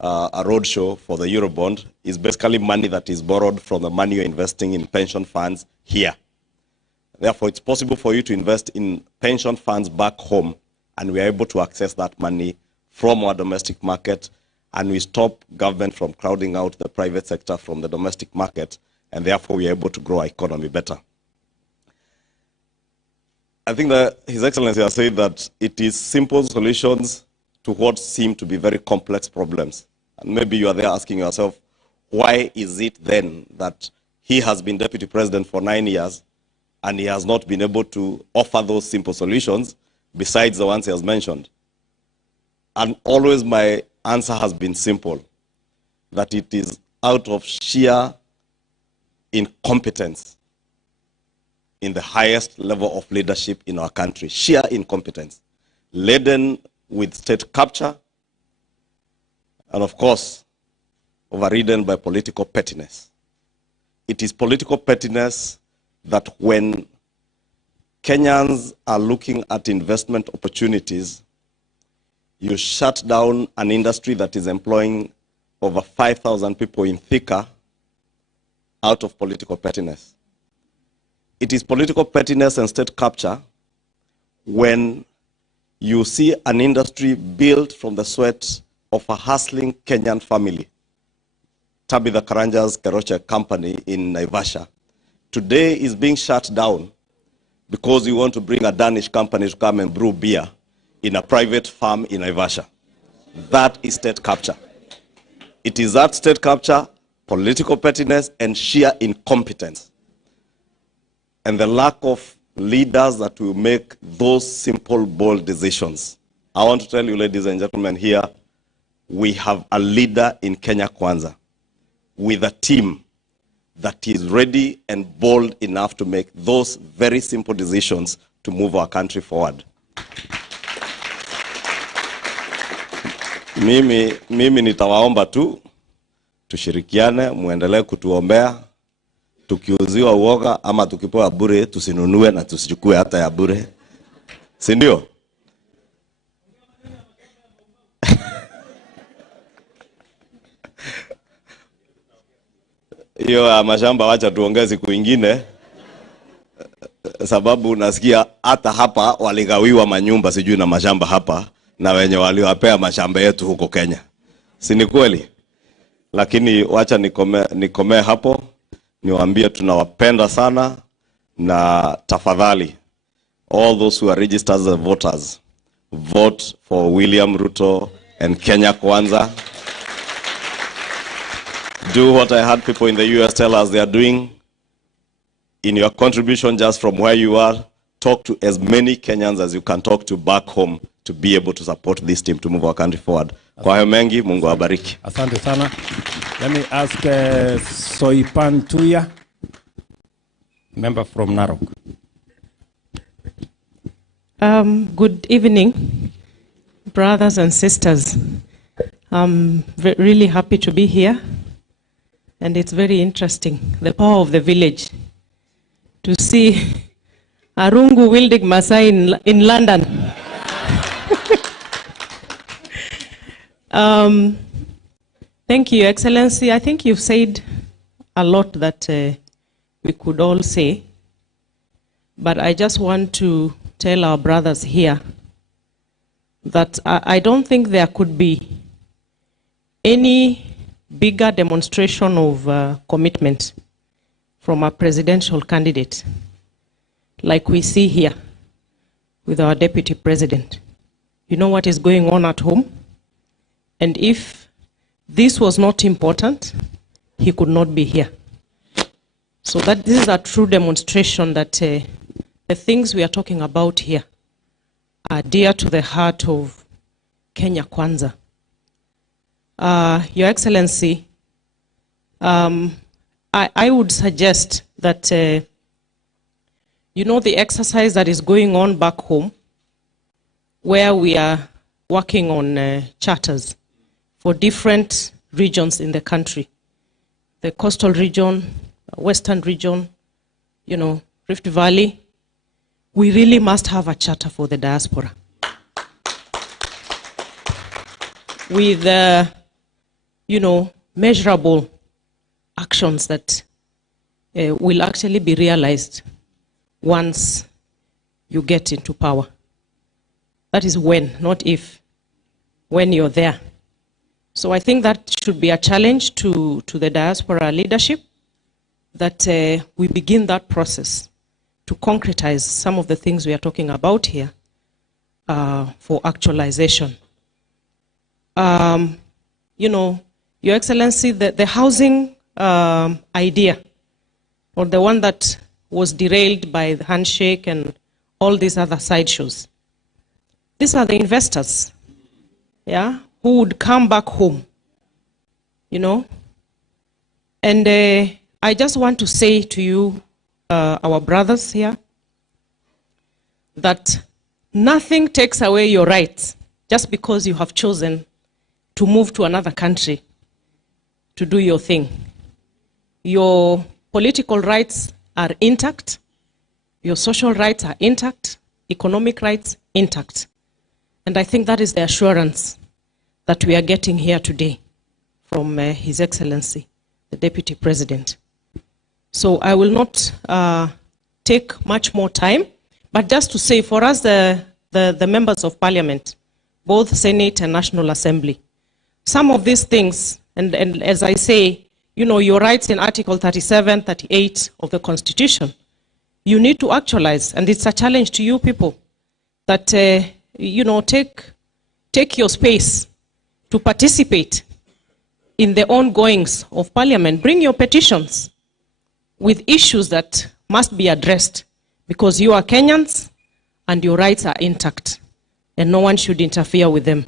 a roadshow for the Euro bond, is basically money that is borrowed from the money you're investing in pension funds here. Therefore, it's possible for you to invest in pension funds back home, and we are able to access that money from our domestic market, and we stop government from crowding out the private sector from the domestic market, and therefore we are able to grow our economy better. I think that His Excellency has said that it is simple solutions to what seem to be very complex problems. And maybe you are there asking yourself, why is it then that he has been deputy president for 9 years and he has not been able to offer those simple solutions besides the ones he has mentioned? And always my answer has been simple, that it is out of sheer incompetence in the highest level of leadership in our country, sheer incompetence, laden with state capture, and of course, overridden by political pettiness. It is political pettiness that when Kenyans are looking at investment opportunities, you shut down an industry that is employing over 5,000 people in Thika out of political pettiness. It is political pettiness and state capture when you see an industry built from the sweat of a hustling Kenyan family, Tabitha Karanja's Keroche company in Naivasha, today is being shut down because you want to bring a Danish company to come and brew beer in a private farm in Naivasha. That is state capture. It is that state capture, political pettiness, and sheer incompetence, and the lack of leaders that will make those simple, bold decisions. I want to tell you, ladies and gentlemen, here, we have a leader in Kenya Kwanza with a team that is ready and bold enough to make those very simple decisions to move our country forward. Mimi nitawaomba tu tushirikiane, muendelee kutuombea. Tukiuziwa uoga ama tukipewa bure tusinunue na tusichukue hata ya bure. Si ndio? Hiyo mashamba wacha tuongee siku ingine, sababu nasikia hata hapa waligawiwa manyumba sijui na mashamba hapa na wenye waliwapea mashamba yetu huko Kenya. Si ni kweli? Lakini wacha nikome hapo, niwaambie tunawapenda sana, na tafadhali all those who are registered as voters, vote for William Ruto and Kenya Kwanza. Do what I heard people in the US tell us they are doing. In your contribution just from where you are, talk to as many Kenyans as you can talk to back home to be able to support this team to move our country forward. Kwa hayo mengi, Mungu awabariki. Asante sana. Let me ask Soipan Tuya, member from Narok. Good evening, brothers and sisters. I'm really happy to be here, and it's very interesting, the power of the village, to see Arungu wielding Masai in London. Thank you, Excellency. I think you've said a lot that we could all say, but I just want to tell our brothers here that I don't think there could be any bigger demonstration of commitment from a presidential candidate like we see here with our deputy president. You know what is going on at home? And if this was not important, he could not be here. So that this is a true demonstration that the things we are talking about here are dear to the heart of Kenya Kwanza. Your Excellency, I would suggest that, you know, the exercise that is going on back home, where we are working on charters for different regions in the country, the coastal region, western region, you know, Rift Valley, we really must have a charter for the diaspora. With, you know, measurable actions that will actually be realized once you get into power. That is when, not if, when you're there. So I think that should be a challenge to the diaspora leadership, that we begin that process to concretize some of the things we are talking about here for actualization. You know, Your Excellency, the housing idea, or the one that was derailed by the handshake and all these other sideshows, these are the investors, yeah, who would come back home, you know. And I just want to say to you, our brothers here, that nothing takes away your rights just because you have chosen to move to another country to do your thing. Your political rights are intact, your social rights are intact, economic rights intact. And I think that is the assurance that we are getting here today from His Excellency, the Deputy President. So I will not take much more time. But just to say, for us, the members of parliament, both Senate and National Assembly, some of these things, and as I say, you know, your rights in Article 37, 38 of the Constitution, you need to actualize, and it's a challenge to you people that, you know, take your space to participate in the ongoings of Parliament. Bring your petitions with issues that must be addressed, because you are Kenyans and your rights are intact and no one should interfere with them.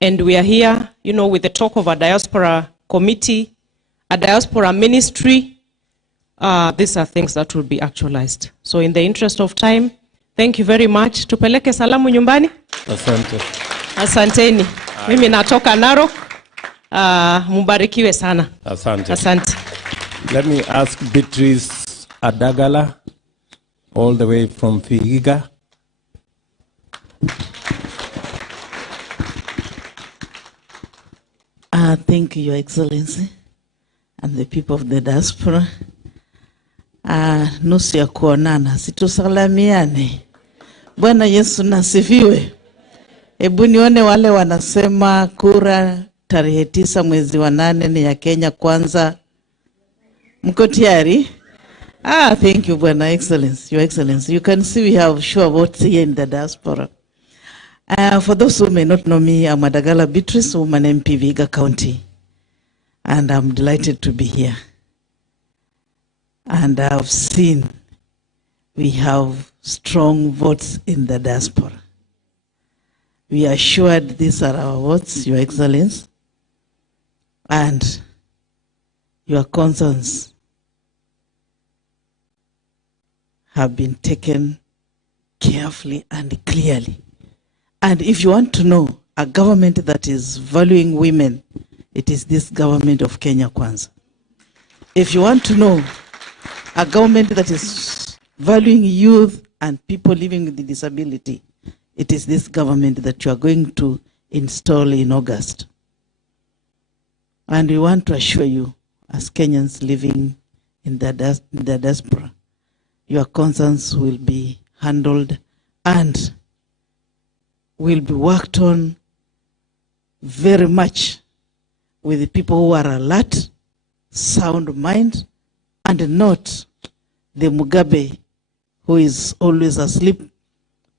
And we are here, you know, with the talk of a diaspora committee, a diaspora ministry. These are things that will be actualized. So in the interest of time, thank you very much. Tupeleke salamu nyumbani. Asante. Asanteni. Mimi natoka Narok. Mubarikiwe sana. Asante. Asante. Let me ask Beatrice Adagala, all the way from Vihiga. Thank you, Your Excellency, and the people of the diaspora. Nusu ya kuonana, situsalamiane. Bwana Yesu nasifiwe. Hebu nione wale wanasema kura tarehe 9 mwezi wa 8 ni ya Kenya kwanza. Mko tayari? Thank you, Bwana Excellency, Your Excellency. You can see we have sure votes here in the diaspora. For those who may not know me, I'm Adagala Beatrice, woman MP Vihiga County, and I'm delighted to be here. And I've seen we have strong votes in the diaspora. We are assured these are our votes, Your Excellency, and your concerns have been taken carefully and clearly. And if you want to know a government that is valuing women, it is this government of Kenya Kwanza. If you want to know a government that is valuing youth and people living with disability, it is this government that you are going to install in August. And we want to assure you, as Kenyans living in the diaspora, your concerns will be handled and will be worked on very much with the people who are alert, sound mind, and not the Mugabe who is always asleep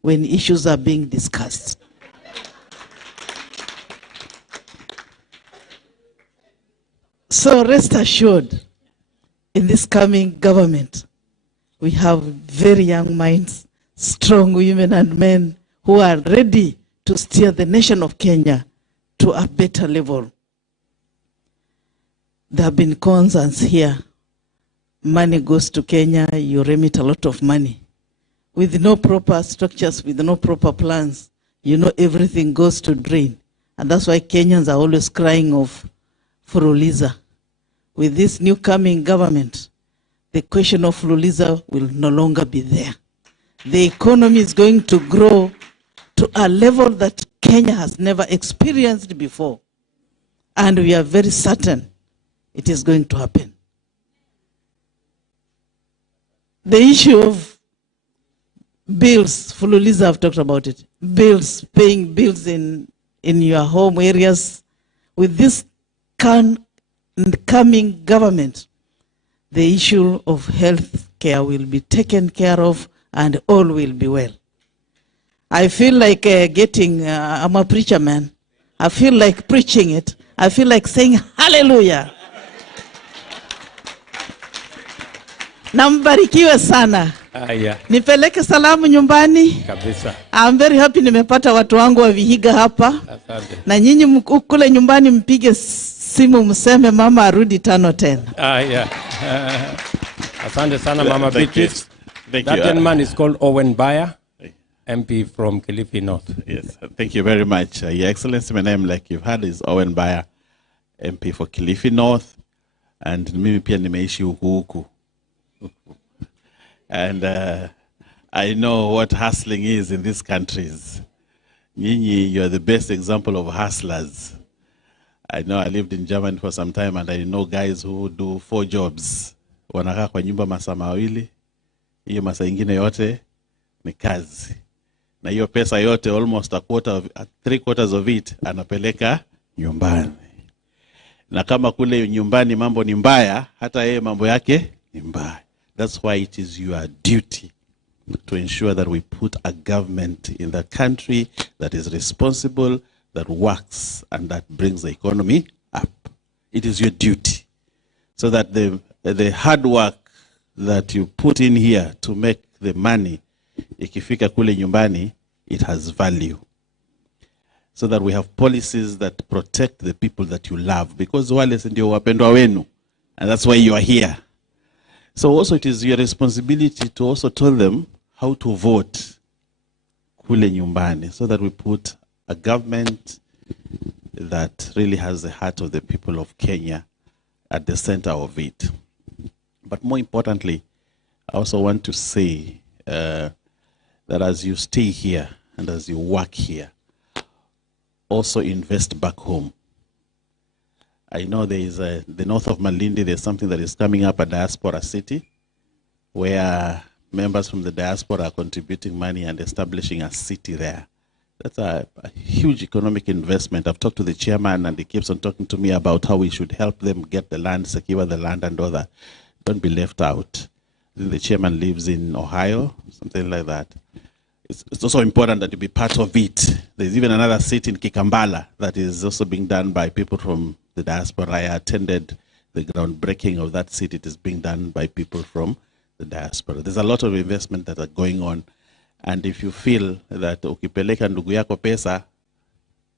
when issues are being discussed. So rest assured, in this coming government, we have very young minds, strong women and men who are ready to steer the nation of Kenya to a better level. There have been concerns here. Money goes to Kenya, you remit a lot of money. With no proper structures, with no proper plans, you know everything goes to drain. And that's why Kenyans are always crying of Furuliza. With this new coming government, the question of Furuliza will no longer be there. The economy is going to grow to a level that Kenya has never experienced before. And we are very certain it is going to happen. The issue of bills, Fululiza have talked about it. Bills, paying bills in your home areas. With this coming government, the issue of health care will be taken care of and all will be well. I feel like I'm a preacher, man. I feel like preaching it. I feel like saying hallelujah. Nambarikiwe sana. Nipeleke salamu nyumbani. Kabisa. I'm very happy nimepata watu wangu wa Vihiga hapa. Asante. Na nyinyi kule nyumbani mpige simu mseme mama arudi 5:10. Asante sana Mama Beatrice. Thank That you. gentleman is called Owen Bayer, MP from Kilifi North. Yes, thank you very much. Your Excellency, my name, like you've heard, is Owen Bayer, MP for Kilifi North. And mimi pia nimeishi huku. And I know what hustling is in these countries. Nyinyi, you're the best example of hustlers. I know I lived in Germany for some time and I know guys who do 4 jobs. Wanakaa kwa nyumba masaa mawili, hiyo masaa ingine yote ni kazi. Na hiyo pesa yote, almost three quarters of it, anapeleka nyumbani. Na kama kule nyumbani mambo ni mbaya, hata yeye mambo yake ni mbaya. That's why it is your duty to ensure that we put a government in the country that is responsible, that works, and that brings the economy up. It is your duty. So that the hard work that you put in here to make the money, ikifika kule nyumbani, it has value. So that we have policies that protect the people that you love. Because wale ndio wapendwa wenu. And that's why you are here. So also it is your responsibility to also tell them how to vote kule nyumbani. So that we put a government that really has the heart of the people of Kenya at the center of it. But more importantly, I also want to say that as you stay here and as you work here, also invest back home. I know there is the north of Malindi, there's something that is coming up, a diaspora city, where members from the diaspora are contributing money and establishing a city there. That's a huge economic investment. I've talked to the chairman and he keeps on talking to me about how we should help them get the land, secure the land and all that. Don't be left out. The chairman lives in Ohio, something like that. It's also important that you be part of it. There's even another city in Kikambala that is also being done by people from the diaspora. I attended the groundbreaking of that city. It is being done by people from the diaspora. There's a lot of investment that are going on. And if you feel that ukipeleka ndugu yako pesa,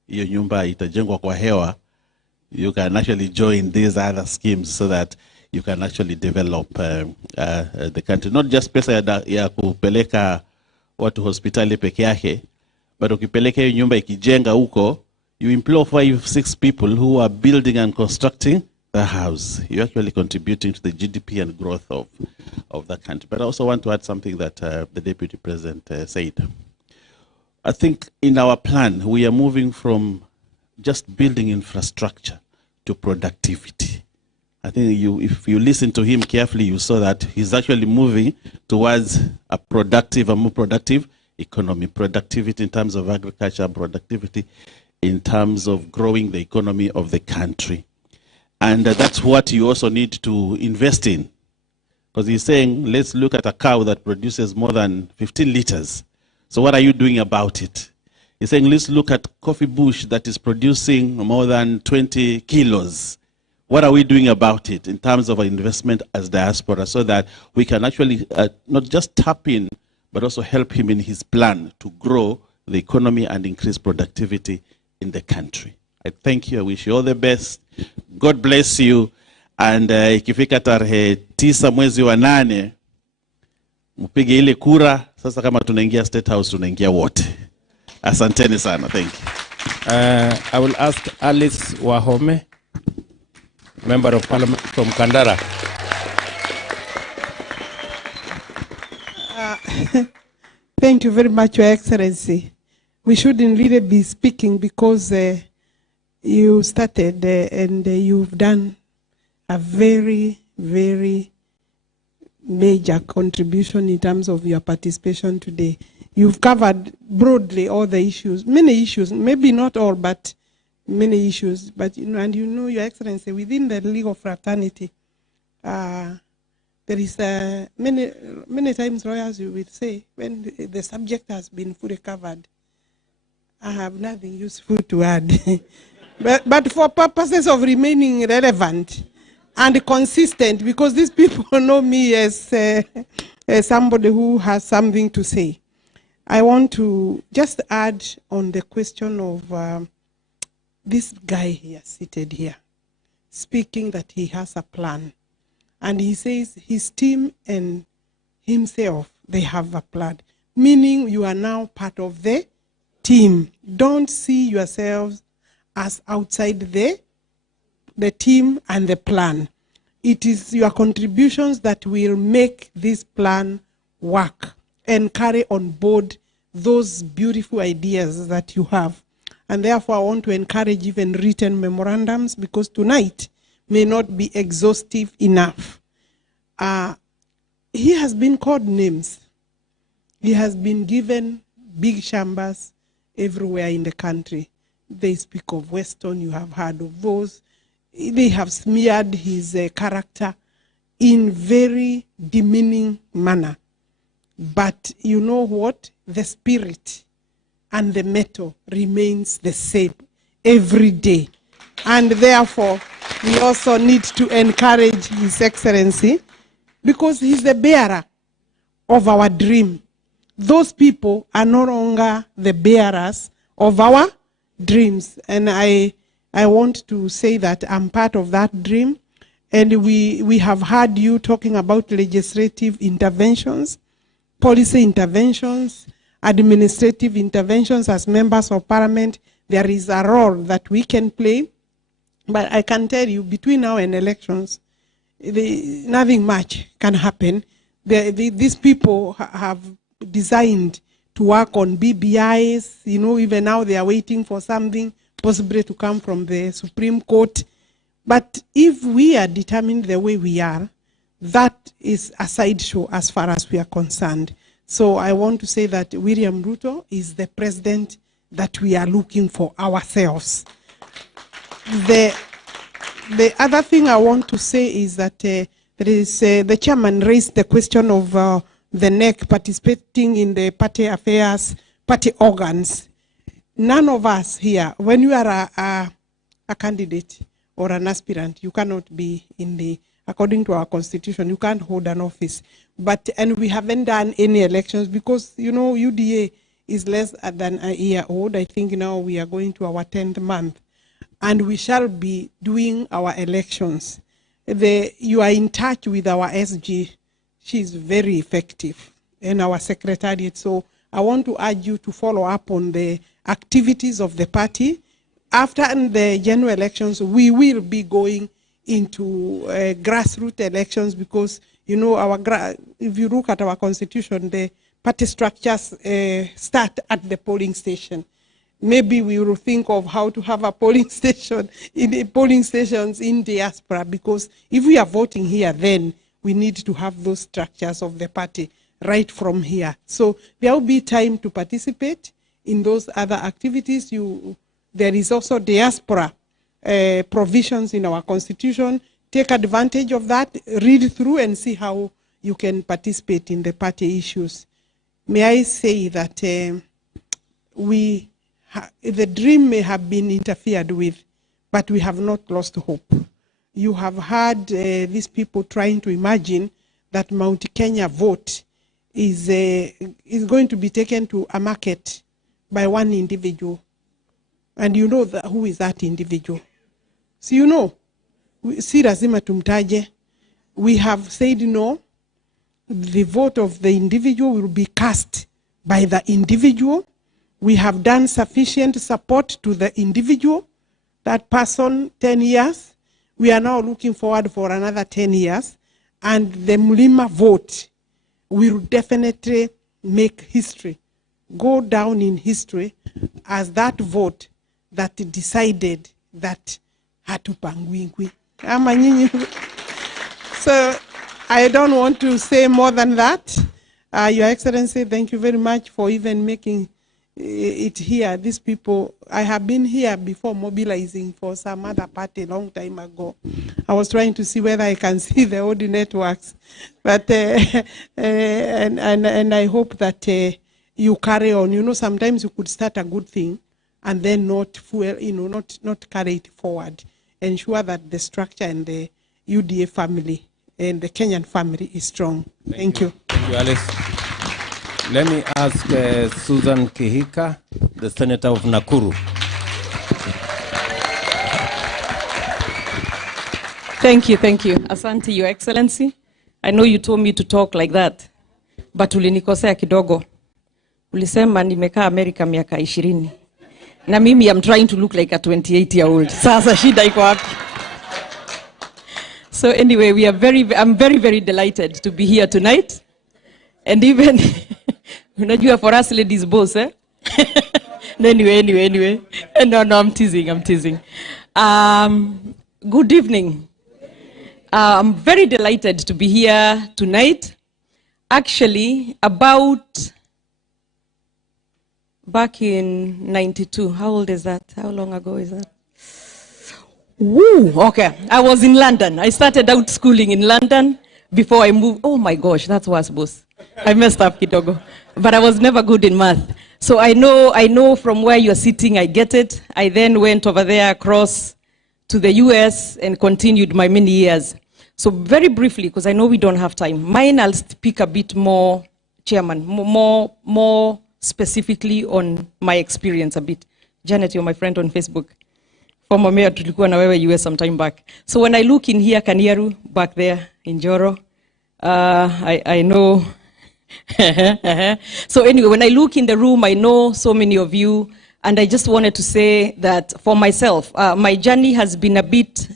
hiyo nyumba itajengwa kwa hewa, you can actually join these other schemes so that you can actually develop the country. Not just pesa ya kupeleka watu hospitali peke yake, but ukipeleka hiyo nyumba ikijenga huko, you employ 5-6 people who are building and constructing the house. You're actually contributing to the GDP and growth of the country. But I also want to add something that the Deputy President said. I think in our plan, we are moving from just building infrastructure to productivity. I think if you listen to him carefully, you saw that he's actually moving towards a more productive economy. Productivity in terms of agriculture, productivity in terms of growing the economy of the country. And that's what you also need to invest in. Because he's saying, let's look at a cow that produces more than 15 liters. So what are you doing about it? He's saying, let's look at coffee bush that is producing more than 20 kilos. What are we doing about it in terms of our investment as diaspora so that we can actually not just tap in, but also help him in his plan to grow the economy and increase productivity in the country. I thank you. I wish you all the best. God bless you. And ikifika tarehe 9 mwezi wa 8, mpige ile kura. Sasa kama tunaingia State House, tunaingia wote. Asanteni sana. Thank you. I will ask Alice Wahome, Member of Parliament from Kandara. Thank you very much, Your Excellency. We shouldn't really be speaking because you started and you've done a very, very major contribution in terms of your participation today. You've covered broadly all the issues, many issues, maybe not all, but many issues. But and Your Excellency, within the legal fraternity, there is many times lawyers will say when the subject has been fully covered, I have nothing useful to add. but for purposes of remaining relevant and consistent, because these people know me as somebody who has something to say, I want to just add on the question of this guy here, seated here, speaking that he has a plan. And he says his team and himself, they have a plan, meaning you are now part of the team. Don't see yourselves as outside the team and the plan. It is your contributions that will make this plan work and carry on board those beautiful ideas that you have. And therefore, I want to encourage even written memorandums, because tonight may not be exhaustive enough. He has been called names. He has been given big chambers everywhere in the country. They speak of Weston, you have heard of those. They have smeared his character in very demeaning manner. But you know what? The spirit and the metal remains the same every day. And therefore, we also need to encourage His Excellency because he's the bearer of our dream. Those people are no longer the bearers of our dreams. And I want to say that I'm part of that dream. And we have heard you talking about legislative interventions, policy interventions, administrative interventions as members of parliament. There is a role that we can play. But I can tell you, between now and elections, nothing much can happen. These people have designed to work on BBIs. You know, even now they are waiting for something possibly to come from the Supreme Court. But if we are determined the way we are, that is a sideshow as far as we are concerned. So I want to say that William Ruto is the president that we are looking for ourselves. The other thing I want to say is that the chairman raised the question of the NEC participating in the party affairs, party organs. None of us here, when you are a candidate or an aspirant, you cannot be in the, according to our constitution, you can't hold an office. And we haven't done any elections because, you know, UDA is less than a year old. I think now we are going to our 10th month. And we shall be doing our elections. You are in touch with our SG. She's very effective, and our secretariat. So I want to urge you to follow up on the activities of the party. After the general elections, we will be going into grassroots elections because, you know, if you look at our constitution, the party structures start at the polling station. Maybe we will think of how to have a polling station in the polling stations in diaspora, because if we are voting here, then we need to have those structures of the party right from here. So there will be time to participate in those other activities. There is also diaspora provisions in our constitution. Take advantage of that, read through and see how you can participate in the party issues. May I say that the dream may have been interfered with, but we have not lost hope. You have heard these people trying to imagine that Mount Kenya vote is going to be taken to a market by one individual. And you know who is that individual. So you know, si lazima tumtaje. We have said no. The vote of the individual will be cast by the individual. We have done sufficient support to the individual, that person, 10 years. We are now looking forward for another 10 years. And the Mlima vote will definitely make history, go down in history as that vote that decided that hatupangwingwi. So I don't want to say more than that. Your Excellency, thank you very much for even making it here. These people, I have been here before mobilizing for some other party a long time ago. I was trying to see whether I can see the old networks, but and I hope that you carry on. You know, sometimes you could start a good thing and then not carry it forward. Ensure that the structure and the UDA family and the Kenyan family is strong. Thank you. Thank you, Alice. Let me ask Susan Kihika, the Senator of Nakuru. Thank you. Asante, Your Excellency. I know you told me to talk like that, but ulinikosea kidogo. Ulisema nimekaa Amerika miaka 20. Na mimi I'm trying to look like a 28-year-old. Sasa shida iko wapi? So anyway, I'm very, very delighted to be here tonight. And even, unajua for us ladies boss, eh? Anyway. No, I'm teasing. Good evening. I'm very delighted to be here tonight. Actually, about back in 92. How old is that? How long ago is that? Woo, okay. I was in London. I started out schooling in London before I moved. Oh my gosh, that's worse, boss. I messed up, kidogo. But I was never good in math. So I know from where you're sitting, I get it. I then went over there across to the US and continued my many years. So very briefly, because I know we don't have time, mine I'll speak a bit more, Chairman, more specifically on my experience a bit. Janet, you're my friend on Facebook. Former mayor tulikuwa na wewe US some time back. So when I look in here, Kanyaru, back there in Joro, I know. So anyway, when I look in the room, I know so many of you, and I just wanted to say that for myself, my journey has been a bit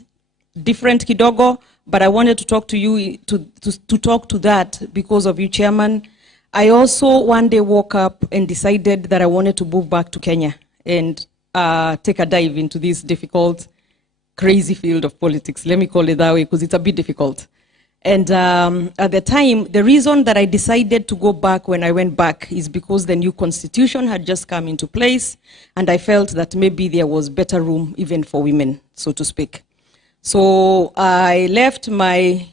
different, kidogo, but I wanted to talk to you, to talk to that because of you, Chairman. I also one day woke up and decided that I wanted to move back to Kenya and take a dive into this difficult, crazy field of politics. Let me call it that way because it's a bit difficult. And at the time, the reason that I decided to go back when I went back is because the new constitution had just come into place, and I felt that maybe there was better room even for women, so to speak. So I left my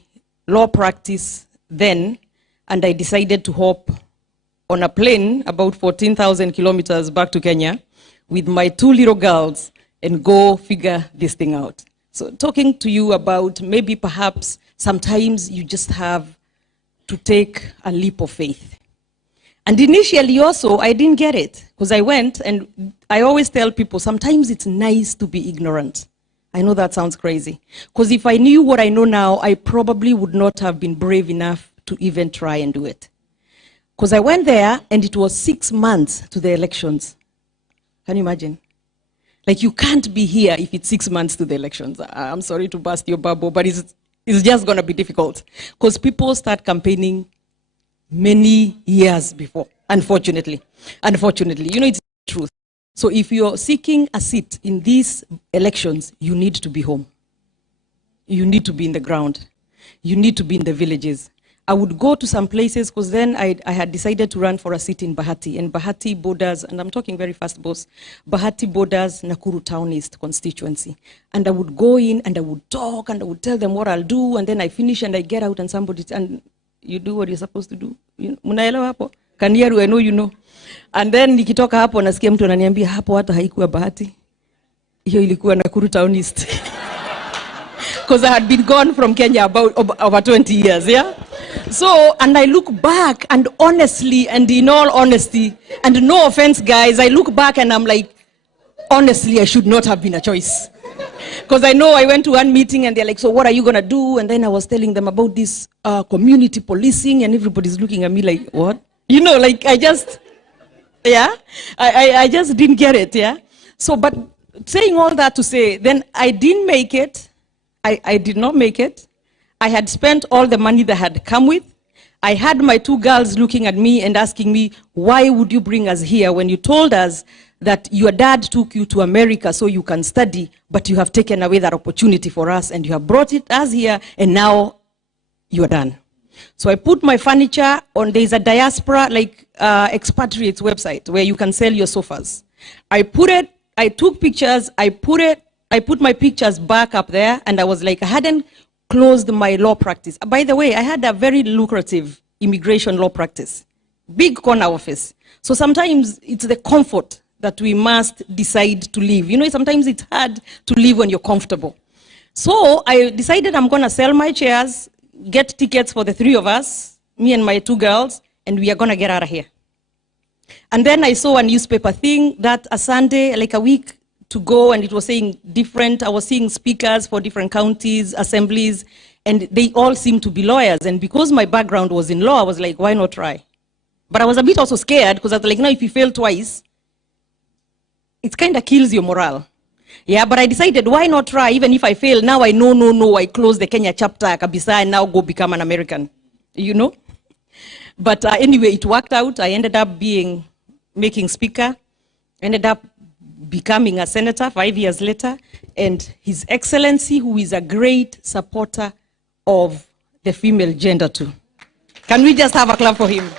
law practice then, and I decided to hop on a plane about 14,000 kilometers back to Kenya with my 2 little girls and go figure this thing out. So talking to you about maybe perhaps sometimes you just have to take a leap of faith. And initially also, I didn't get it because I went, and I always tell people, sometimes it's nice to be ignorant. I know that sounds crazy. Because if I knew what I know now, I probably would not have been brave enough to even try and do it. Because I went there and it was 6 months to the elections. Can you imagine? Like you can't be here if it's 6 months to the elections. I'm sorry to burst your bubble, but it's just going to be difficult. Because people start campaigning many years before, unfortunately. Unfortunately, you know, it's the truth. So if you're seeking a seat in these elections, you need to be home. You need to be in the ground. You need to be in the villages. I would go to some places because then I had decided to run for a seat in Bahati. And Bahati borders, and I'm talking very fast, boss, Bahati borders Nakuru Town East constituency. And I would go in and I would talk and I would tell them what I'll do. And then I finish and I get out and somebody, and you do what you're supposed to do. Munaelewa hapo? Kaniaru, I know you know. And then nikitoka hapo nasikia mtu ananiambia hapo hata haikuwa Bahati. Hiyo ilikuwa Nakuru Town East. Because I had been gone from Kenya about over 20 years, yeah? So, and I look back and honestly, and in all honesty, and no offense guys, I look back and I'm like, honestly, I should not have been a choice. Because I know I went to one meeting and they're like, so what are you going to do? And then I was telling them about this community policing and everybody's looking at me like, what? You know, like I just, yeah, I just didn't get it, yeah? So, but saying all that to say, then I didn't make it. I did not make it. I had spent all the money that had come with. I had my 2 girls looking at me and asking me, why would you bring us here when you told us that your dad took you to America so you can study, but you have taken away that opportunity for us and you have brought us here and now you are done. So I put my furniture on, there's a diaspora, like expatriates website where you can sell your sofas. I took pictures, I put my pictures back up there, and I was like, I hadn't closed my law practice. By the way, I had a very lucrative immigration law practice, big corner office. So sometimes it's the comfort that we must decide to leave. You know, sometimes it's hard to leave when you're comfortable. So I decided I'm going to sell my chairs, get tickets for the 3 of us, me and my 2 girls, and we are going to get out of here. And then I saw a newspaper thing that a Sunday, like a week to go, and it was saying I was seeing speakers for different counties, assemblies, and they all seemed to be lawyers. And because my background was in law, I was like, why not try? But I was a bit also scared because I was like, now if you fail twice, it kind of kills your morale. Yeah, but I decided, why not try? Even if I fail, now I know, no, I close the Kenya chapter, kabisa, and now go become an American, you know? But anyway, it worked out. I ended up making speaker, ended up becoming a senator 5 years later, and His Excellency, who is a great supporter of the female gender too. Can we just have a clap for him?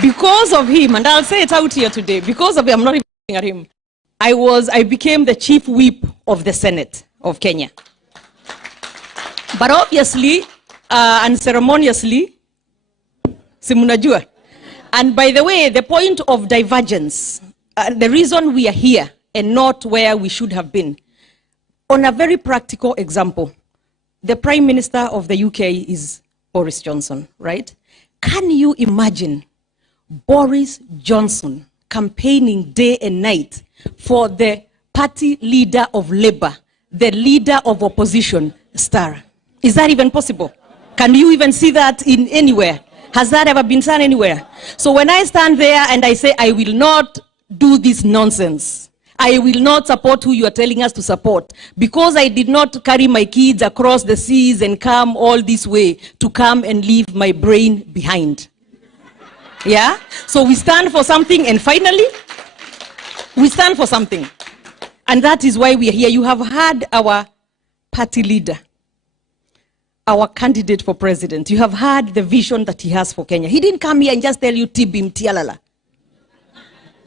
Because of him, and I'll say it out here today, because of him, I'm not even looking at him, I became the chief whip of the Senate of Kenya. But obviously, unceremoniously, simunajua. And by the way, the point of divergence, the reason we are here and not where we should have been, on a very practical example, the Prime Minister of the UK is Boris Johnson, right? Can you imagine Boris Johnson campaigning day and night for the party leader of Labour, the leader of opposition, Star? Is that even possible? Can you even see that in anywhere? Has that ever been done anywhere? So when I stand there and I say, I will not do this nonsense, I will not support who you are telling us to support, because I did not carry my kids across the seas and come all this way to come and leave my brain behind. Yeah? So we stand for something, and finally, we stand for something. And that is why we are here. You have heard our party leader, our candidate for president. You have heard the vision that he has for Kenya. He didn't come here and just tell you Tibim Tialala.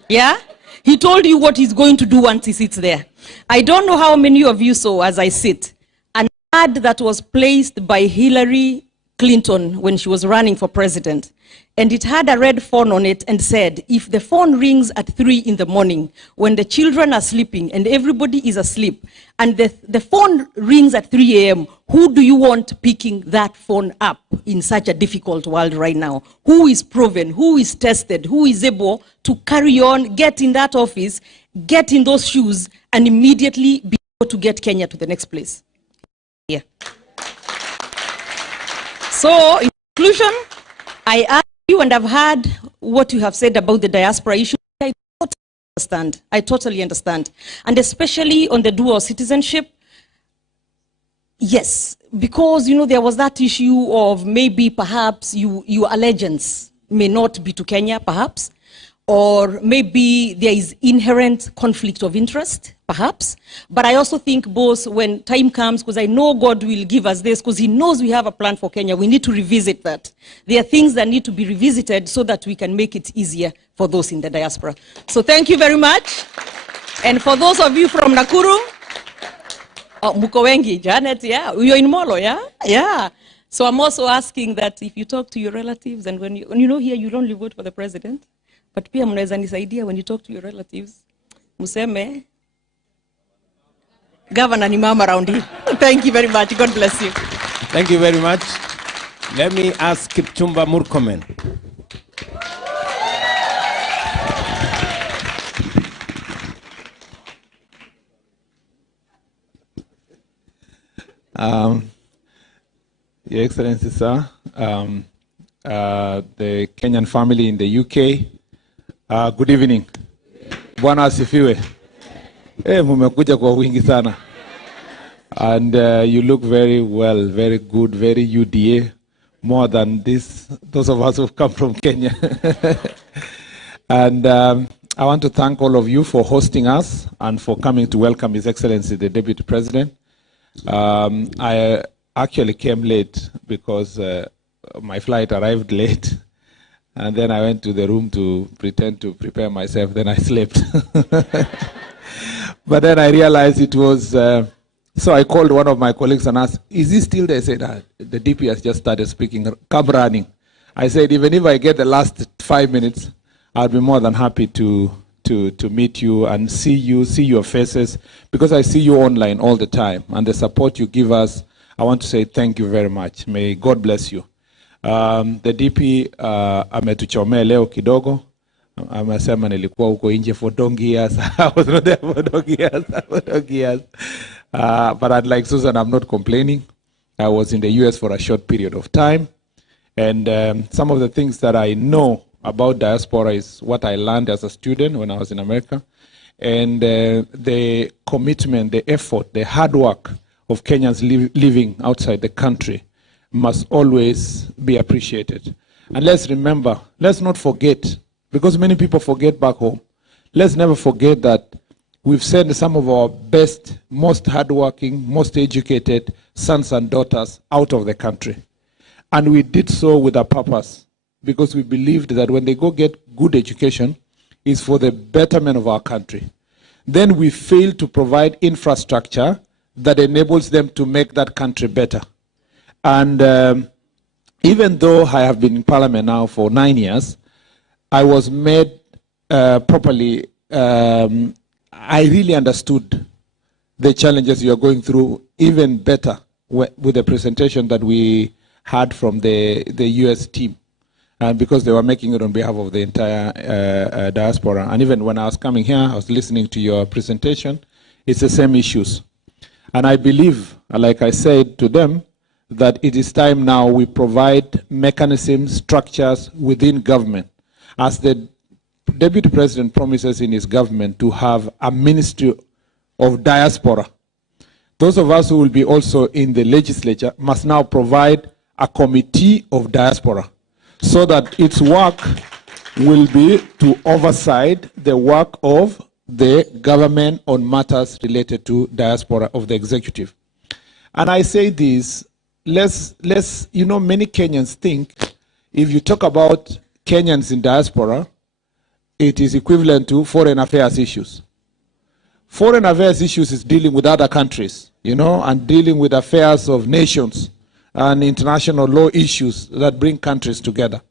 Yeah? He told you what he's going to do once he sits there. I don't know how many of you saw as I sit an ad that was placed by Hillary Clinton when she was running for president. And it had a red phone on it and said, if the phone rings at 3 in the morning, when the children are sleeping and everybody is asleep, and the phone rings at 3 a.m., who do you want picking that phone up in such a difficult world right now? Who is proven, who is tested, who is able to carry on, get in that office, get in those shoes, and immediately be able to get Kenya to the next place? Yeah. So, in conclusion, I ask you, and I've heard what you have said about the diaspora issue. I totally understand. And especially on the dual citizenship, yes, because, you know, there was that issue of maybe perhaps your allegiance may not be to Kenya, perhaps, or maybe there is inherent conflict of interest, perhaps. But I also think both, when time comes, because I know God will give us this, because he knows we have a plan for Kenya, we need to revisit that. There are things that need to be revisited so that we can make it easier for those in the diaspora. So thank you very much. And for those of you from Nakuru, muko wengi, Janet, yeah, you're in Molo, yeah? Yeah. So I'm also asking that if you talk to your relatives, and when you know here you only vote for the president, but pia mnaweza nisaidia when you talk to your relatives, museme, Governor ni mama around here. Thank you very much. God bless you. Thank you very much. Let me ask Kipchumba Murkomen. Your Excellency, sir, the Kenyan family in the UK, good evening. Bwana asifiwe. Mumekuja kwa wingi sana. And you look very well, very good, very UDA, more than those of us who've come from Kenya. And I want to thank all of you for hosting us and for coming to welcome His Excellency, the Deputy President. I actually came late because my flight arrived late. And then I went to the room to pretend to prepare myself. Then I slept. But then I realized it was, so I called one of my colleagues and asked, is he still there? He said, the DP has just started speaking, come running. I said, even if I get the last 5 minutes, I'll be more than happy to meet you and see your faces, because I see you online all the time, and the support you give us, I want to say thank you very much. May God bless you. The DP ametuchomea leo kidogo. Amesema nilikuwa huko nje for donkey years. I was not there for donkey years. But I'd like Susan, I'm not complaining. I was in the US for a short period of time. And some of the things that I know about diaspora is what I learned as a student when I was in America. And the commitment, the effort, the hard work of Kenyans living outside the country must always be appreciated. And let's remember, let's not forget, because many people forget back home, let's never forget that we've sent some of our best, most hardworking, most educated sons and daughters out of the country. And we did so with a purpose. because we believed that when they go get good education, it's for the betterment of our country. Then we failed to provide infrastructure that enables them to make that country better. And even though I have been in Parliament now for 9 years, I was made properly, I really understood the challenges you are going through even better with the presentation that we had from the US team, because they were making it on behalf of the entire diaspora. And even when I was coming here, I was listening to your presentation, it's the same issues. And I believe, like I said to them, that it is time now we provide mechanisms, structures within government. As the Deputy President promises in his government to have a ministry of diaspora, those of us who will be also in the legislature must now provide a committee of diaspora so that its work will be to oversight the work of the government on matters related to diaspora of the executive. And I say this, you know, many Kenyans think if you talk about Kenyans in diaspora, it is equivalent to foreign affairs issues. Foreign affairs issues is dealing with other countries, you know, and dealing with affairs of nations and international law issues that bring countries together.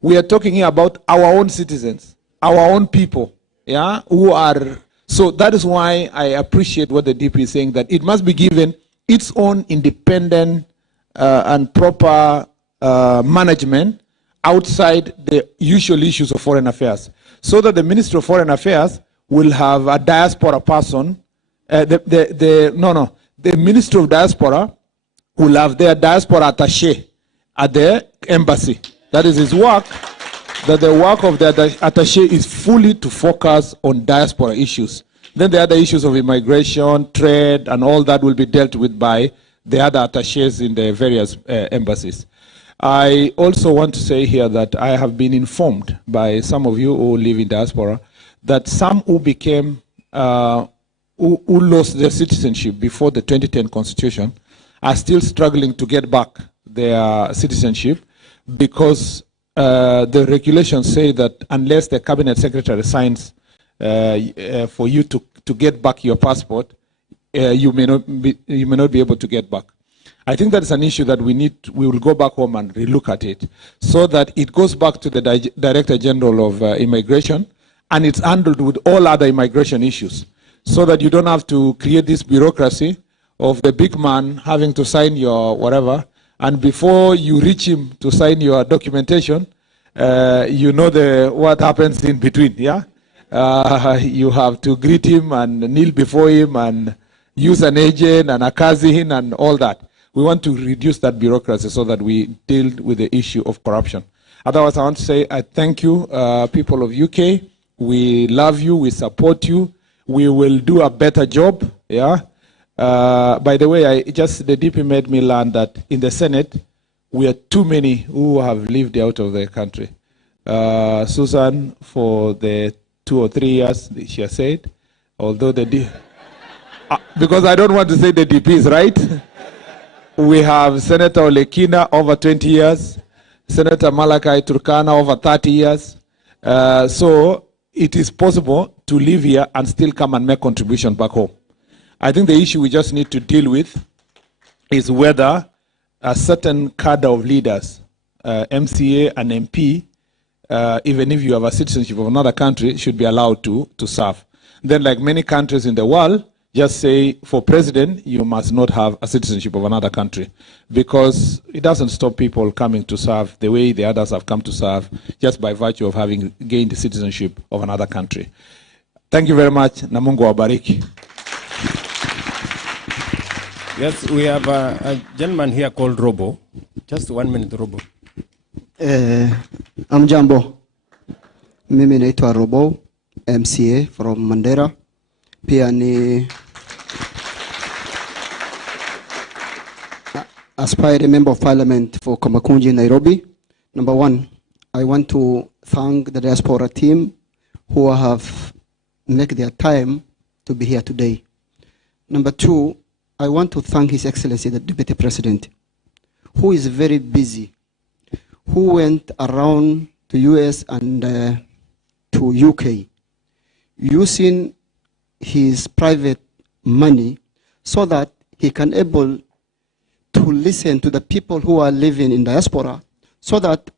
We are talking here about our own citizens, our own people, yeah, who are, so that is why I appreciate what the DP is saying, that it must be given its own independent and proper management outside the usual issues of foreign affairs, so that the Minister of Foreign Affairs will have a diaspora person, the Minister of Diaspora will have their diaspora attaché at the embassy. That is his work, that the work of the attaché is fully to focus on diaspora issues. Then the other issues of immigration, trade, and all that will be dealt with by the other attachés in the various embassies. I also want to say here that I have been informed by some of you who live in diaspora that some who became, who lost their citizenship before the 2010 constitution are still struggling to get back their citizenship because the regulations say that unless the cabinet secretary signs for you to get back your passport, you may not be able to get back. I think that is an issue that we will go back home and relook at it so that it goes back to the Director General of Immigration and it's handled with all other immigration issues so that you don't have to create this bureaucracy of the big man having to sign your whatever, and before you reach him to sign your documentation, you know what happens in between, yeah? You have to greet him and kneel before him and use an agent and a cousin and all that. We want to reduce that bureaucracy so that we deal with the issue of corruption. Otherwise, I want to say I thank you, people of UK. We love you. We support you. We will do a better job. Yeah. By the way, the DP made me learn that in the Senate, we are too many who have lived out of the country. Susan, for the 2 or 3 years, she has said, although because I don't want to say the DPs, right? We have Senator Olekina over 20 years, Senator Malakai Turkana over 30 years. So it is possible to live here and still come and make contribution back home. I think the issue we just need to deal with is whether a certain cadre of leaders, MCA and MP, even if you have a citizenship of another country, should be allowed to serve. Then, like many countries in the world, just say for president, you must not have a citizenship of another country, because it doesn't stop people coming to serve the way the others have come to serve just by virtue of having gained the citizenship of another country. Thank you very much. Na Mungu awabariki. Yes, we have a gentleman here called Robo. Just 1 minute, Robo. Amjambo. Mimi naitwa Robo, MCA from Mandera. Pia ni aspiring member of parliament for Kamakunji, Nairobi. Number one, I want to thank the diaspora team who have made their time to be here today. Number two, I want to thank His Excellency, the Deputy President, who is very busy, who went around to US and to UK using his private money so that he can able to listen to the people who are living in diaspora, so that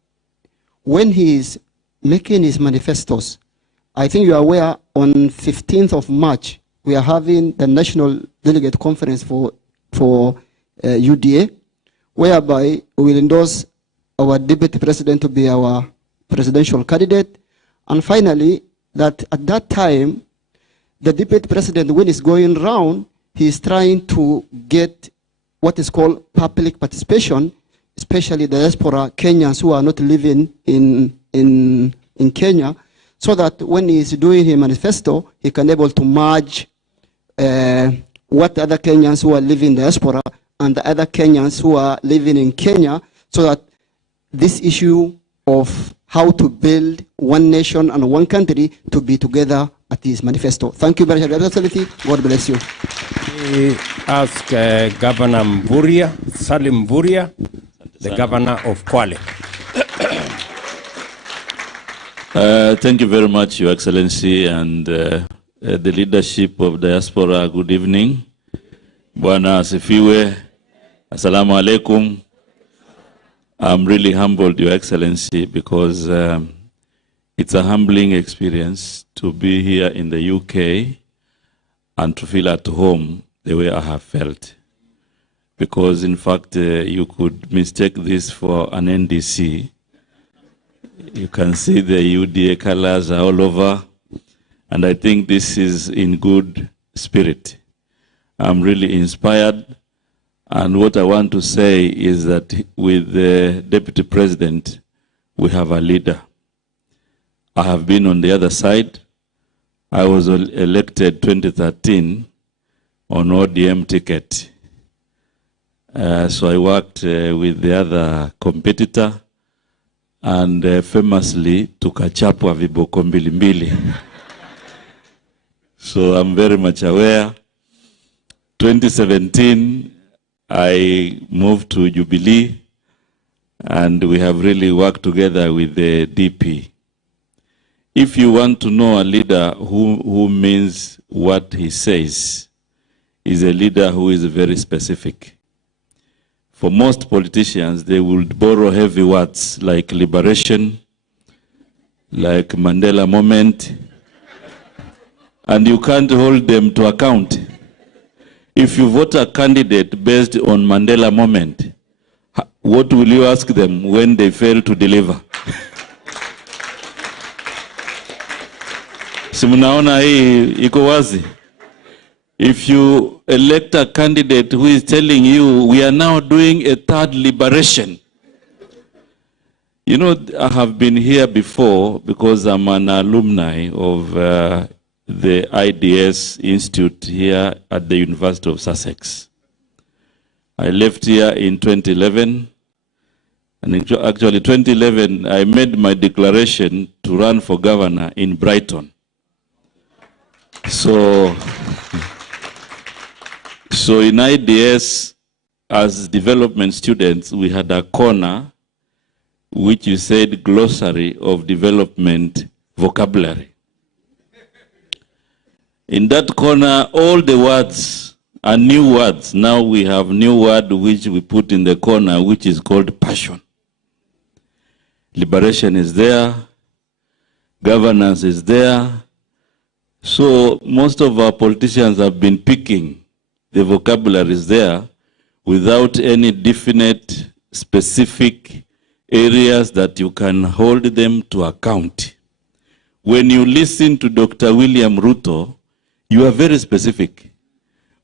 when he is making his manifestos, I think you are aware on 15th of March, we are having the National Delegate Conference for UDA, whereby we will endorse our Deputy President to be our presidential candidate. And finally, that at that time, the Deputy President, when he's going around, he is trying to get what is called public participation, especially the diaspora Kenyans who are not living in Kenya, so that when he is doing his manifesto, he can able to merge what other Kenyans who are living in diaspora and the other Kenyans who are living in Kenya, so that this issue of how to build one nation and one country to be together at his manifesto. Thank you very much, Excellency. God bless you. We ask Governor Mvurya, Salim Mvurya, the Governor of Kwale. Thank you very much, Your Excellency, and the leadership of diaspora. Good evening. Bwana asifiwe. Assalamu alaikum. I'm really humbled, Your Excellency, because it's a humbling experience to be here in the UK and to feel at home the way I have felt. Because in fact, you could mistake this for an NDC. You can see the UDA colors are all over, and I think this is in good spirit. I'm really inspired, and what I want to say is that with the Deputy President, we have a leader. I have been on the other side. I was elected 2013 on ODM ticket. So I worked with the other competitor, and famously tukachapwa viboko mbili mbili. So I'm very much aware. 2017, I moved to Jubilee, and we have really worked together with the DP. If you want to know a leader who means what he says, is a leader who is very specific. For most politicians, they will borrow heavy words like liberation, like Mandela moment, and you can't hold them to account. If you vote a candidate based on Mandela moment, what will you ask them when they fail to deliver? Si mnaona hii iko wazi? If you elect a candidate who is telling you, we are now doing a third liberation. You know, I have been here before because I'm an alumni of the IDS Institute here at the University of Sussex. I left here in 2011. And actually 2011, I made my declaration to run for governor in Brighton. So in IDS, as development students, we had a corner which you said glossary of development vocabulary. In that corner, all the words are new words. Now we have new word which we put in the corner, which is called passion. Liberation is there. Governance is there. So most of our politicians have been picking the vocabularies there without any definite, specific areas that you can hold them to account. When you listen to Dr. William Ruto, you are very specific.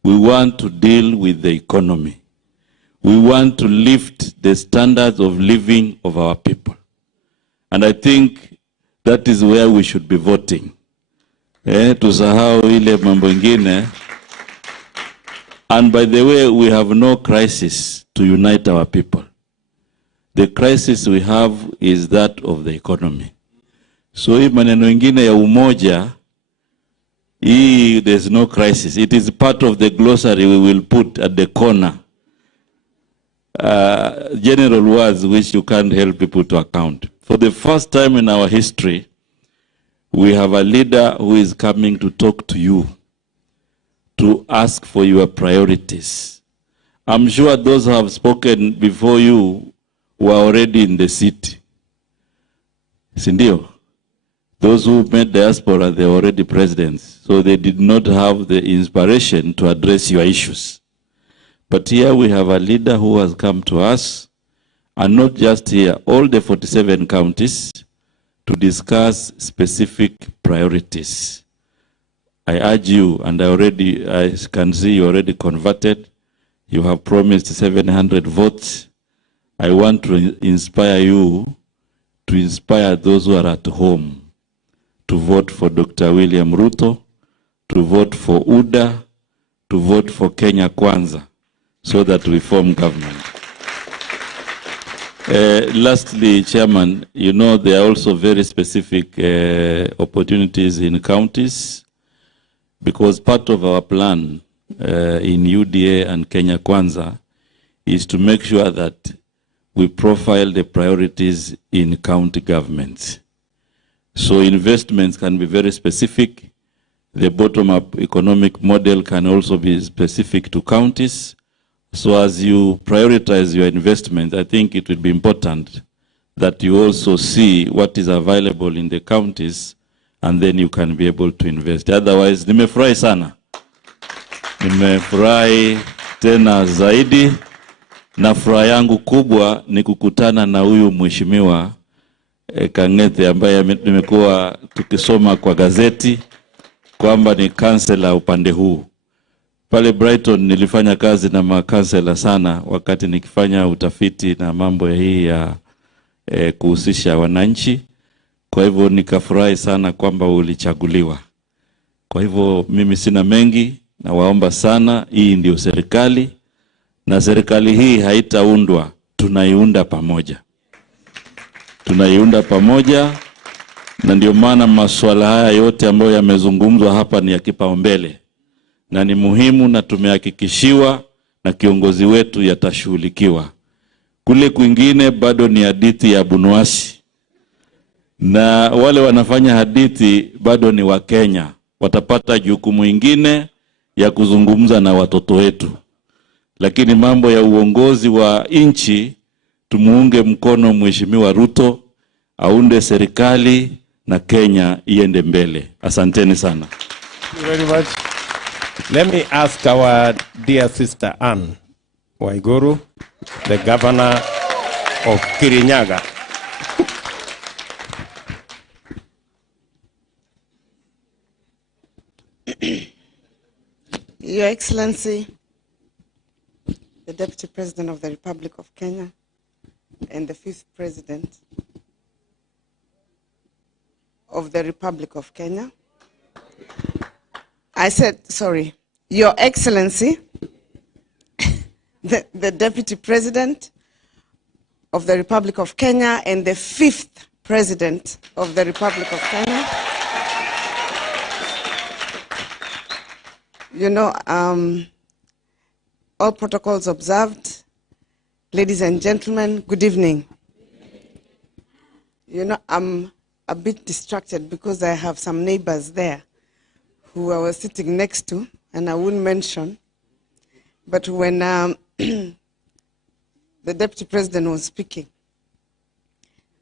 We want to deal with the economy. We want to lift the standards of living of our people. And I think that is where we should be voting. Tusahau ile mambo ingine. And by the way, we have no crisis to unite our people. The crisis we have is that of the economy. So hii maneno ingine ya umoja, there's no crisis. It is part of the glossary we will put at the corner. general words which you can't help people to account. For the first time in our history, we have a leader who is coming to talk to you, to ask for your priorities. I'm sure those who have spoken before you were already in the city. Sindio? Those who made diaspora, they were already presidents. So they did not have the inspiration to address your issues. But here we have a leader who has come to us, and not just here, all the 47 counties, to discuss specific priorities. I urge you, and I can see you already converted. You have promised 700 votes. I want to inspire you, to inspire those who are at home, to vote for Dr. William Ruto, to vote for UDA, to vote for Kenya Kwanza, so that we form government. Lastly, Chairman, you know there are also very specific opportunities in counties, because part of our plan in UDA and Kenya Kwanza is to make sure that we profile the priorities in county governments. So investments can be very specific. The bottom-up economic model can also be specific to counties. So as you prioritize your investment, I think it would be important that you also see what is available in the counties, and then you can be able to invest. Otherwise, nimefurahi sana. Nimefurahi tena zaidi, na furaha yangu kubwa ni kukutana na huyu mheshimiwa Kang'ethe ambaye nimekuwa tukisoma kwa gazeti kwamba ni kansela upande huu. Pale Brighton nilifanya kazi na makansela sana wakati nikifanya utafiti na mambo hii ya kuhusisha wananchi. Kwa hivyo nikafurahi sana kwamba ulichaguliwa. Kwa hivyo mimi sina mengi, na waomba sana, hii ndio serikali, na serikali hii haitaundwa, tunaiunda pamoja. Tunaiunda pamoja, na ndio maana masuala haya yote ambayo yamezungumzwa hapa ni ya kipaumbele. Na ni muhimu, na tumehakikishiwa na kiongozi wetu yatashughulikiwa. Kule kwingine bado ni hadithi ya Bunuasi. Na wale wanafanya hadithi bado ni wa Kenya. Watapata jukumu ingine ya kuzungumza na watoto wetu. Lakini mambo ya uongozi wa nchi, tumuunge mkono Mheshimiwa Ruto, aunde serikali na Kenya iende mbele. Asanteni sana. Thank you very much. Let me ask our dear sister Anne Waiguru, the governor of Kirinyaga. Your Excellency, the Deputy President of the Republic of Kenya and the 5th President of the Republic of Kenya. I said, sorry, Your Excellency, the Deputy President of the Republic of Kenya and the 5th President of the Republic of Kenya. You know, all protocols observed. Ladies and gentlemen, good evening. You know, I'm a bit distracted because I have some neighbors there who I was sitting next to, and I wouldn't mention. But when the Deputy President was speaking,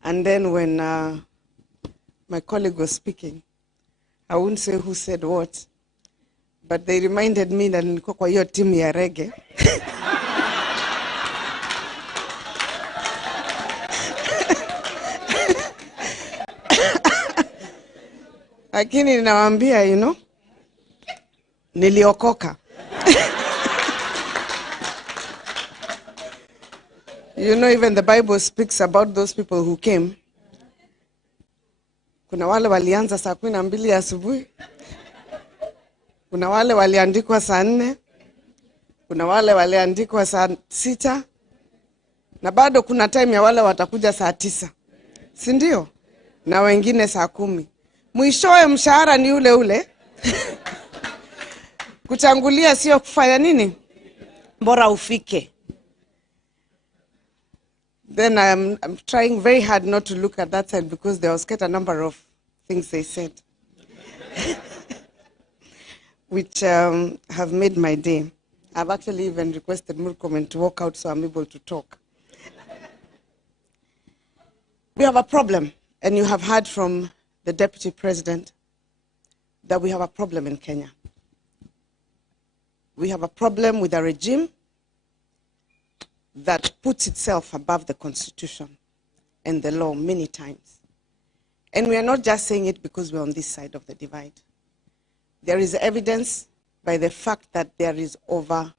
and then when my colleague was speaking, I wouldn't say who said what, but they reminded me that nilikuwa kwa hiyo timu ya reggae. Lakini ninawaambia, you know, niliokoka. You know, even the Bible speaks about those people who came. Kuna wale walianza saa 12 asubuhi. Kuna wale waliandikwa saa 4. Kuna wale waliandikwa saa 6. Na bado kuna time ya wale watakuja saa 9. Si ndio? Na wengine saa 10. Mwishowe mshahara ni ule ule. Kutangulia sio kufanya nini? Bora ufike. Then I'm trying very hard not to look at that side because there was quite a number of things they said, which have made my day. I've actually even requested Murkomen to walk out so I'm able to talk. We have a problem, and you have heard from the Deputy President that we have a problem in Kenya. We have a problem with a regime that puts itself above the Constitution and the law many times. And we are not just saying it because we're on this side of the divide. There is evidence by the fact that there is over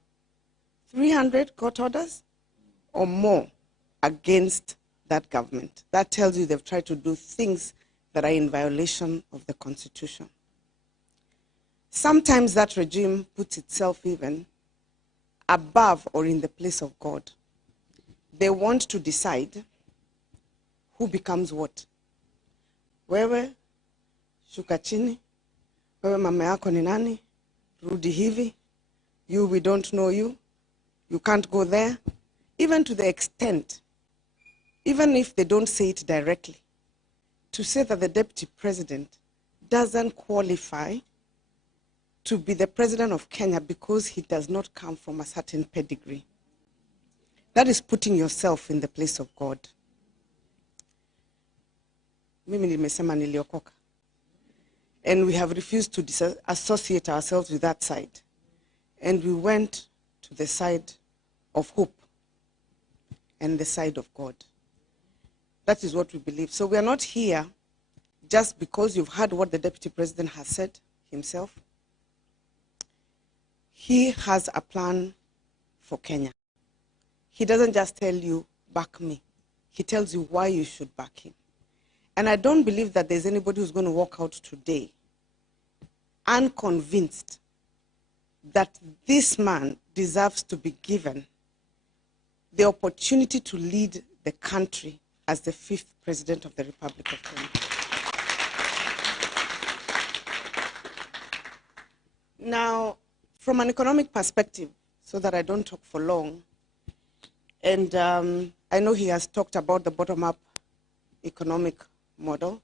300 court orders or more against that government. That tells you they've tried to do things that are in violation of the Constitution. Sometimes that regime puts itself even above or in the place of God. They want to decide who becomes what. Wewe, shuka chini. Wewe mama yako ni nani? Rudi hivi. You, we don't know you. You can't go there. Even to the extent, even if they don't say it directly, to say that the Deputy President doesn't qualify to be the President of Kenya because he does not come from a certain pedigree. That is putting yourself in the place of God. Mimi nimesema niliokoka. And we have refused to associate ourselves with that side. And we went to the side of hope and the side of God. That is what we believe. So we are not here just because you've heard what the Deputy President has said himself. He has a plan for Kenya. He doesn't just tell you, back me. He tells you why you should back him. And I don't believe that there's anybody who's going to walk out today unconvinced that this man deserves to be given the opportunity to lead the country as the 5th President of the Republic of Kenya. Now, from an economic perspective, so that I don't talk for long, and I know he has talked about the bottom-up economic model.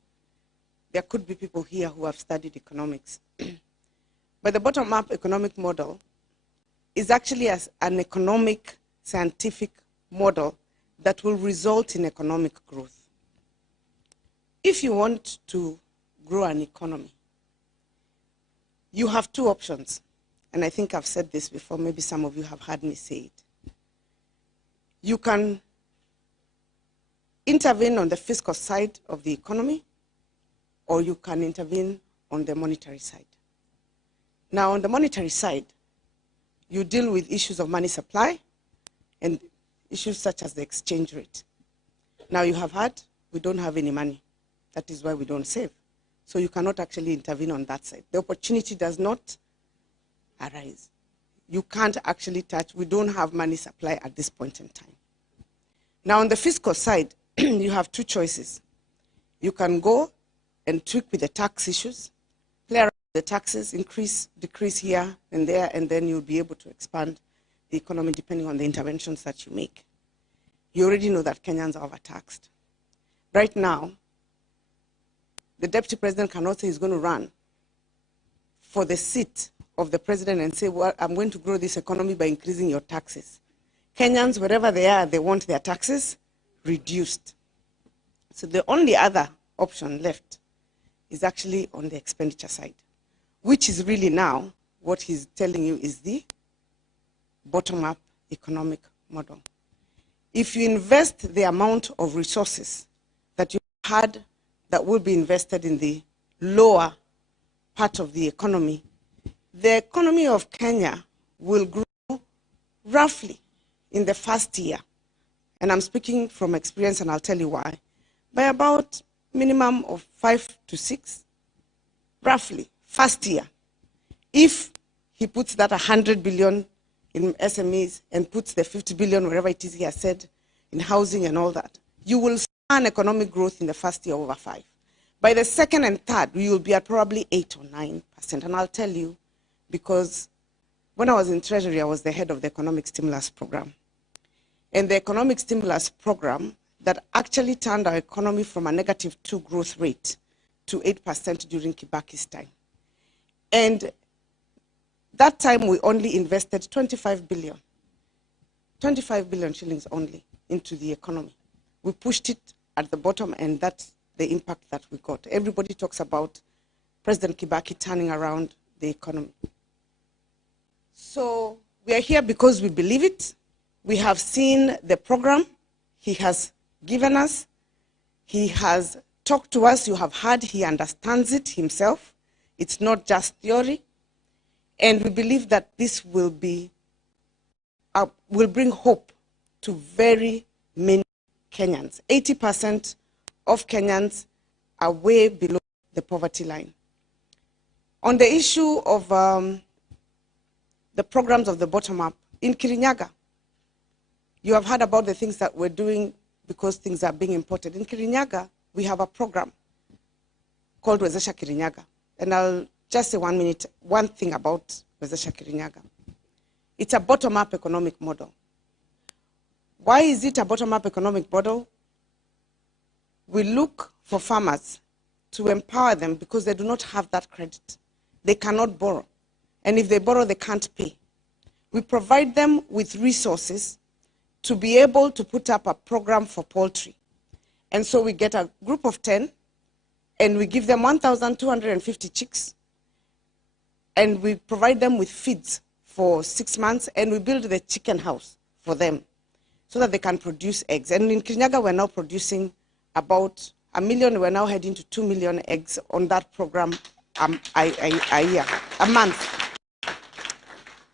There could be people here who have studied economics. But the bottom-up economic model is actually an economic, scientific model that will result in economic growth. If you want to grow an economy, you have two options. And I think I've said this before, maybe some of you have heard me say it. You can intervene on the fiscal side of the economy, or you can intervene on the monetary side. Now, on the monetary side, you deal with issues of money supply and issues such as the exchange rate. Now, you have heard, we don't have any money. That is why we don't save. So you cannot actually intervene on that side. The opportunity does not arise. You can't actually touch, we don't have money supply at this point in time. Now, on the fiscal side, you have two choices. You can go and tweak with the tax issues, play around with the taxes, increase, decrease here and there, and then you'll be able to expand the economy depending on the interventions that you make. You already know that Kenyans are overtaxed. Right now, the Deputy President cannot say he's going to run for the seat of the President and say, well, I'm going to grow this economy by increasing your taxes. Kenyans, wherever they are, they want their taxes reduced. So the only other option left is actually on the expenditure side, which is really now what he's telling you is the bottom-up economic model. If you invest the amount of resources that you had that will be invested in the lower part of the economy of Kenya will grow roughly in the first year, and I'm speaking from experience and I'll tell you why, by about minimum of 5 to 6, roughly, first year. If he puts that 100 billion in SMEs and puts the 50 billion, wherever it is he has said, in housing and all that, you will see an economic growth in the first year over 5. By the second and third, we will be at probably 8 or 9%. And I'll tell you, because when I was in Treasury, I was the head of the Economic Stimulus Program. And the Economic Stimulus Program that actually turned our economy from a -2 growth rate to 8% during Kibaki's time. And that time we only invested 25 billion shillings only into the economy. We pushed it at the bottom, and that's the impact that we got. Everybody talks about President Kibaki turning around the economy. So we are here because we believe it. We have seen the program he has given us. He has talked to us. You have heard he understands it himself. It's not just theory. And we believe that this will bring hope to very many Kenyans. 80% of Kenyans are way below the poverty line. On the issue of the programs of the bottom-up, in Kirinyaga, you have heard about the things that we're doing because things are being imported. In Kirinyaga, we have a program called Wezesha Kirinyaga. And I'll just say one thing about Wezesha Kirinyaga. It's a bottom-up economic model. Why is it a bottom-up economic model? We look for farmers to empower them because they do not have that credit. They cannot borrow. And if they borrow, they can't pay. We provide them with resources to be able to put up a program for poultry. And so we get a group of 10, and we give them 1,250 chicks, and we provide them with feeds for 6 months, and we build the chicken house for them so that they can produce eggs. And in Kirinyaga, we're now producing about 1 million. We're now heading to 2 million eggs on that program a month.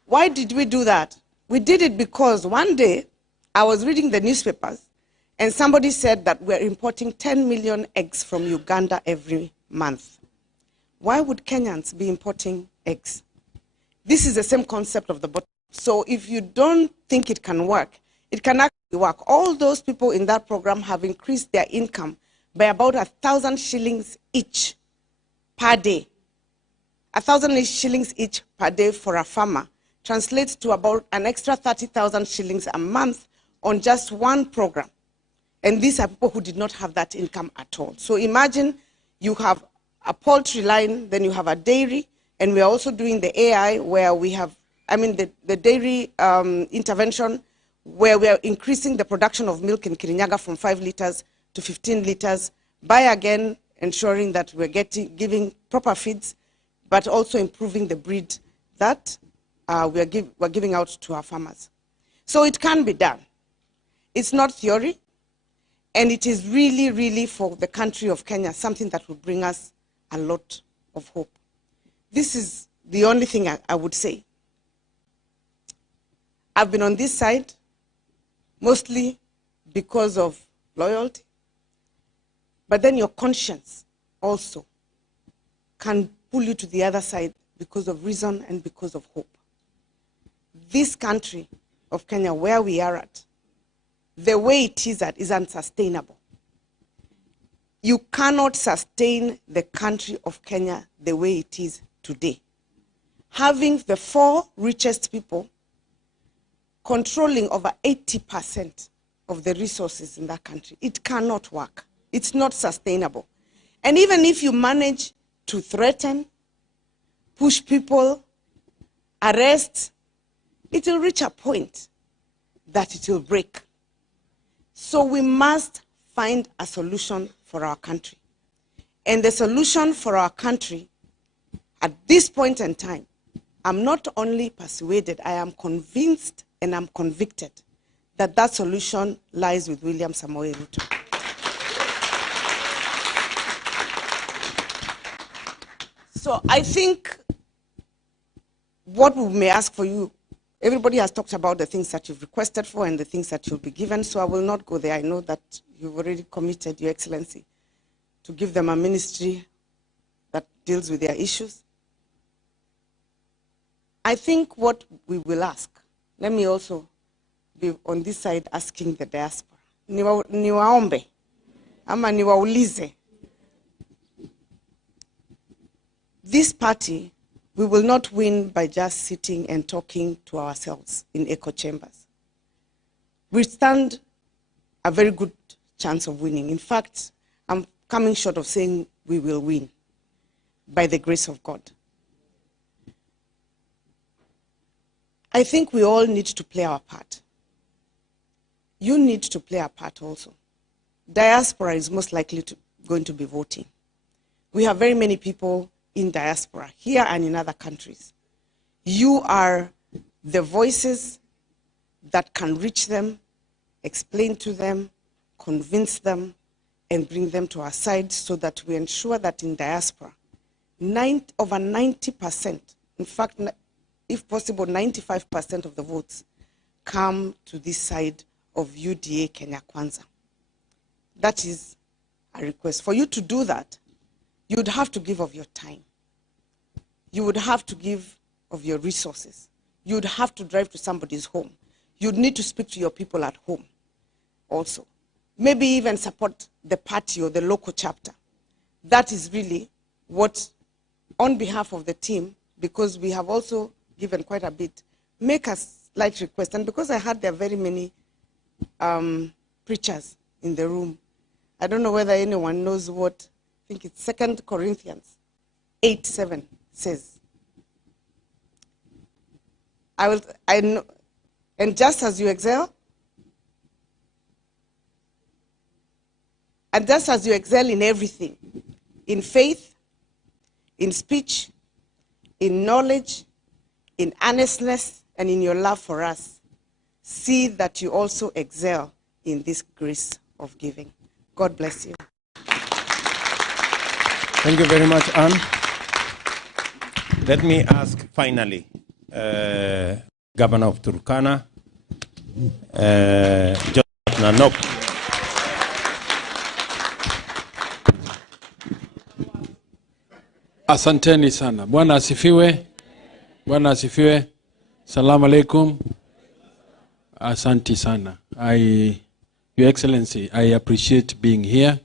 Why did we do that? We did it because one day I was reading the newspapers and somebody said that we're importing 10 million eggs from Uganda every month. Why would Kenyans be importing eggs? This is the same concept of the bottom. So if you don't think it can work, it can actually work. All those people in that program have increased their income by about 1,000 shillings each per day. 1,000 shillings each per day for a farmer translates to about an extra 30,000 shillings a month on just one program. And these are people who did not have that income at all. So imagine you have a poultry line, then you have a dairy, and we're also doing the AI where we have, the dairy intervention where we are increasing the production of milk in Kirinyaga from 5 liters to 15 liters by again ensuring that we're giving proper feeds, but also improving the breed that we're giving out to our farmers. So it can be done. It's not theory, and it is really, really for the country of Kenya, something that will bring us a lot of hope. This is the only thing I would say. I've been on this side mostly because of loyalty, but then your conscience also can pull you to the other side because of reason and because of hope. This country of Kenya, where we are at, the way it is at is unsustainable. You cannot sustain the country of Kenya the way it is today. Having the 4 richest people controlling over 80% of the resources in that country, it cannot work. It's not sustainable. And even if you manage to threaten, push people, arrest, it will reach a point that it will break. So we must find a solution for our country. And the solution for our country at this point in time, I'm not only persuaded, I am convinced and I'm convicted that that solution lies with William Samoei Ruto. So I think what we may ask for you, everybody has talked about the things that you've requested for and the things that you'll be given, so I will not go there. I know that you've already committed, Your Excellency, to give them a ministry that deals with their issues. I think what we will ask, let me also be on this side asking the diaspora. Niwaombe, ama niwaulize. This party, we will not win by just sitting and talking to ourselves in echo chambers. We stand a very good chance of winning. In fact, I'm coming short of saying we will win by the grace of God. I think we all need to play our part. You need to play a part also. Diaspora is most likely going to be voting. We have very many people in diaspora, here and in other countries. You are the voices that can reach them, explain to them, convince them, and bring them to our side so that we ensure that in diaspora, over 90%, in fact, if possible, 95% of the votes come to this side of UDA Kenya Kwanza. That is a request. For you to do that, you would have to give of your time. You would have to give of your resources. You would have to drive to somebody's home. You'd need to speak to your people at home also. Maybe even support the party or the local chapter. That is really what, on behalf of the team, because we have also given quite a bit, make a slight request. And because I heard there are very many preachers in the room, I don't know whether anyone knows what, I think it's 2 Corinthians 8:7 says. And just as you excel, and just as you excel in everything, in faith, in speech, in knowledge, in earnestness, and in your love for us, see that you also excel in this grace of giving. God bless you. Thank you very much, Anne. Let me ask finally, Governor of Turkana, Joseph Nanok. Asanteni sana. Bwana asifiwe. Bwana asifiwe. Salamu alaikum. Asanti sana. Your Excellency, I appreciate being here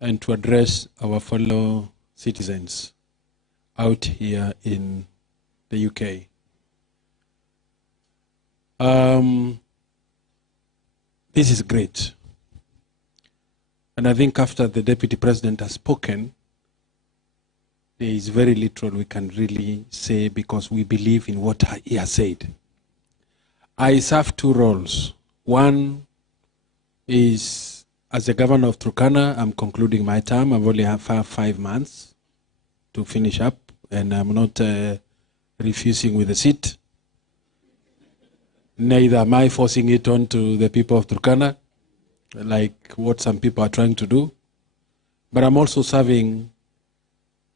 and to address our fellow citizens out here in the UK. This is great. And I think after the Deputy President has spoken, there is very little we can really say because we believe in what he has said. I serve two roles. One is as the governor of Turkana. I'm concluding my term. I've only have 5 months to finish up, and I'm not refusing with the seat. Neither am I forcing it on to the people of Turkana, like what some people are trying to do. But I'm also serving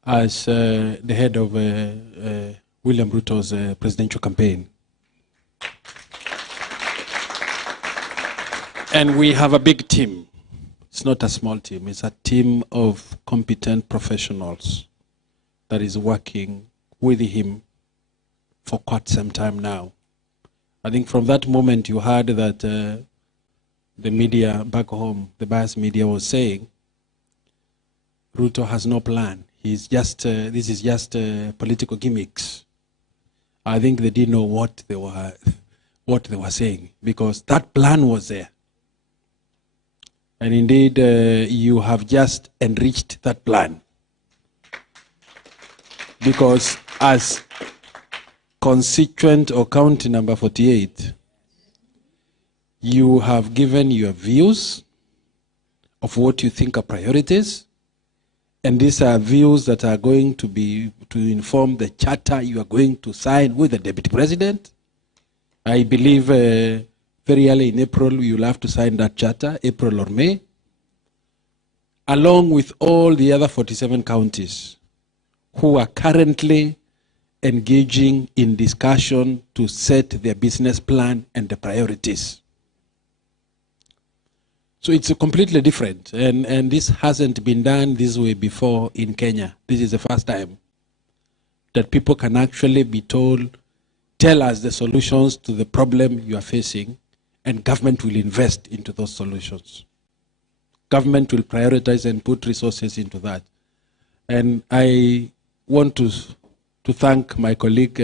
as the head of William Ruto's presidential campaign. And we have a big team. It's not a small team. It's a team of competent professionals that is working with him for quite some time now. I think from that moment you heard that the media back home, the biased media was saying, Ruto has no plan. He's just, this is just political gimmicks. I think they didn't know what they were saying, because that plan was there. And indeed, you have just enriched that plan. Because as constituent or county number 48, you have given your views of what you think are priorities. And these are views that are going to be to inform the charter you are going to sign with the Deputy President. I believe very early in April, you'll have to sign that charter, April or May, along with all the other 47 counties who are currently engaging in discussion to set their business plan and the priorities. So it's completely different, and this hasn't been done this way before in Kenya. This is the first time that people can actually be told, tell us the solutions to the problem you are facing, and government will invest into those solutions. Government will prioritize and put resources into that. And I want to thank my colleague,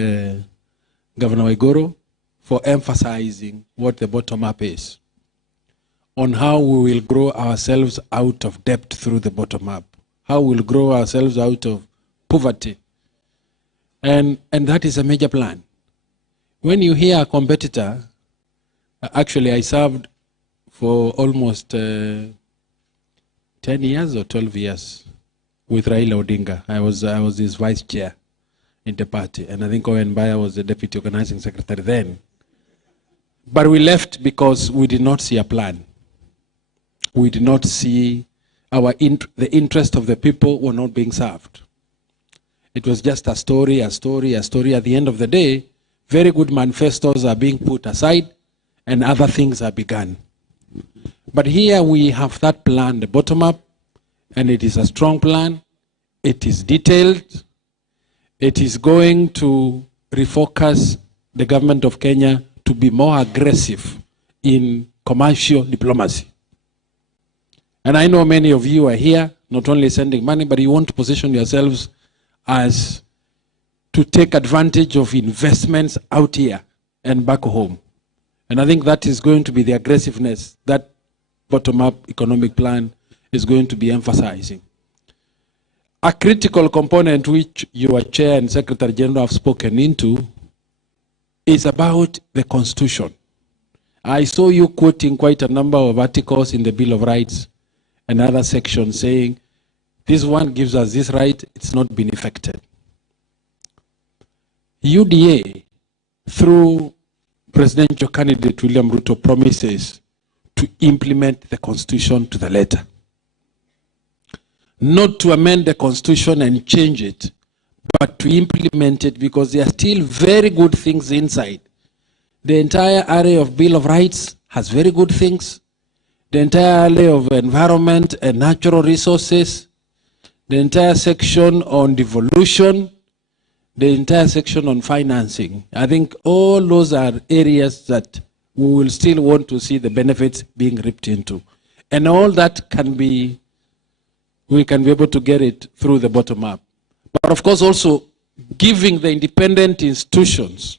Governor Waiguru, for emphasizing what the bottom-up is. on how we will grow ourselves out of debt through the bottom up, how we'll grow ourselves out of poverty. And that is a major plan. When you hear a competitor, actually I served for almost 10 years or 12 years with Raila Odinga. I was his vice chair in the party, and I think Owen Baya was the deputy organizing secretary then. But we left because we did not see a plan. We did not see the interest of the people were not being served. It was just a story, a story, a story. At the end of the day, very good manifestos are being put aside and other things are begun. But here we have that plan, the bottom up, and it is a strong plan. It is detailed. It is going to refocus the government of Kenya to be more aggressive in commercial diplomacy. And I know many of you are here, not only sending money, but you want to position yourselves as to take advantage of investments out here and back home. And I think that is going to be the aggressiveness that bottom-up economic plan is going to be emphasizing. A critical component which your chair and secretary general have spoken into is about the constitution. I saw you quoting quite a number of articles in the Bill of Rights and other sections saying, this one gives us this right, it's not been effected. UDA, through presidential candidate William Ruto, promises to implement the constitution to the letter. Not to amend the constitution and change it, but to implement it, because there are still very good things inside. The entire area of Bill of Rights has very good things. The entire area of environment and natural resources, the entire section on devolution, the entire section on financing. I think all those are areas that we will still want to see the benefits being ripped into. And all that can be, we can be able to get it through the bottom up. But of course also giving the independent institutions,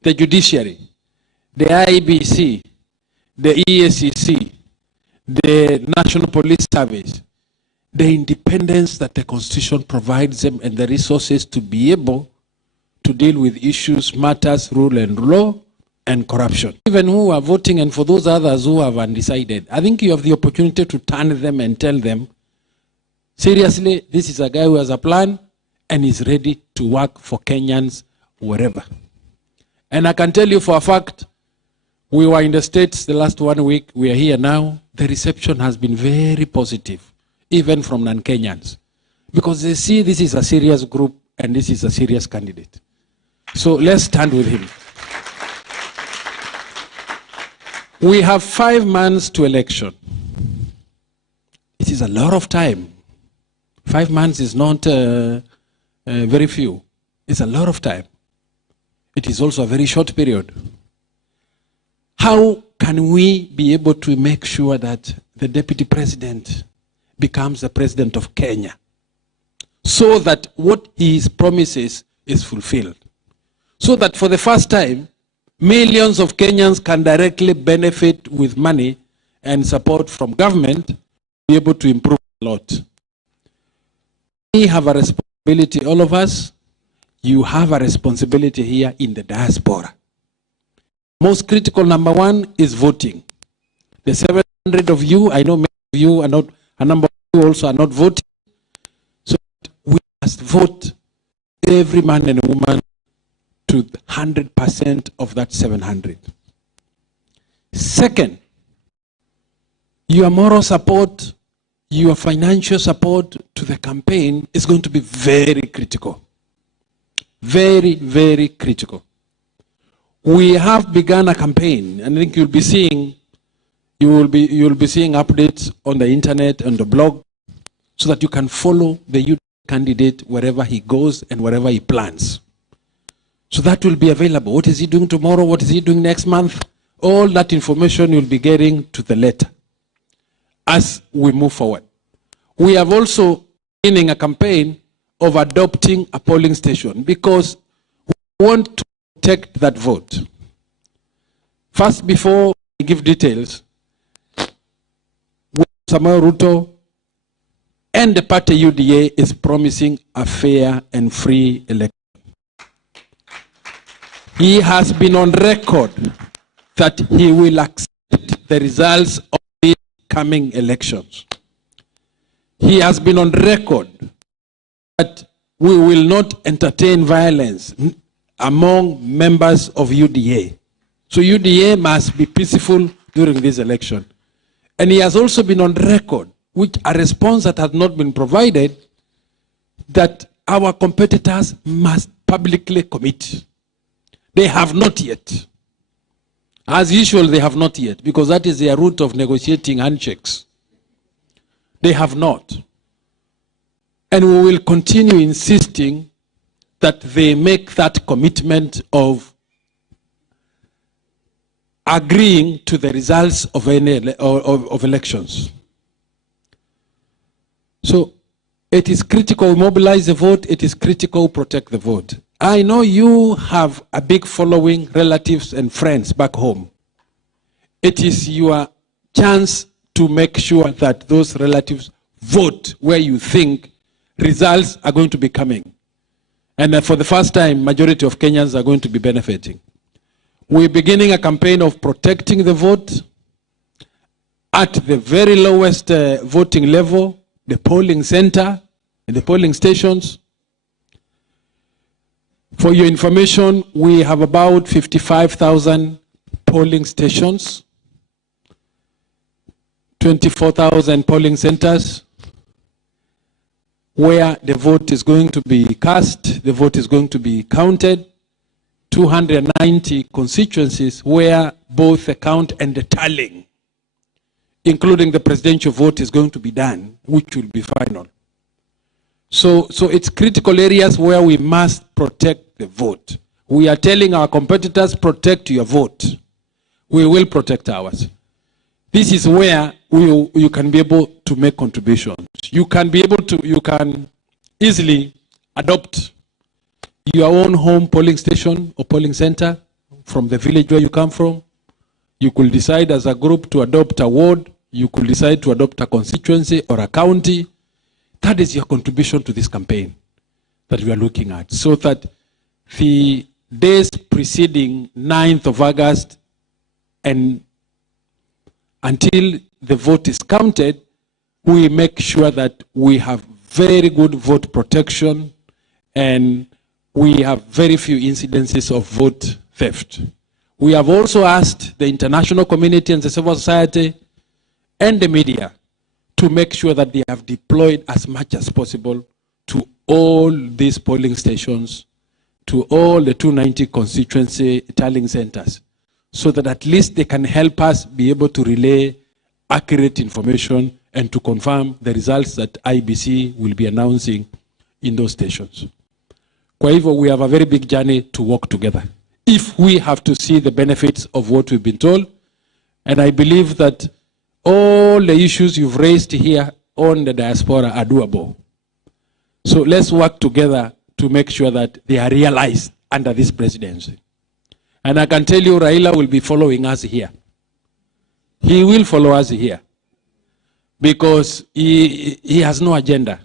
the judiciary, the IBC, the EACC, the National Police Service, the independence that the Constitution provides them and the resources to be able to deal with issues, matters, rule and law, and corruption. Even who are voting, and for those others who have undecided, I think you have the opportunity to turn them and tell them, seriously, this is a guy who has a plan and is ready to work for Kenyans wherever. And I can tell you for a fact, we were in the States the last 1 week, we are here now. The reception has been very positive, even from non-Kenyans, because they see this is a serious group and this is a serious candidate. So let's stand with him. We have 5 months to election. It is a lot of time. 5 months is not very few. It's a lot of time. It is also a very short period. How can we be able to make sure that the deputy president becomes the president of Kenya, so that what he promises is fulfilled? So that for the first time, millions of Kenyans can directly benefit with money and support from government to be able to improve a lot. We have a responsibility, all of us. You have a responsibility here in the diaspora. Most critical number 1 is voting. The 700 of you, I know many of you are not, a number of you also are not voting. So we must vote, every man and woman, to 100% of that 700. Second, your moral support, your financial support to the campaign is going to be very critical. Very, very critical. We have begun a campaign, and I think you'll be seeing updates on the internet and the blog, so that you can follow the youth candidate wherever he goes and wherever he plans. So that will be available. What is he doing tomorrow? What is he doing next month? All that information you'll be getting to the letter as we move forward. We have also beginning a campaign of adopting a polling station, because we want to protect that vote. First, before I give details, Samuel Ruto and the party UDA is promising a fair and free election. He has been on record that he will accept the results of these coming elections. He has been on record that we will not entertain violence among members of UDA. So UDA must be peaceful during this election. And he has also been on record, with a response that has not been provided, that our competitors must publicly commit. They have not yet. As usual, they have not yet, because that is their route of negotiating handshakes. They have not. And we will continue insisting that they make that commitment of agreeing to the results of of elections. So it is critical we mobilize the vote, it is critical protect the vote. I know you have a big following, relatives and friends back home. It is your chance to make sure that those relatives vote where you think results are going to be coming. And for the first time, majority of Kenyans are going to be benefiting. We're beginning a campaign of protecting the vote at the very lowest voting level, the polling center and the polling stations. For your information, we have about 55,000 polling stations, 24,000 polling centers, where the vote is going to be cast, the vote is going to be counted, 290 constituencies where both the count and the tallying, including the presidential vote, is going to be done, which will be final. So it's critical areas where we must protect the vote. We are telling our competitors, protect your vote. We will protect ours. This is where you can be able to make contributions. You can easily adopt your own home polling station or polling center from the village where you come from. You could decide as a group to adopt a ward. You could decide to adopt a constituency or a county. That is your contribution to this campaign that we are looking at. So that the days preceding 9th of August and until the vote is counted, we make sure that we have very good vote protection and we have very few incidences of vote theft. We have also asked the international community and the civil society and the media to make sure that they have deployed as much as possible to all these polling stations, to all the 290 constituency tallying centers, so that at least they can help us be able to relay accurate information and to confirm the results that IBC will be announcing in those stations. Kwa hivyo, we have a very big journey to walk together if we have to see the benefits of what we've been told. And I believe that all the issues you've raised here on the diaspora are doable. So let's work together to make sure that they are realized under this presidency. And I can tell you, Raila will be following us here. He will follow us here because he has no agenda.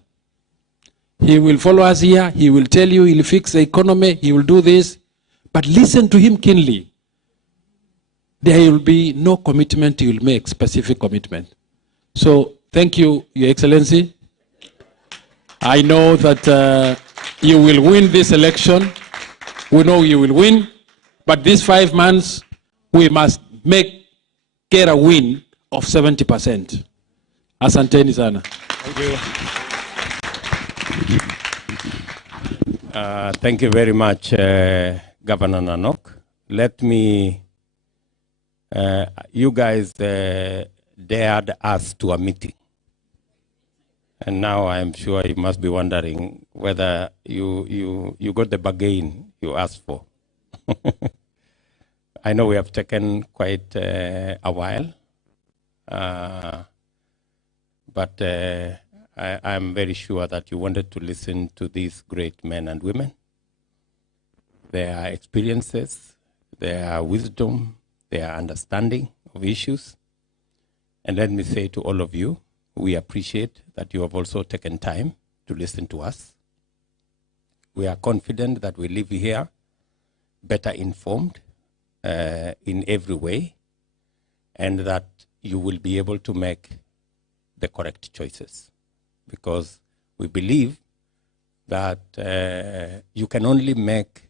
He will follow us here. He will tell you he'll fix the economy. He will do this. But listen to him keenly. There will be no commitment he will make, specific commitment. So thank you, Your Excellency. I know that you will win this election. We know you will win. But these 5 months, we must get a win of 70%. Asanteni sana. Thank you. Thank you very much, Governor Nanok. Let me, you guys dared us to a meeting. And now I'm sure you must be wondering whether you got the bargain you asked for. I know we have taken quite a while, but I'm very sure that you wanted to listen to these great men and women, their experiences, their wisdom, their understanding of issues. And let me say to all of you We appreciate that you have also taken time to listen to us. We are confident that we live here better informed in every way, and that you will be able to make the correct choices. Because we believe that you can only make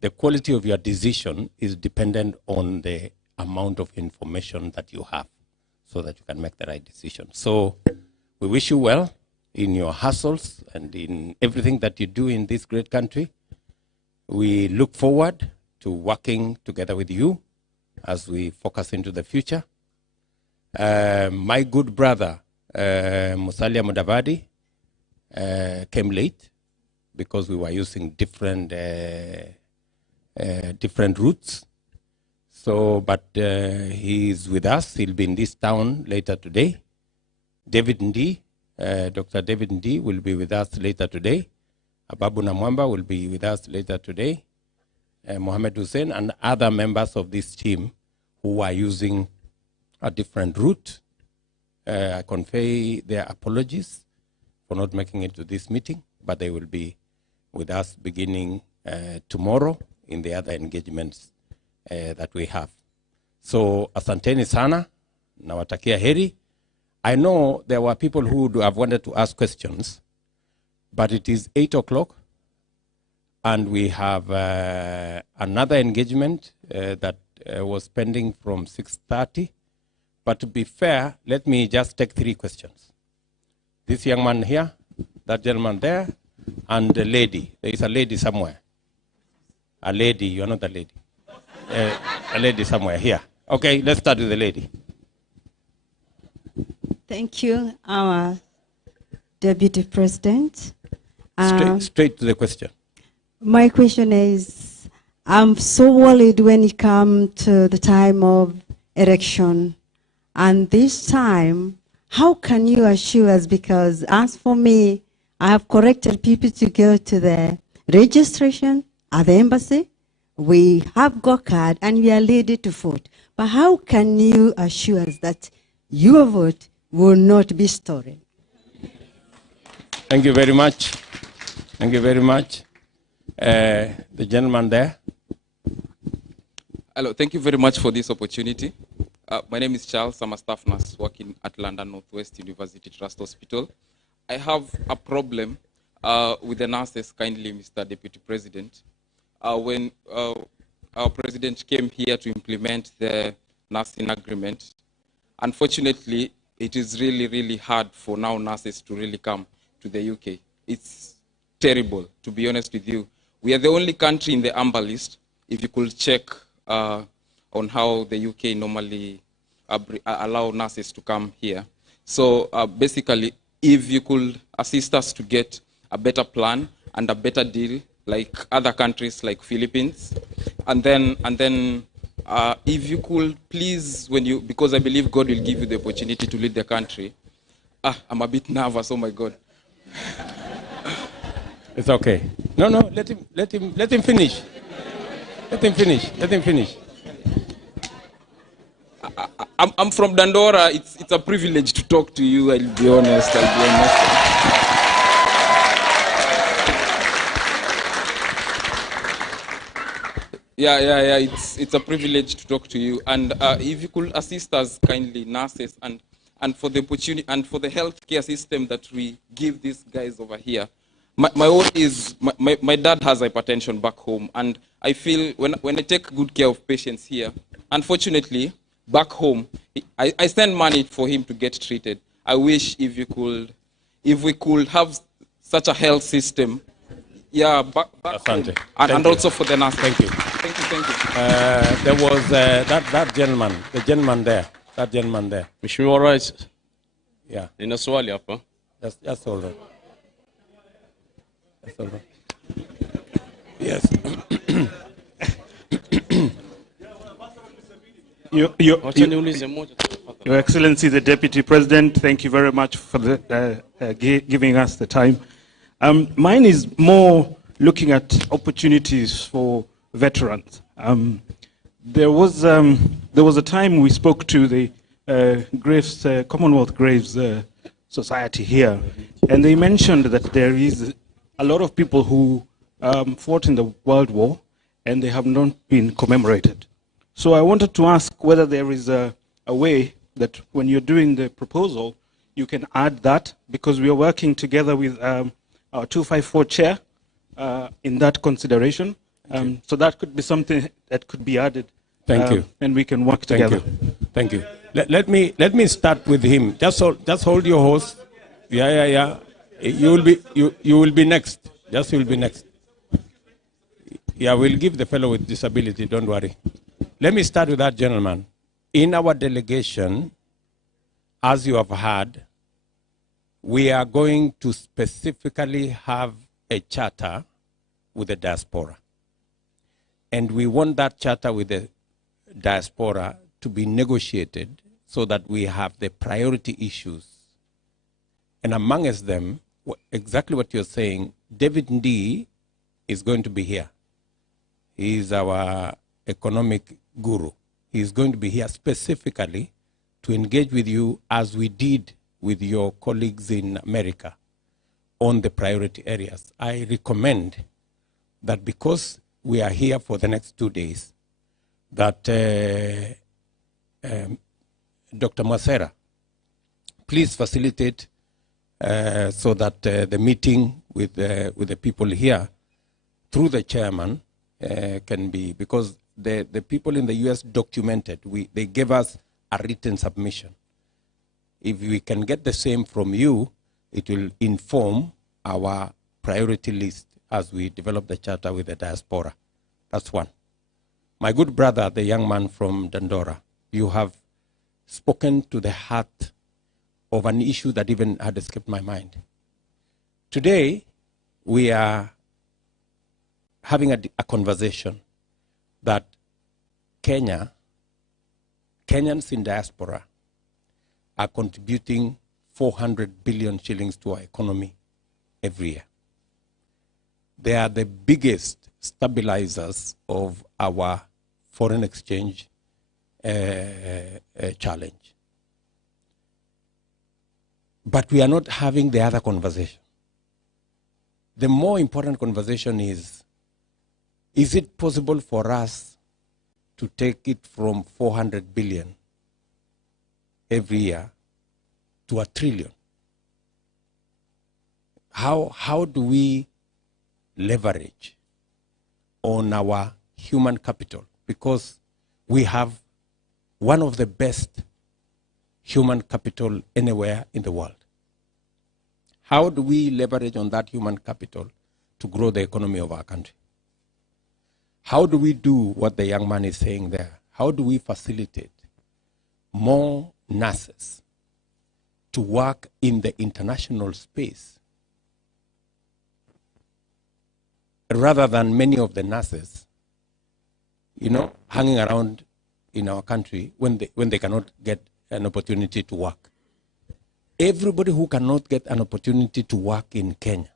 the quality of your decision is dependent on the amount of information that you have so that you can make the right decision. So we wish you well in your hustles and in everything that you do in this great country. We look forward to working together with you as we focus into the future. My good brother, Musalia Mudavadi, came late because we were using different routes. So, but he's with us. He'll be in this town later today. David Ndi, Dr. David Ndi will be with us later today. Ababu Namwamba will be with us later today. Mohammed Hussein and other members of this team who are using a different route. I convey their apologies for not making it to this meeting, but they will be with us beginning tomorrow in the other engagements that we have. So asanteni sana, nawatakia heri. I know there were people who would have wanted to ask questions, but it is 8 o'clock, and we have another engagement that was pending from 6:30. But to be fair, let me just take 3 questions. This young man here, that gentleman there, and the lady. There is a lady somewhere. A lady, you're not a lady. A lady somewhere here. Okay, let's start with the lady. Thank you, our Deputy President. Straight to the question. My question is, I'm so worried when it comes to the time of election. And this time, how can you assure us? Because as for me, I have corrected people to go to the registration at the embassy. We have got card and we are ready to vote. But how can you assure us that your vote will not be stolen? Thank you very much. Thank you very much. The gentleman there. Hello, thank you very much for this opportunity. My name is Charles. I'm a staff nurse working at London Northwest University Trust Hospital. I have a problem with the nurses, kindly, Mr. Deputy President. When our president came here to implement the nursing agreement, unfortunately, it is really, really hard for now nurses to really come to the UK. It's terrible, to be honest with you. We are the only country in the amber list, if you could check on how the UK normally allow nurses to come here. So basically, if you could assist us to get a better plan and a better deal, like other countries like Philippines, and then if you could please, because I believe God will give you the opportunity to lead the country. I'm a bit nervous. Oh my God. It's okay. No, let him finish. Let him finish. Let him finish. I'm from Dandora. It's a privilege to talk to you. I'll be honest. Yeah. It's a privilege to talk to you. And if you could assist us kindly, nurses, and for the opportunity and for the healthcare system that we give these guys over here. My own is my dad has hypertension back home, and I feel when I take good care of patients here, unfortunately, back home, I send money for him to get treated. I wish if we could have such a health system, back home, and also for the nurses. Thank you. There was that gentleman, the gentleman there. That gentleman there. Mheshimiwa Rais. Yeah. Nina swali hapa. That's all right. That's all right. Yes. Your Excellency, the Deputy President, thank you very much for giving us the time. Mine is more looking at opportunities for veterans. There was a time we spoke to the Graves, Commonwealth Graves Society here, and they mentioned that there is a lot of people who fought in the World War, and they have not been commemorated. So I wanted to ask whether there is a way that when you're doing the proposal, you can add that, because we are working together with our 254 chair in that consideration. So that could be something that could be added. Thank you. And we can work together. Thank you. Let me start with him. Just hold your horse. Yeah. You will be next. Just you will be next. Yeah, we'll give the fellow with disability. Don't worry. Let me start with that gentleman. In our delegation, as you have heard, we are going to specifically have a charter with the diaspora. And we want that charter with the diaspora to be negotiated so that we have the priority issues. And amongst them, exactly what you're saying, David Ndii is going to be here. He is our economic guru. He is going to be here specifically to engage with you as we did with your colleagues in America on the priority areas. I recommend that because we are here for the next 2 days, that Dr. Masera, please facilitate so that the meeting with the people here through the chairman can be, because the people in the US documented, they gave us a written submission. If we can get the same from you, it will inform our priority list as we develop the charter with the diaspora. That's one. My good brother, the young man from Dandora, you have spoken to the heart of an issue that even had escaped my mind. Today, we are having a conversation that Kenyans in diaspora are contributing 400 billion shillings to our economy every year. They are the biggest stabilizers of our foreign exchange challenge. But we are not having the other conversation. The more important conversation is it possible for us to take it from 400 billion every year to 1 trillion? How do we leverage on our human capital? Because we have one of the best human capital anywhere in the world. How do we leverage on that human capital to grow the economy of our country? How do we do what the young man is saying there? How do we facilitate more nurses to work in the international space rather than many of the nurses, hanging around in our country when they cannot get an opportunity to work? Everybody who cannot get an opportunity to work in Kenya,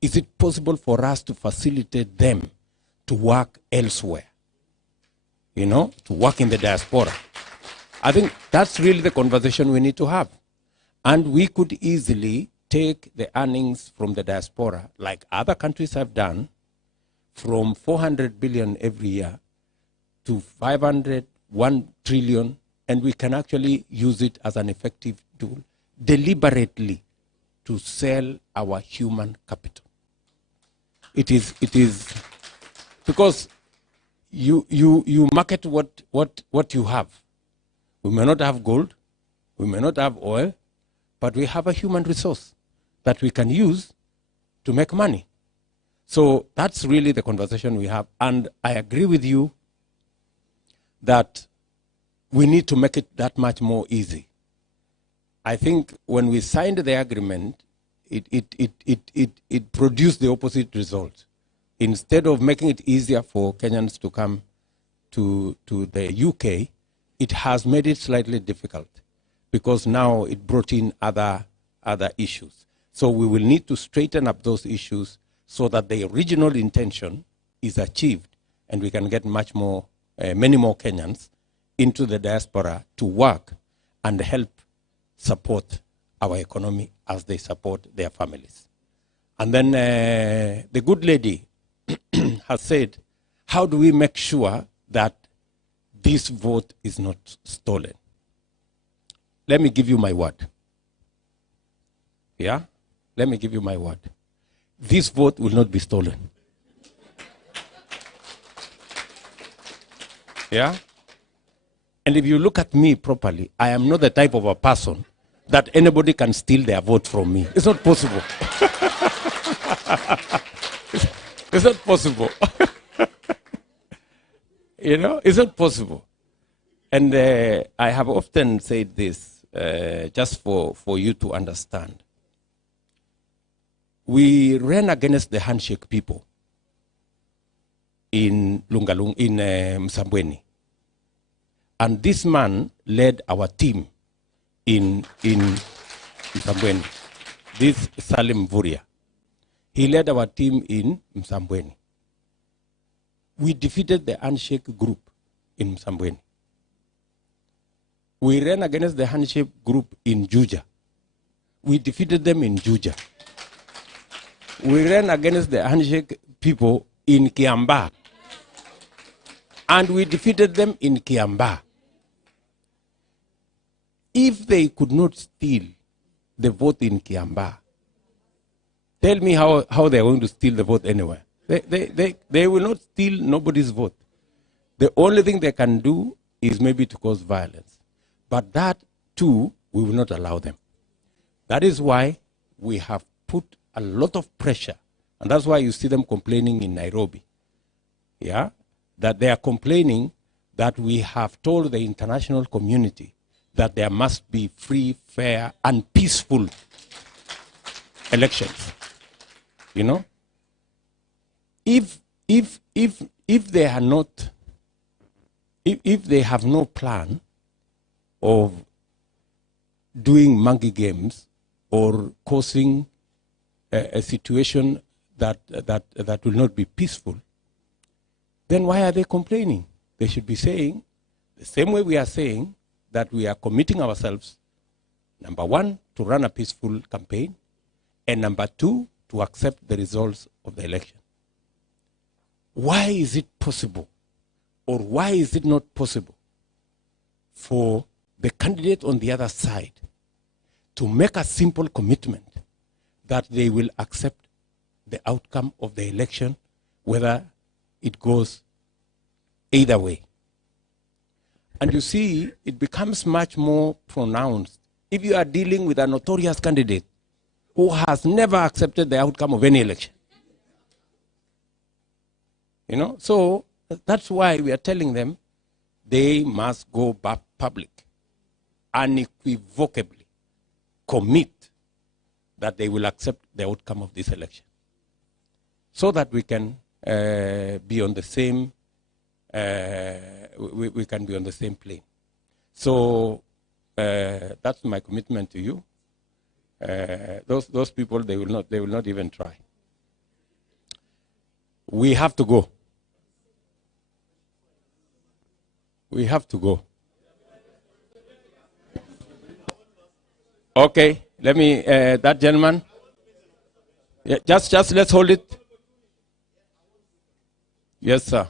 is it possible for us to facilitate them to work elsewhere? To work in the diaspora. I think that's really the conversation we need to have. And we could easily take the earnings from the diaspora, like other countries have done, from 400 billion every year to 500, 1 trillion, and we can actually use it as an effective tool deliberately to sell our human capital. It is because you market what you have. We may not have gold, we may not have oil, but we have a human resource that we can use to make money. So that's really the conversation we have. And I agree with you that we need to make it that much more easy. I think when we signed the agreement, it produced the opposite result. Instead of making it easier for Kenyans to come to the UK, it has made it slightly difficult because now it brought in other issues. So we will need to straighten up those issues so that the original intention is achieved and we can get many more Kenyans into the diaspora to work and help support our economy as they support their families. And then the good lady has said, how do we make sure that this vote is not stolen? Let me give you my word. Yeah? Let me give you my word. This vote will not be stolen. Yeah? And if you look at me properly, I am not the type of a person that anybody can steal their vote from me. It's not possible. It's not possible. You know, it's not possible. And I have often said this, just for you to understand. We ran against the handshake people in Lungalung, in Msambweni. And this man led our team in Msambweni. This Salim Vuria. He led our team in Msambweni. We defeated the handshake group in Msambweni. We ran against the handshake group in Juja. We defeated them in Juja. We ran against the handshake people in Kiamba. And we defeated them in Kiamba. If they could not steal the vote in Kiamba, tell me how they are going to steal the vote anywhere. They will not steal nobody's vote. The only thing they can do is maybe to cause violence. But that, too, we will not allow them. That is why we have put a lot of pressure. And that's why you see them complaining in Nairobi. Yeah? That they are complaining that we have told the international community that there must be free, fair, and peaceful elections. You know? If they are not, if they have no plan of doing monkey games or causing a situation that will not be peaceful, then why are they complaining? They should be saying, the same way we are saying that we are committing ourselves, number one, to run a peaceful campaign, and number two, to accept the results of the election. Why is it possible, or why is it not possible for the candidate on the other side to make a simple commitment that they will accept the outcome of the election, whether it goes either way? And you see, it becomes much more pronounced if you are dealing with a notorious candidate who has never accepted the outcome of any election. You know, so that's why we are telling them they must go back public, unequivocally commit that they will accept the outcome of this election, so that we can be on the same. We can be on the same plane. So that's my commitment to you. Those people, they will not even try. We have to go. We have to go. Okay, let me, that gentleman. Yeah, just let's hold it. Yes, sir.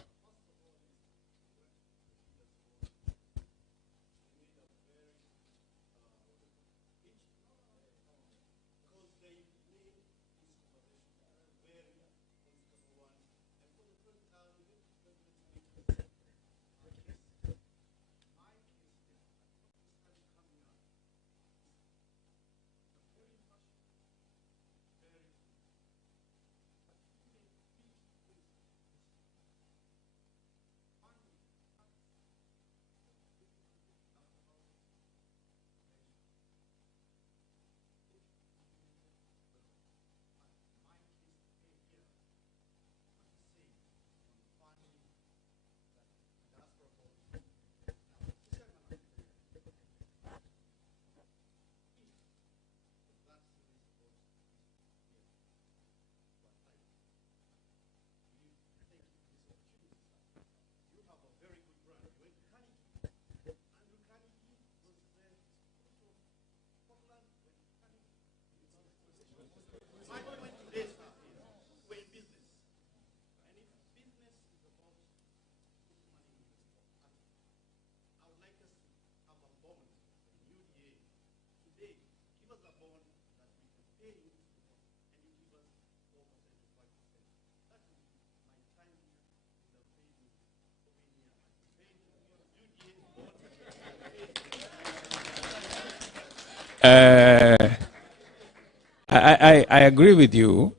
I agree with you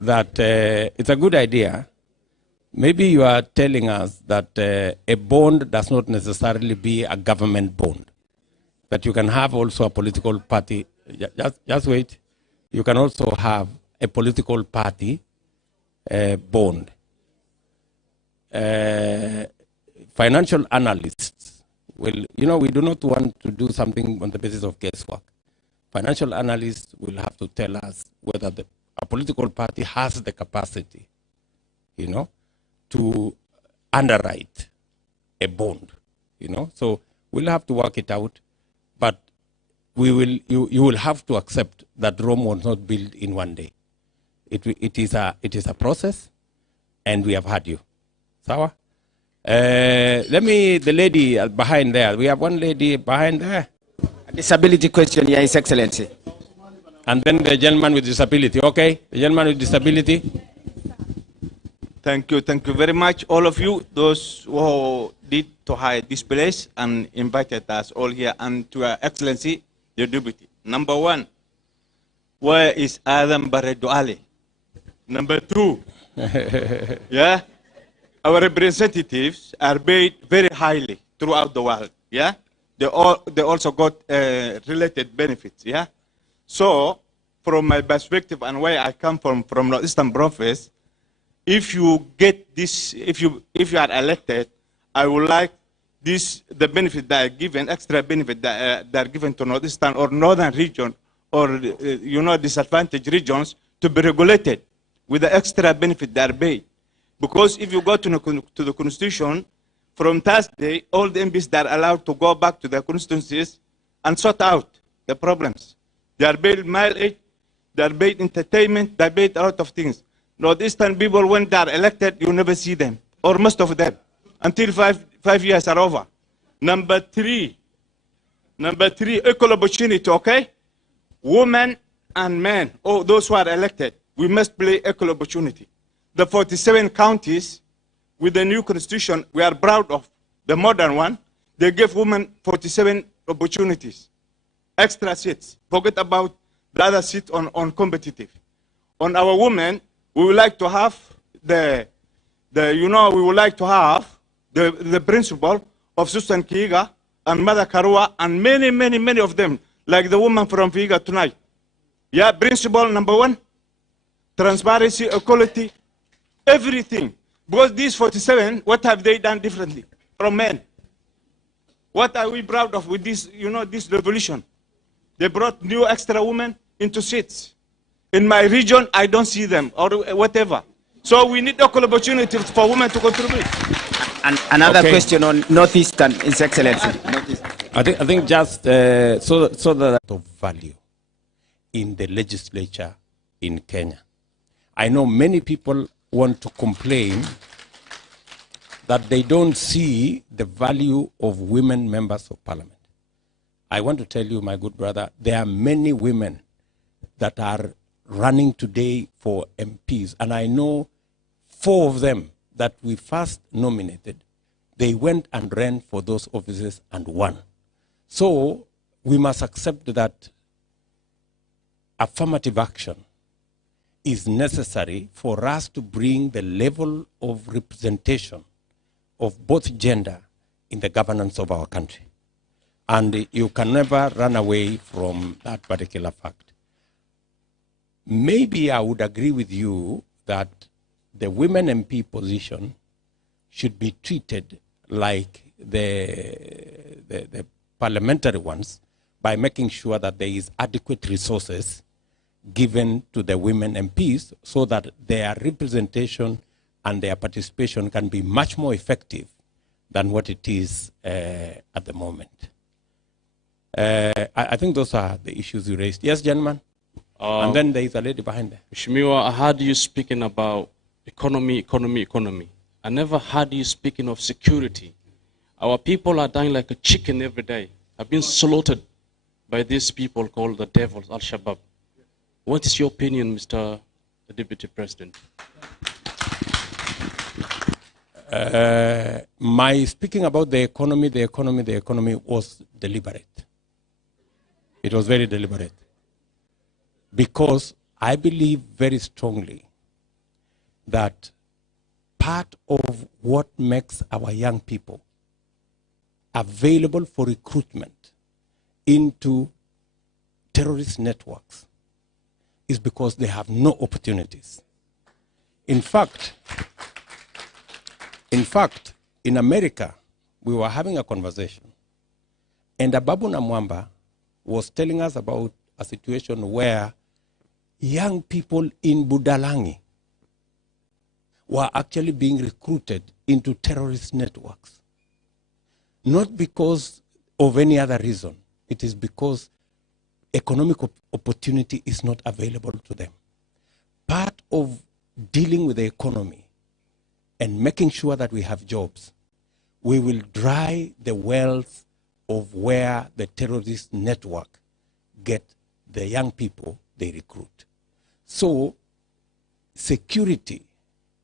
that it's a good idea. Maybe you are telling us that a bond does not necessarily be a government bond. That you can have also a political party. Just wait. You can also have a political party bond. Financial analysts will, we do not want to do something on the basis of guesswork. Financial analysts will have to tell us whether a political party has the capacity, to underwrite a bond, So we'll have to work it out, but you will have to accept that Rome was not built in one day. It is a process, and we have had you. Sawa? The lady behind there. We have one lady behind there. A disability question, yeah, His Excellency. And then the gentleman with disability. Okay, the gentleman with disability. Thank you very much, all of you, those who did to hire this place and invited us all here, and to Your Excellency, the Deputy. Number one, where is Adam Barredo Ali? Number two, yeah, our representatives are paid very highly throughout the world, yeah? They also got related benefits, yeah? So, from my perspective and where I come from Northeastern Province, if you get this, if you are elected, I would like the benefit that are given, extra benefit that are given to Northeastern or Northern region, or disadvantaged regions, to be regulated with the extra benefit that are paid. Because if you go to the Constitution, from Thursday, all the MPs that are allowed to go back to their constituencies and sort out the problems. They are paid mileage, they are paid entertainment, they are paid a lot of things. Northeastern people, when they are elected, you never see them, or most of them, until five years are over. Number three, equal opportunity, okay? Women and men, those who are elected, we must play equal opportunity. The 47 counties with the new constitution, we are proud of the modern one. They give women 47 opportunities, extra seats. Forget about the other seats on competitive. On our women, we would like to have the principle of Susan Kiiga and Mother Karua and many of them, like the woman from Vihiga tonight. Yeah, principle number one, transparency, equality, everything. Because these 47, what have they done differently from men? What are we proud of with this, this revolution? They brought new extra women into seats. In my region, I don't see them, or whatever. So we need equal opportunities for women to contribute. And another question on Northeastern, His Excellency. I think just so that of value in the legislature in Kenya. I know many people want to complain that they don't see the value of women members of parliament. I want to tell you, my good brother, there are many women that are running today for MPs, and I know 4 of them that we first nominated, they went and ran for those offices and won. So we must accept that affirmative action is necessary for us to bring the level of representation of both gender in the governance of our country. And you can never run away from that particular fact. Maybe I would agree with you that the women MP position should be treated like the parliamentary ones by making sure that there is adequate resources given to the women MPs so that their representation and their participation can be much more effective than what it is at the moment. I think those are the issues you raised. Yes, gentlemen? And then there is a lady behind there. Shimiwa, I heard you speaking about economy. I never heard you speaking of security. Our people are dying like a chicken every day. I've been slaughtered by these people called the devils, Al-Shabaab. What is your opinion, Mr. Deputy President? My speaking about the economy was deliberate. It was very deliberate. because I believe very strongly that part of what makes our young people available for recruitment into terrorist networks is because they have no opportunities. In fact, in America, we were having a conversation, and Ababu Namwamba was telling us about a situation where young people in Budalangi were actually being recruited into terrorist networks. Not because of any other reason. It is because economic opportunity is not available to them. Part of dealing with the economy and making sure that we have jobs, we will dry the wells of where the terrorist network get the young people they recruit. So security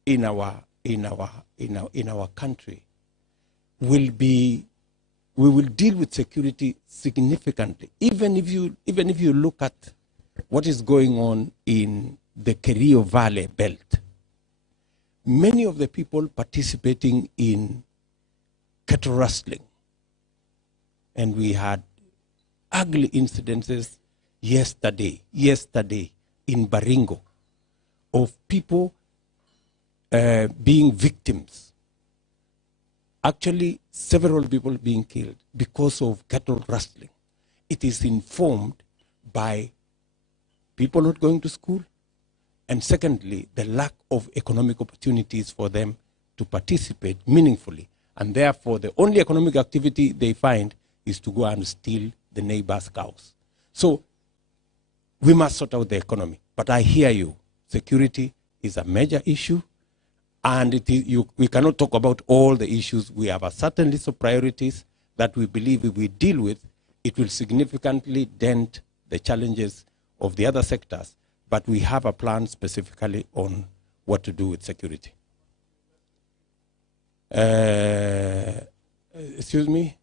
in our country will be, we will deal with security significantly. Even if you look at what is going on in the Kerio Valley belt, many of the people participating in cattle rustling, and we had ugly incidences yesterday in Baringo of people being victims. Actually, several people being killed because of cattle rustling. It is informed by people not going to school, and secondly, the lack of economic opportunities for them to participate meaningfully. And therefore, the only economic activity they find is to go and steal the neighbor's cows. So we must sort out the economy. But I hear you. Security is a major issue. And we cannot talk about all the issues. We have a certain list of priorities that we believe if we deal with, it will significantly dent the challenges of the other sectors. But we have a plan specifically on what to do with security. Excuse me?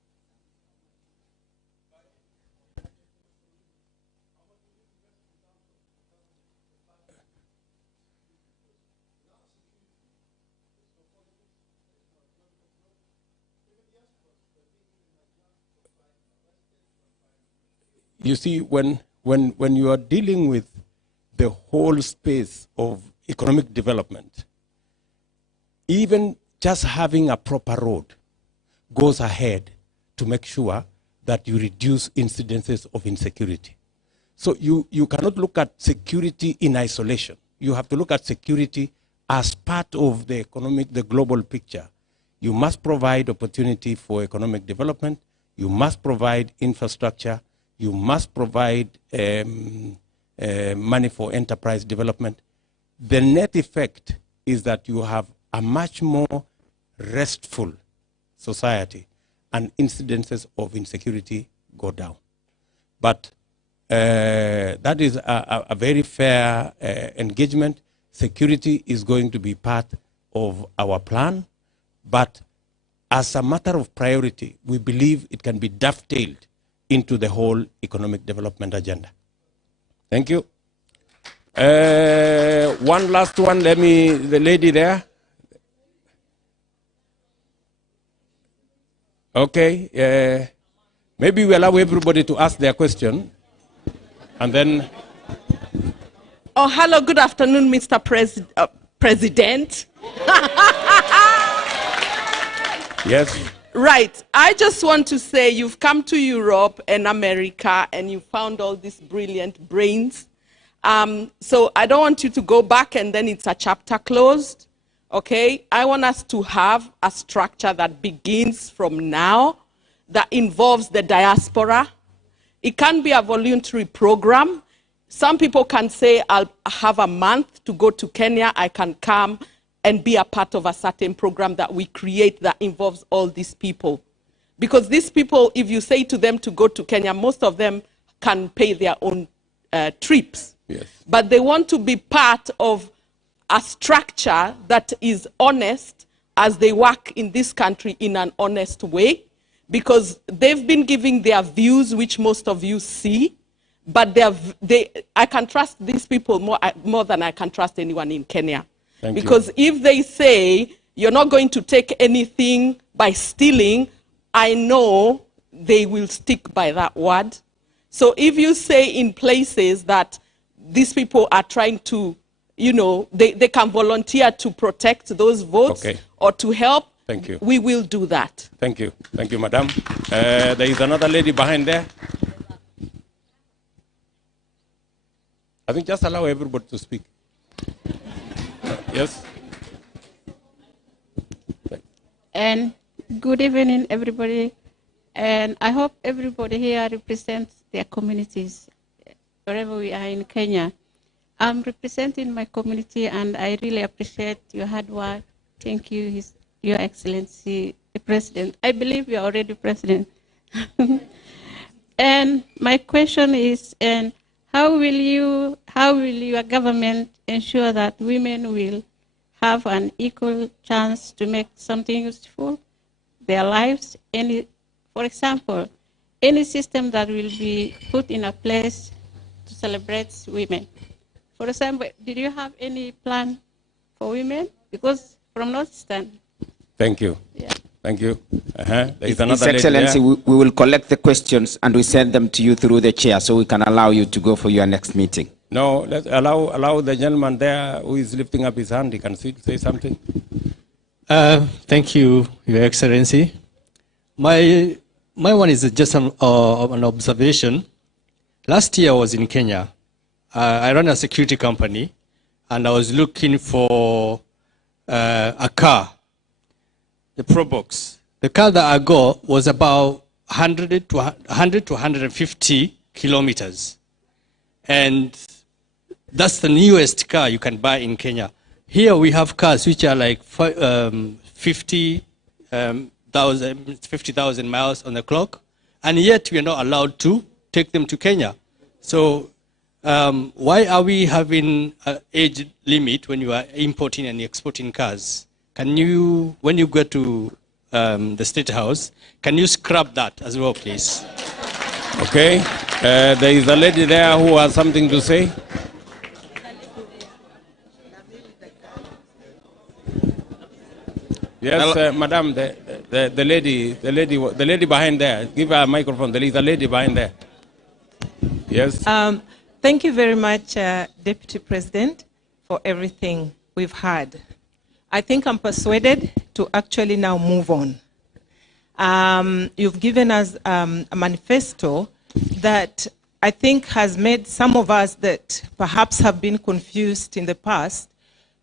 You see, when you are dealing with the whole space of economic development, even just having a proper road goes ahead to make sure that you reduce incidences of insecurity. So you cannot look at security in isolation. You have to look at security as part of the global picture. You must provide opportunity for economic development. You must provide infrastructure. You must provide money for enterprise development. The net effect is that you have a much more restful society and incidences of insecurity go down. But that is a very fair engagement. Security is going to be part of our plan, but as a matter of priority, we believe it can be dovetailed into the whole economic development agenda. Thank you. One last one, the lady there. Okay, maybe we allow everybody to ask their question, and then. Oh, hello, good afternoon, Mr. President. Yes. Right, I just want to say you've come to Europe and America and you found all these brilliant brains. So I don't want you to go back and then it's a chapter closed, okay? I want us to have a structure that begins from now, that involves the diaspora. It can be a voluntary program. Some people can say, I'll have a month to go to Kenya, I can come and be a part of a certain program that we create that involves all these people. Because these people, if you say to them to go to Kenya, most of them can pay their own trips. Yes. But they want to be part of a structure that is honest as they work in this country in an honest way, because they've been giving their views, which most of you see, but I can trust these people more than I can trust anyone in Kenya. Thank you. Because if they say you're not going to take anything by stealing, I know they will stick by that word. So if you say in places that these people are trying to, you know, they can volunteer to protect those votes or to help, thank you. We will do that. Thank you. Thank you, madam. There is another lady behind there. I think just allow everybody to speak. Yes. And good evening, everybody. And I hope everybody here represents their communities, wherever we are in Kenya. I'm representing my community, and I really appreciate your hard work. Thank you, Your Excellency, the President. I believe you are already President. And my question is, and how will your government ensure that women will have an equal chance to make something useful their lives? For example, any system that will be put in a place to celebrate women. For example, did you have any plan for women? Because from Northeastern. Thank you. Yeah. Thank you. There is His another lady Excellency, there. we will collect the questions and we send them to you through the chair so we can allow you to go for your next meeting. No, let's allow the gentleman there who is lifting up his hand. He can say something. Thank you, Your Excellency. My one is just an observation. Last year I was in Kenya. I run a security company, and I was looking for a car, the Probox. The car that I got was about 100 to 150 kilometers. And that's the newest car you can buy in Kenya. Here we have cars which are like 50,000 miles on the clock, and yet we are not allowed to take them to Kenya. So why are we having an age limit when you are importing and exporting cars? Can you, when you go to the State House, can you scrap that as well, please? Okay. There is a lady there who has something to say. Yes, madam, the lady behind there. Give her a microphone. There is a lady behind there. Yes. Thank you very much, Deputy President, for everything we've had. I think I'm persuaded to actually now move on. You've given us a manifesto that I think has made some of us that perhaps have been confused in the past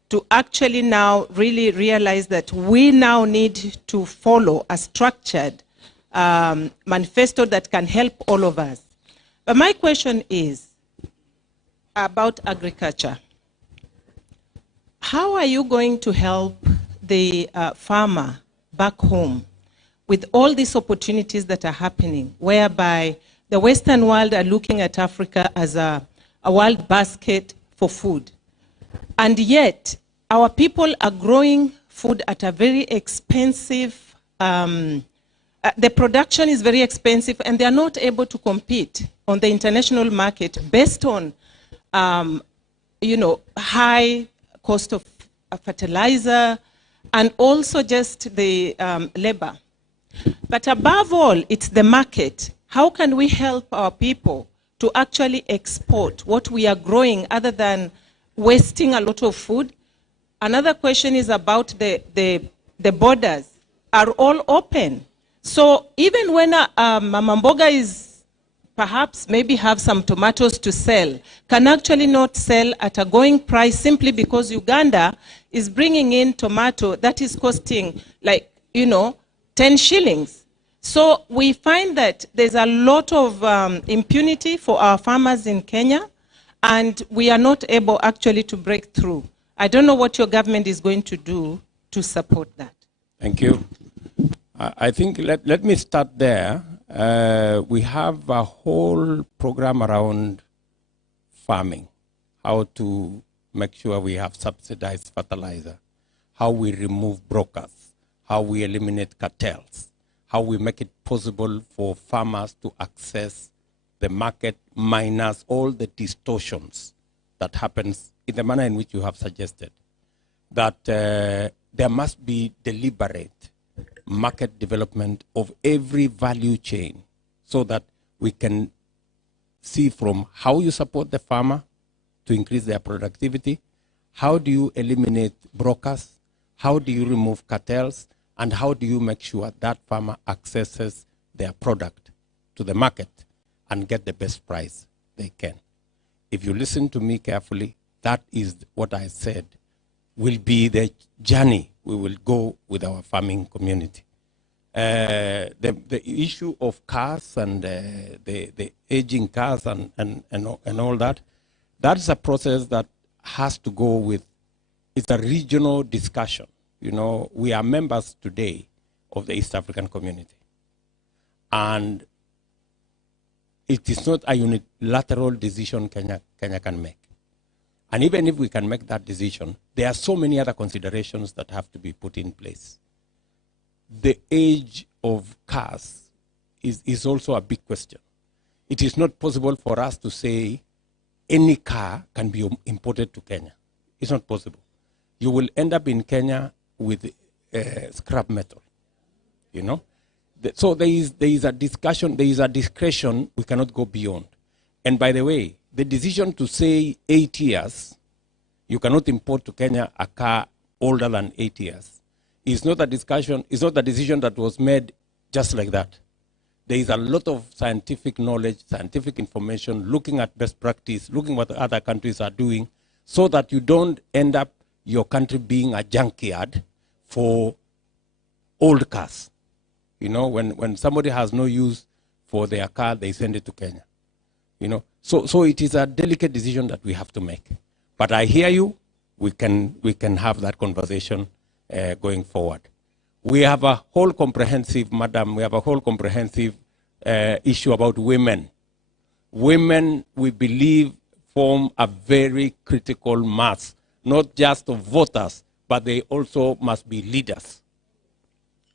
to actually now really realize that we now need to follow a structured manifesto that can help all of us. But my question is about agriculture. How are you going to help the farmer back home with all these opportunities that are happening, whereby the Western world are looking at Africa as a world basket for food? And yet, our people are growing food at a very expensive, the production is very expensive, and they are not able to compete on the international market based on, high cost of fertilizer and also just the labor. But above all, it's the market. How can we help our people to actually export what we are growing other than wasting a lot of food? Another question is about the borders are all open. So even when Mama Mboga is perhaps maybe have some tomatoes to sell, can actually not sell at a going price simply because Uganda is bringing in tomato that is costing 10 shillings. So we find that there's a lot of impunity for our farmers in Kenya, and we are not able actually to break through. I don't know what your government is going to do to support that. Thank you. I think let me start there. We have a whole program around farming, how to make sure we have subsidized fertilizer, how we remove brokers, how we eliminate cartels, how we make it possible for farmers to access the market minus all the distortions that happens in the manner in which you have suggested, that there must be deliberate market development of every value chain so that we can see from how you support the farmer to increase their productivity, how do you eliminate brokers, how do you remove cartels, and how do you make sure that farmer accesses their product to the market and get the best price they can. If you listen to me carefully, that is what I said will be the journey we will go with our farming community. The issue of cars and the aging cars and all that, that's a process that has to go with, it's a regional discussion. You know, we are members today of the East African community. And it is not a unilateral decision Kenya can make. And even if we can make that decision, there are so many other considerations that have to be put in place. The age of cars is also a big question. It is not possible for us to say any car can be imported to Kenya. It's not possible. You will end up in Kenya with scrap metal, you know? So there is a discussion, there is a discretion we cannot go beyond. And by the way, the decision to say 8 years, you cannot import to Kenya a car older than 8 years, is not a discussion, it's not a decision that was made just like that. There is a lot of scientific knowledge, scientific information, looking at best practice, looking what other countries are doing, so that you don't end up your country being a junkyard for old cars. You know, when somebody has no use for their car, they send it to Kenya. You know, so it is a delicate decision that we have to make. But I hear you. We can have that conversation going forward. We have a whole comprehensive, madam, we have a whole comprehensive issue about women. Women, we believe, form a very critical mass, not just of voters, but they also must be leaders.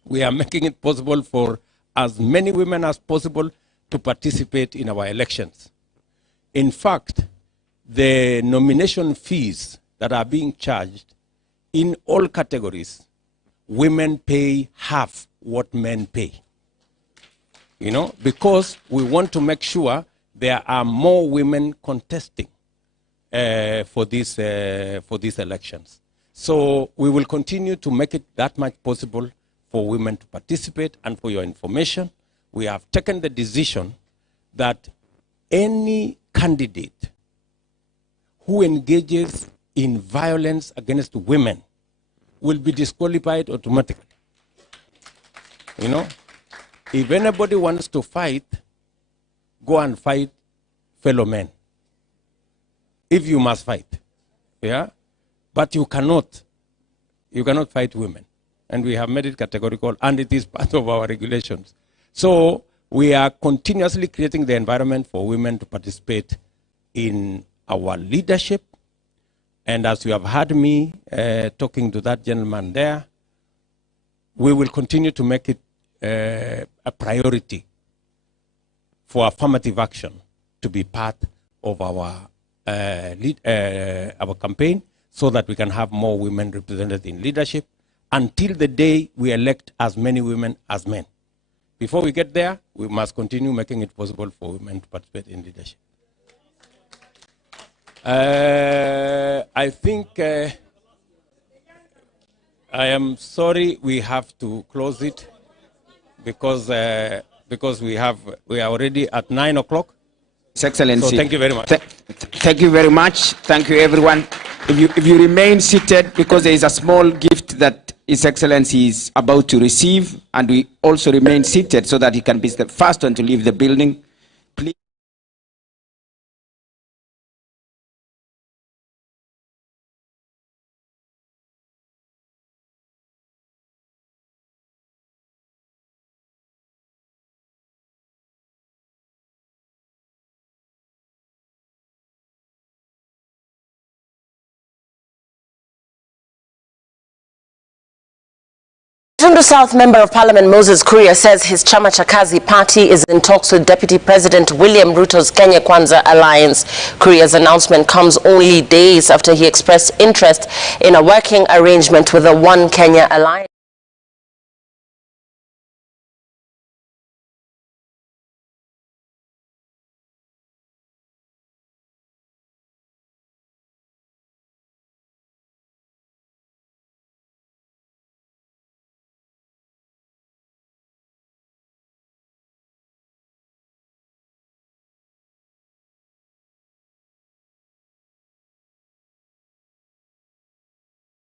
We are making it possible for as many women as possible to participate in our elections. In fact, the nomination fees that are being charged in all categories, women pay half what men pay. You know, because we want to make sure there are more women contesting for these elections. So we will continue to make it that much possible for women to participate. And for your information, we have taken the decision that any candidate who engages in violence against women will be disqualified automatically. You know, if anybody wants to fight, go and fight fellow men. If you must fight, yeah? But you cannot fight women. And we have made it categorical, and it is part of our regulations. So we are continuously creating the environment for women to participate in our leadership. And as you have heard me talking to that gentleman there, we will continue to make it a priority for affirmative action to be part of our campaign, so that we can have more women represented in leadership until the day we elect as many women as men. Before we get there, we must continue making it possible for women to participate in leadership. I think I am sorry we have to close it because we are already at 9 o'clock. His Excellency. So thank you very much. Thank you very much. Thank you, everyone. If you remain seated, because there is a small gift that His Excellency is about to receive, and we also remain seated so that he can be the first one to leave the building. Please. Gatundu South Member of Parliament Moses Kuria says his Chama cha Kazi party is in talks with Deputy President William Ruto's Kenya Kwanza alliance. Kuria's announcement comes only days after he expressed interest in a working arrangement with the One Kenya alliance.